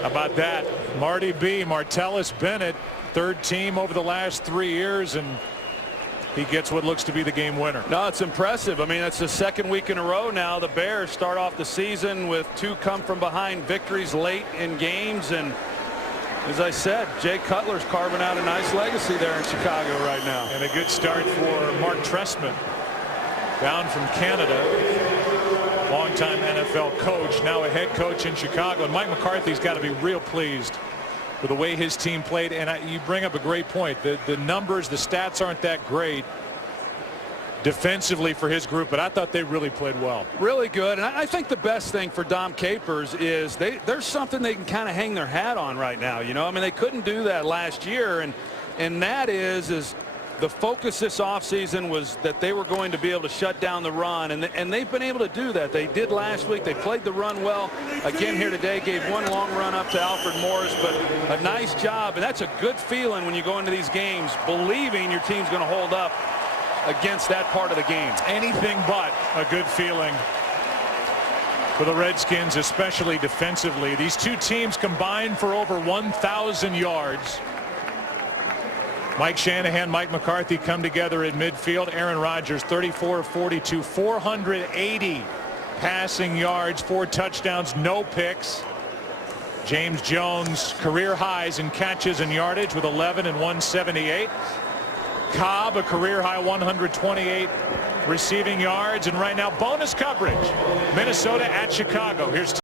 How about that? Marty B, Martellus Bennett, 3rd team over the last 3 years, and he gets what looks to be the game winner. No, it's impressive. I mean, it's the 2nd week in a row now. The Bears start off the season with 2 come-from-behind victories late in games, and as I said, Jay Cutler's carving out a nice legacy there in Chicago right now. And a good start for Mark Trestman, down from Canada. Longtime NFL coach, now a head coach in Chicago. And Mike McCarthy's got to be real pleased with the way his team played. And you bring up a great point. The numbers, the stats aren't that great defensively for his group, but I thought they really played well. Really good. And I think the best thing for Dom Capers is there's something they can kind of hang their hat on right now. You know, I mean, they couldn't do that last year. And that is The focus this offseason was that they were going to be able to shut down the run, and they've been able to do that. They did last week. They played the run well. Again here today, gave one long run up to Alfred Morris, but a nice job. And that's a good feeling when you go into these games, believing your team's going to hold up against that part of the game. Anything but a good feeling for the Redskins, especially defensively. These two teams combined for over 1,000 yards. Mike Shanahan, Mike McCarthy come together in midfield. Aaron Rodgers 34-42, 480 passing yards, 4 touchdowns, no picks. James Jones career highs in catches and yardage with 11 and 178. Cobb a career high 128 receiving yards, and right now bonus coverage. Minnesota at Chicago. Here's